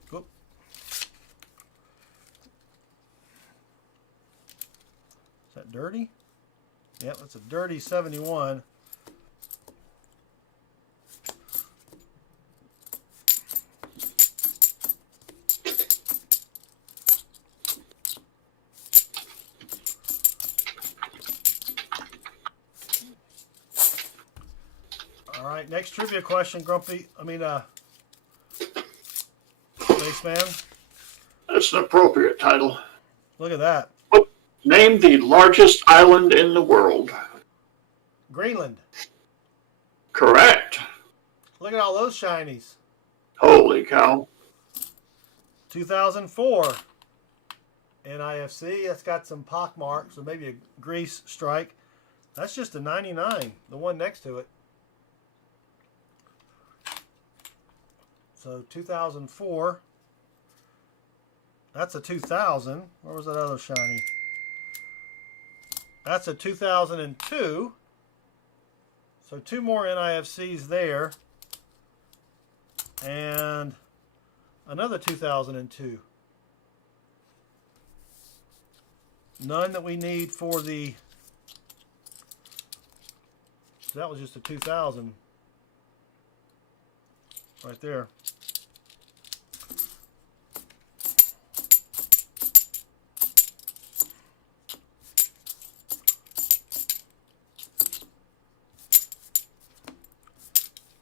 Whoop. Is that dirty? Yep, that's a dirty 71. All right, next trivia question, Grumpy. Spaceman. That's an appropriate title. Look at that. Name the largest island in the world. Greenland. Correct. Look at all those shinies. Holy cow. 2004 NIFC. That's got some pock marks or maybe a grease strike. That's just a 99, the one next to it. So 2004. That's a 2000. Where was that other shiny? That's a 2002. So 2 more NIFCs there. And another 2002. None that we need for the... That was just a 2000. Right there.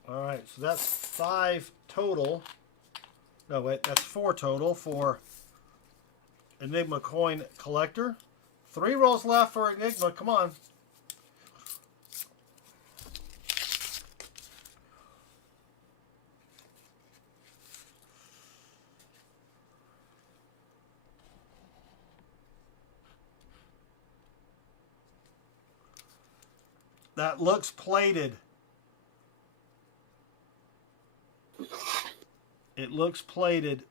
All right, so that's 5 total. No, wait, that's 4 total for Enigma Coin Collector. 3 rolls left for Enigma. Come on. That looks plated. It looks plated.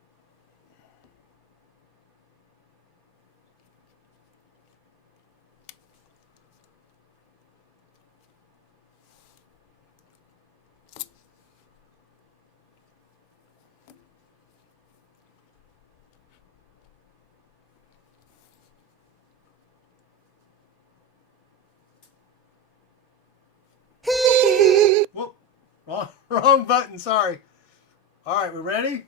Wrong button, sorry. All right, we ready?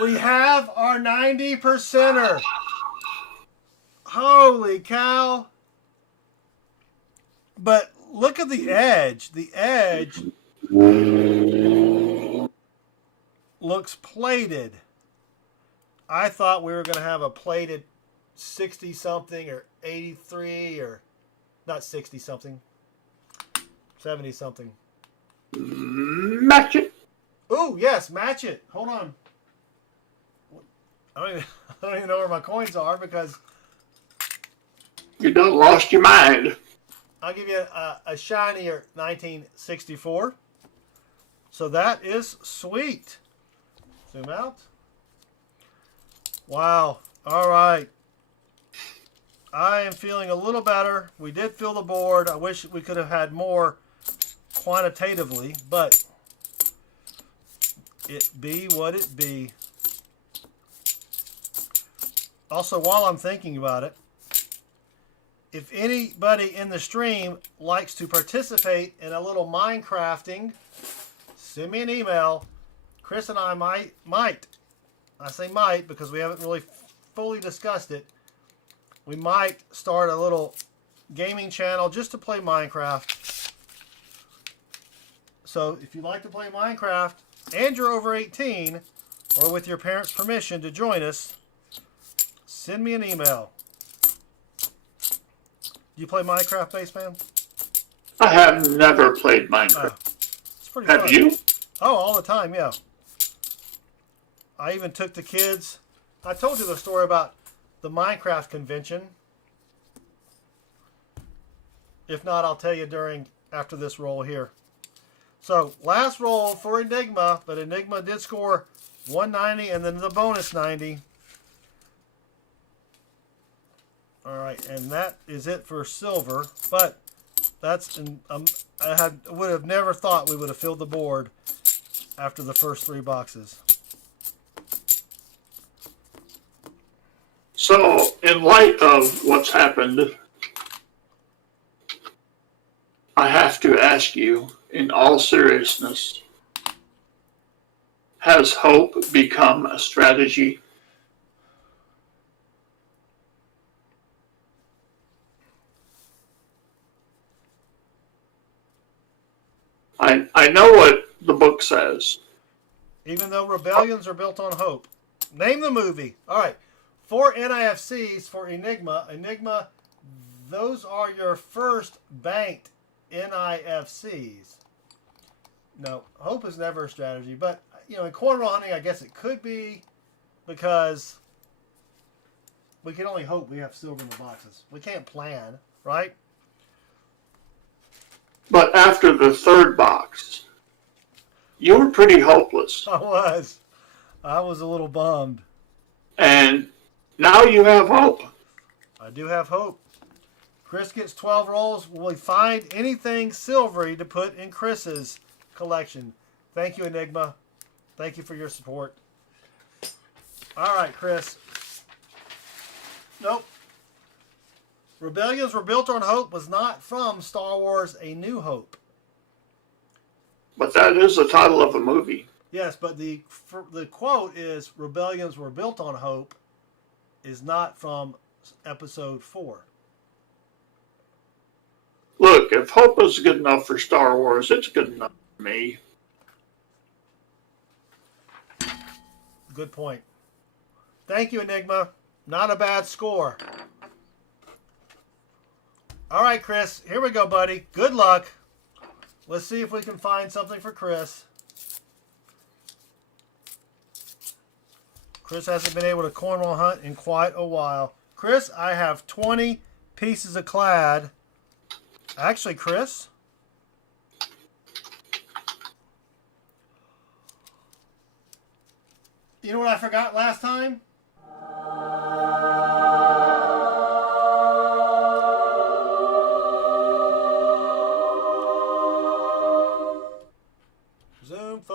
We have our 90%er. Holy cow. But look at the edge. The edge looks plated. I thought we were going to have a plated 60 something or 83 or not 60 something, 70 something. Match it. Oh, yes, match it. Hold on. I don't even know where my coins are because You done lost your mind. I'll give you a shinier 1964. So that is sweet. Zoom out. Wow. All right. I am feeling a little better. We did fill the board. I wish we could have had more quantitatively, but it be what it be. Also, while I'm thinking about it, if anybody in the stream likes to participate in a little Minecrafting, send me an email. Chris and I might, I say might because we haven't really fully discussed it. We might start a little gaming channel just to play Minecraft. So if you'd like to play Minecraft and you're over 18 or with your parents' permission to join us, send me an email. Do you play Minecraft, Baseman? I have never played Minecraft. It's pretty fun. Have you? Oh, all the time, yeah. I even took the kids. I told you the story about the Minecraft convention. If not, I'll tell you after this roll here. So, last roll for Enigma, but Enigma did score 190 and then the bonus 90. All right, and that is it for silver. But that's I would have never thought we would have filled the board after the first 3 boxes. So, in light of what's happened, I have to ask you, in all seriousness, has hope become a strategy? I know what the book says. Even though rebellions are built on hope. Name the movie. All right. 4 NIFCs for Enigma. Enigma, those are your first banked NIFCs. No, hope is never a strategy. But, in cornrow hunting, I guess it could be because we can only hope we have silver in the boxes. We can't plan, right? But after the 3rd box, you were pretty hopeless. I was a little bummed. And now you have hope. I do have hope. Chris gets 12 rolls. Will we find anything silvery to put in Chris's collection? Thank you, Enigma. Thank you for your support. All right, Chris. Nope. Rebellions Were Built on Hope was not from Star Wars A New Hope. But that is the title of a movie. Yes, but the quote is Rebellions Were Built on Hope is not from episode 4. Look, if hope is good enough for Star Wars, it's good enough for me. Good point. Thank you, Enigma. Not a bad score. All right, Chris. Here we go, buddy. Good luck. Let's see if we can find something for Chris. Chris hasn't been able to cornrow hunt in quite a while. Chris, I have 20 pieces of clad. Actually, Chris. You know what I forgot last time?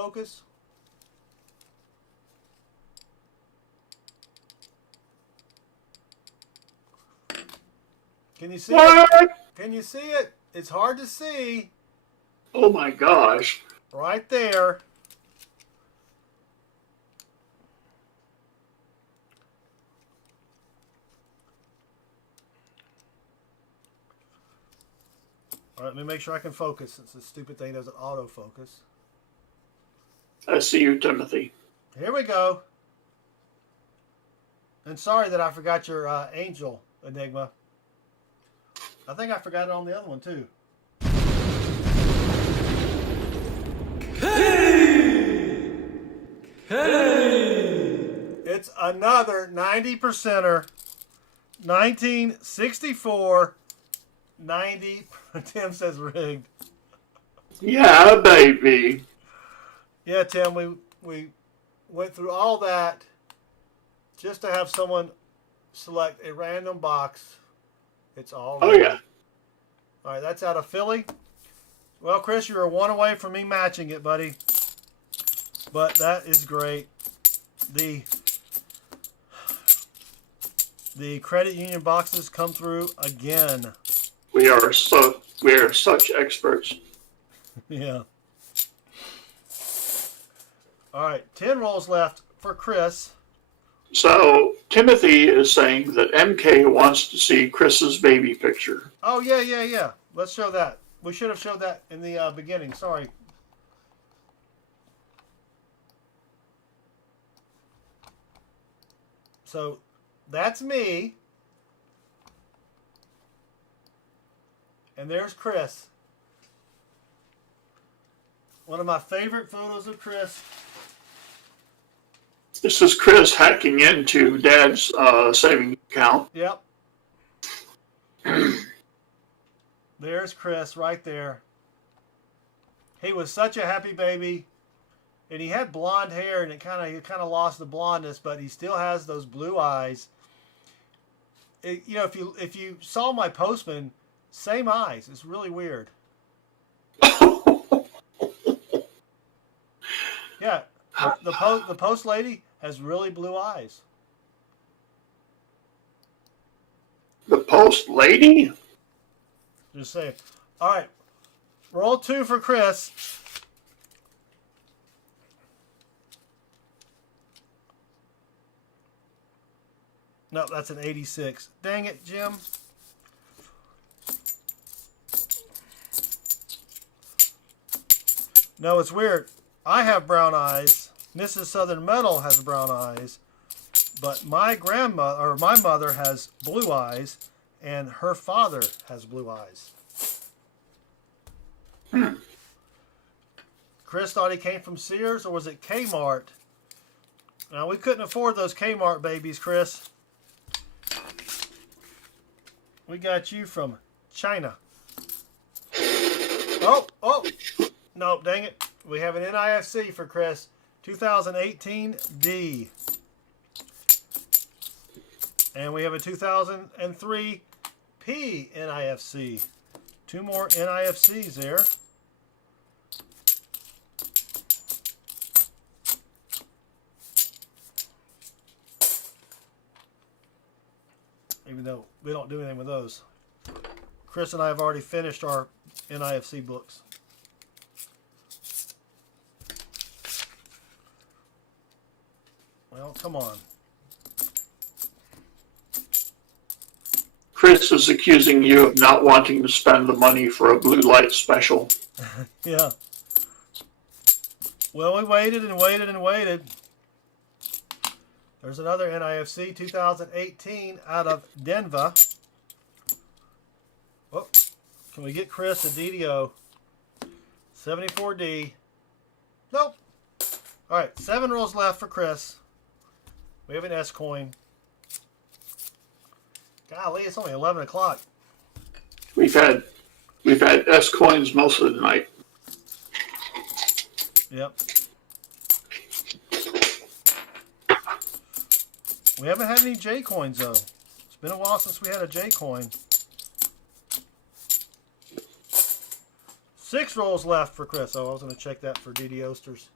autofocus? Can you see it? What? Can you see it? It's hard to see. Oh my gosh. Right there. All right, let me make sure I can focus since this stupid thing doesn't autofocus. I see you, Timothy. Here we go. And sorry that I forgot your angel enigma. I think I forgot it on the other one too. It's another 90%er. 1964 90. Tim says rigged. Yeah, baby. Yeah, Tim, we went through all that just to have someone select a random box. It's all Oh rigged. yeah. All right, that's out of Philly. Well, Chris, you were one away from me matching it, buddy. But that is great. The credit union boxes come through again. We are such experts. Yeah. All right, 10 rolls left for Chris. So Timothy is saying that MK wants to see Chris's baby picture. Oh, yeah. Let's show that. We should have showed that in the beginning. Sorry. So that's me. And there's Chris. One of my favorite photos of Chris. This is Chris hacking into Dad's savings account. Yep. There's Chris right there. He was such a happy baby. And he had blonde hair, and he kind of lost the blondness, but he still has those blue eyes. If you saw my postman, same eyes. It's really weird. Yeah, the post lady has really blue eyes. The post lady? Just saying. All right, roll 2 for Chris. No, that's an 86. Dang it, Jim. No, it's weird. I have brown eyes. Mrs. Southern Metal has brown eyes. But my grandmother, or my mother, has blue eyes. And her father has blue eyes. Chris thought he came from Sears, or was it Kmart? Now, we couldn't afford those Kmart babies, Chris. We got you from China. Oh. No, dang it. We have an NIFC for Chris. 2018 D. And we have a 2003 P NIFC. 2 more NIFCs there. Even though we don't do anything with those. Chris and I have already finished our NIFC books. Well, come on. Chris is accusing you of not wanting to spend the money for a blue light special. Yeah. Well, we waited and waited and waited. There's another NIFC 2018 out of Denver. Oh, can we get Chris a DDO? 74D. Nope. All right, 7 rolls left for Chris. We have an S coin. Golly, it's only 11 o'clock. We've had S coins most of the night. Yep. We haven't had any J coins though. It's been a while since we had a J coin. 6 rolls left for Chris. Oh, I was going to check that for DD Oasters.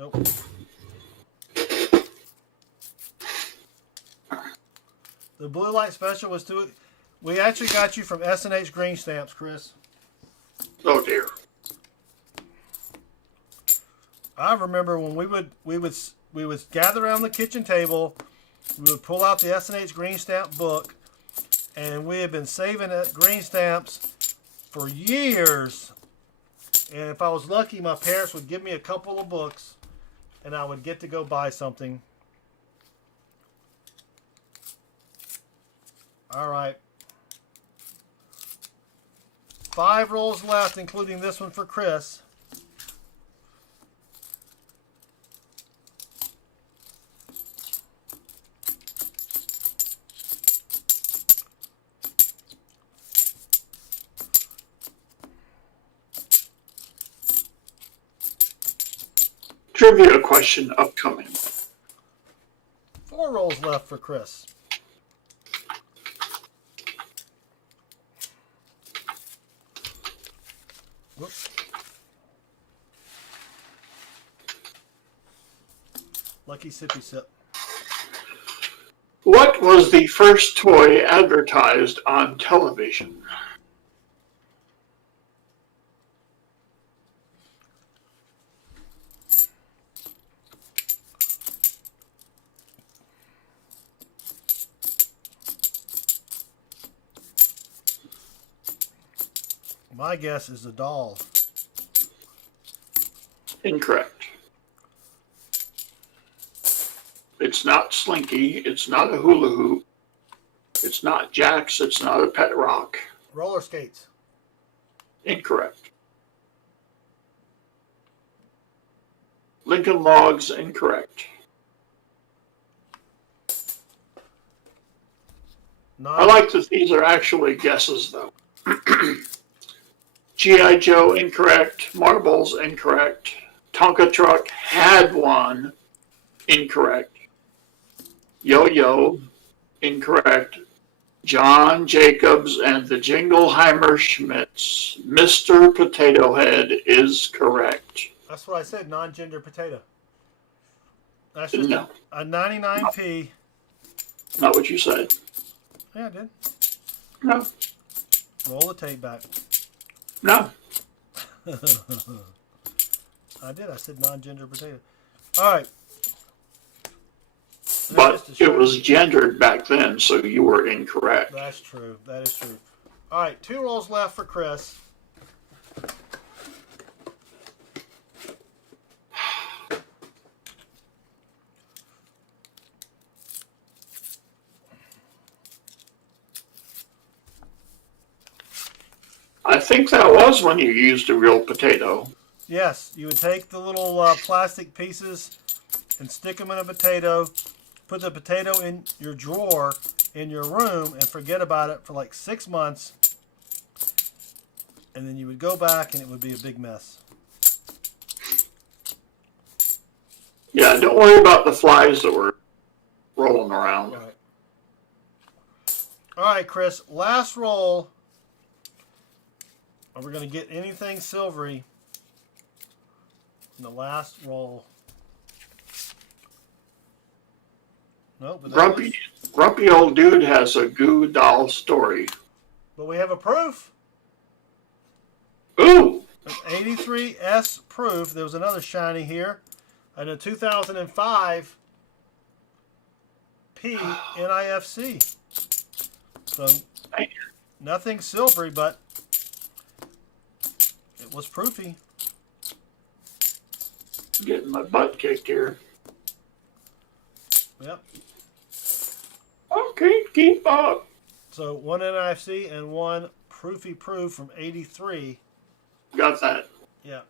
Nope. The blue light special was to. We actually got you from S&H Green Stamps, Chris. Oh dear. I remember when we would gather around the kitchen table, we would pull out the S&H Green Stamp book, and we had been saving green stamps for years. And if I was lucky, my parents would give me a couple of books, and I would get to go buy something. All right. 5 rolls left, including this one for Chris. Trivia question upcoming. 4 rolls left for Chris. Whoops. Lucky sippy sip. What was the first toy advertised on television? My guess is a doll. Incorrect. It's not Slinky. It's not a hula hoop. It's not Jax. It's not a pet rock. Roller skates. Incorrect. Lincoln Logs. Incorrect. I like that these are actually guesses, though. G.I. Joe, incorrect. Marbles, incorrect. Tonka Truck had one, incorrect. Yo-Yo, incorrect. John Jacobs and the Jingleheimer Schmitz. Mr. Potato Head is correct. That's what I said, non-gender potato. That's just No, a 99p. not what you said. Yeah, I did. No, Roll the tape back. no. I did. I said non-gender potato. All right. But it was gendered back then, so you were incorrect. That's true. That is true. All right. 2 rolls left for Chris. I think that was when you used a real potato. Yes, you would take the little plastic pieces and stick them in a potato, put the potato in your drawer in your room, and forget about it for like 6 months. And then you would go back and it would be a big mess. Yeah, don't worry about the flies that were rolling around. Right. All right, Chris, last roll. Are we going to get anything silvery in the last roll? Nope. But Grumpy old dude has a goo doll story. But we have a proof. Ooh! An 83S proof. There was another shiny here. And a 2005 P NIFC. So nothing silvery, but it was proofy. Getting my butt kicked here. Yep. Okay, keep up. So 1 NIFC and 1 proofy proof from 83. Got that. Yeah.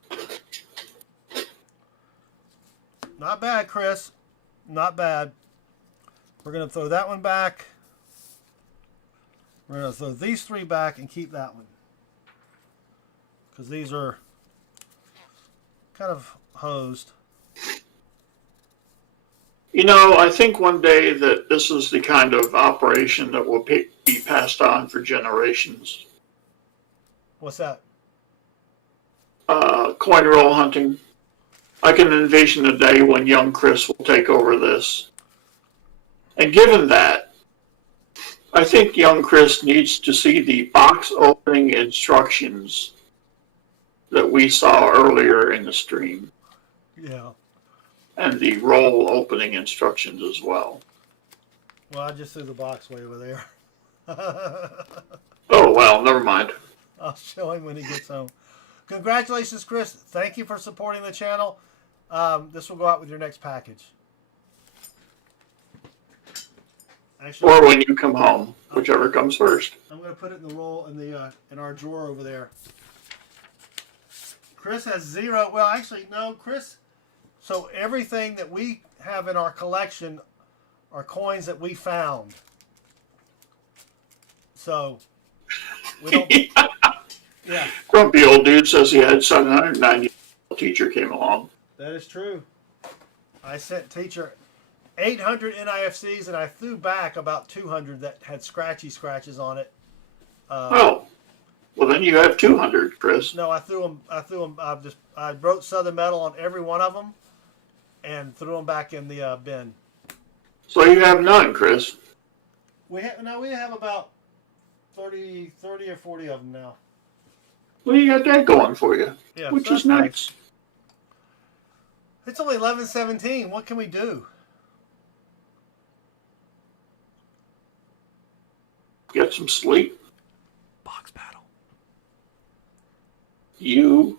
Not bad, Chris. Not bad. We're going to throw that one back. We're going to throw these 3 back and keep that one. Because these are kind of hosed. You know, I think one day that this is the kind of operation that will be passed on for generations. What's that? Coin roll hunting. I can envision a day when young Chris will take over this. And given that, I think young Chris needs to see the box opening instructions that we saw earlier in the stream. Yeah. And the roll opening instructions as well. Well, I just threw the box way over there. Oh, well, never mind. I'll show him when he gets home. Congratulations, Chris. Thank you for supporting the channel. This will go out with your next package. Actually, Or when you come home, whichever comes first. I'm going to put it in the roll in our drawer over there. Chris has 0. Well, actually, no, Chris. So everything that we have in our collection are coins that we found. So we don't. Yeah. Grumpy old dude says he had 790. Teacher came along. That is true. I sent teacher 800 NIFCs, and I threw back about 200 that had scratches on it. Oh, well then you have 200, Chris. No, I threw them. I wrote Southern Metal on every one of them, and threw them back in the bin. So you have none, Chris. We have about 30 or 40 of them now. Well, you got that going for you, Yeah, which so is that's nice. It's only 11:17. What can we do? Get some sleep. Box battle. You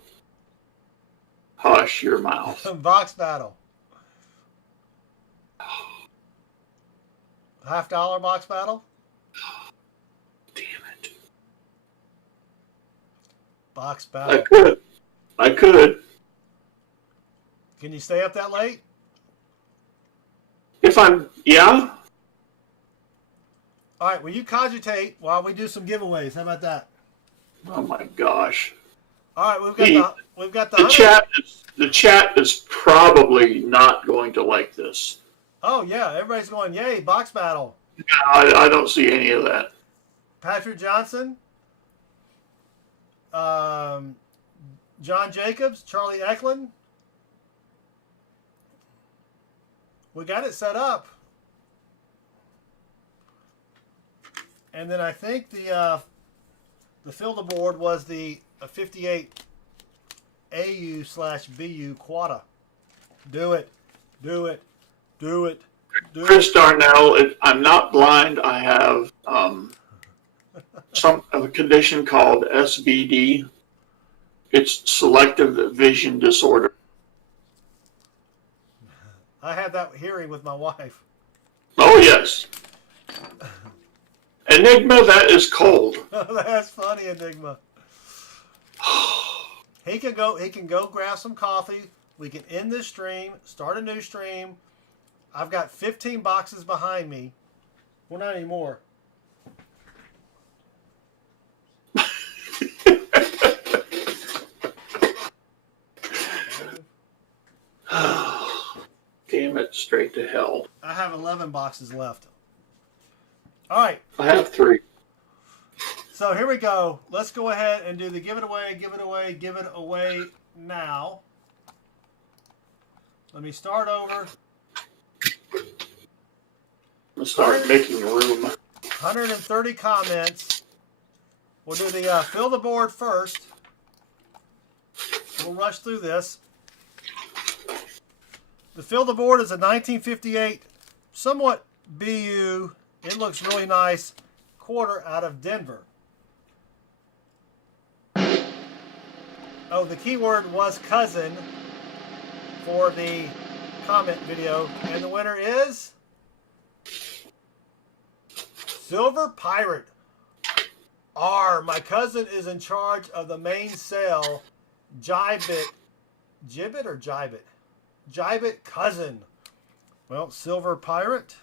hush your mouth. Box battle. $50 box battle. Damn it. Box I battle. could. Can you stay up that late? Yeah? All right. Well, you cogitate while we do some giveaways. How about that? Oh my gosh. All right. We've got the The chat is probably not going to like this. Oh yeah, everybody's going yay! Box battle. No, I don't see any of that. Patrick Johnson, John Jacobs, Charlie Eklund. We got it set up, and then I think the fill the board was the 58 AU/BU quota. Do it. Chris Darnell, I'm not blind. I have a condition called SVD. It's selective vision disorder. I had that hearing with my wife. Oh yes. Enigma, that is cold. That's funny, Enigma. He can go grab some coffee. We can end this stream, start a new stream. I've got 15 boxes behind me. Well, not anymore. Damn it, straight to hell. I have 11 boxes left. All right. I have 3. So here we go. Let's go ahead and do the give it away now. Let me start over. Let's start making room. 130 comments. We'll do the fill the board first. We'll rush through this. The fill the board is a 1958, somewhat BU. It looks really nice. Quarter out of Denver. Oh, the keyword was cousin for the comment video. And the winner is Silver Pirate. R. My cousin is in charge of the main sale. Jibit. Gibbet or Jibet? Jibet cousin. Well, Silver Pirate.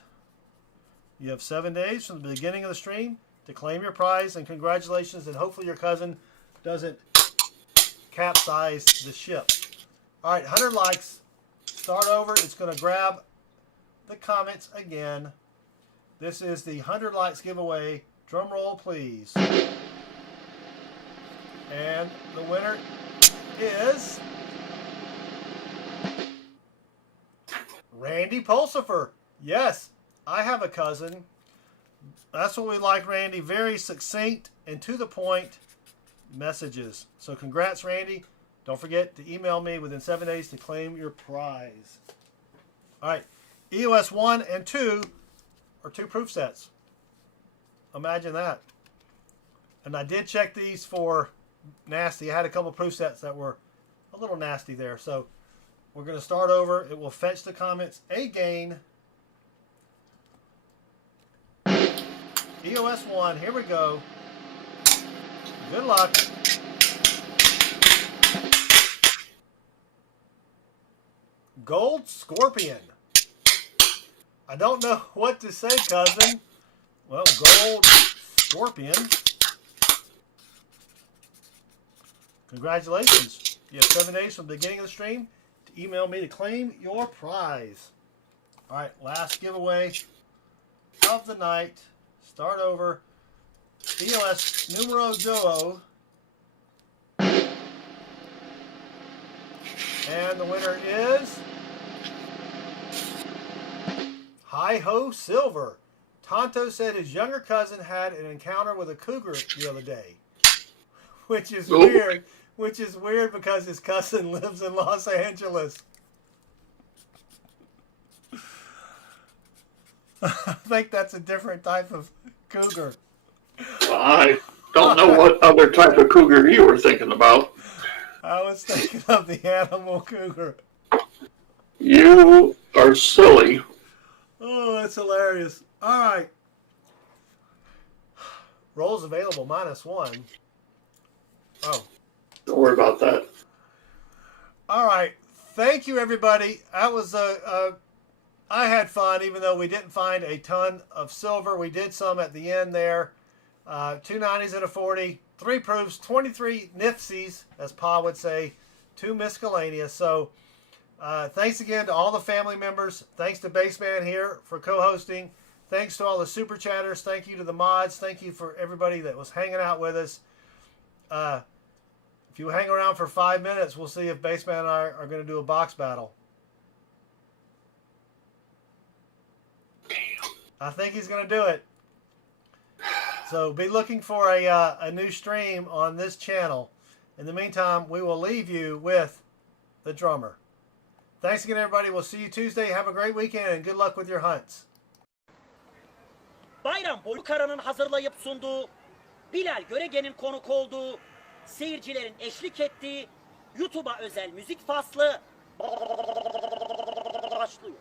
You have 7 days from the beginning of the stream to claim your prize, and congratulations, and hopefully your cousin doesn't capsize the ship. All right, 100 likes. Start over. It's going to grab the comments again. This is the 100 likes giveaway. Drum roll, please. And the winner is Randy Pulsifer. Yes, I have a cousin. That's what we like, Randy. Very succinct and to the point messages. So congrats, Randy. Don't forget to email me within 7 days to claim your prize. All right. EOS 1 and 2 are 2 proof sets. Imagine that. And I did check these for nasty. I had a couple proof sets that were a little nasty there. So we're going to start over. It will fetch the comments again. EOS 1, here we go. Good luck. Gold Scorpion. I don't know what to say, cousin. Well, Gold Scorpion. Congratulations. You have 7 days from the beginning of the stream to email me to claim your prize. All right, last giveaway of the night. Start over. EOS numero duo. And the winner is Hi-Ho Silver. Tonto said his younger cousin had an encounter with a cougar the other day. Which is weird. Which is weird because his cousin lives in Los Angeles. I think that's a different type of cougar. I don't know what other type of cougar you were thinking about. I was thinking of the animal cougar. You are silly. Oh, that's hilarious. All right. Rolls available, -1. Oh. Don't worry about that. All right. Thank you, everybody. That was I had fun, even though we didn't find a ton of silver. We did some at the end there. 2 90s and a 40, 3 proofs, 23 nifsies, as Pa would say, 2 miscellaneous. So thanks again to all the family members. Thanks to Baseman here for co-hosting. Thanks to all the super chatters. Thank you to the mods. Thank you for everybody that was hanging out with us. If you hang around for 5 minutes, we'll see if Baseman and I are going to do a box battle. I think he's going to do it. So be looking for a new stream on this channel. In the meantime, we will leave you with the drummer. Thanks again, everybody. We'll see you Tuesday. Have a great weekend and good luck with your hunts. Bayram boyu Kara'nın hazırlayıp sunduğu, Bilal Göregen'in konuk olduğu, seyircilerin eşlik ettiği YouTube'a özel müzik faslı başlıyor.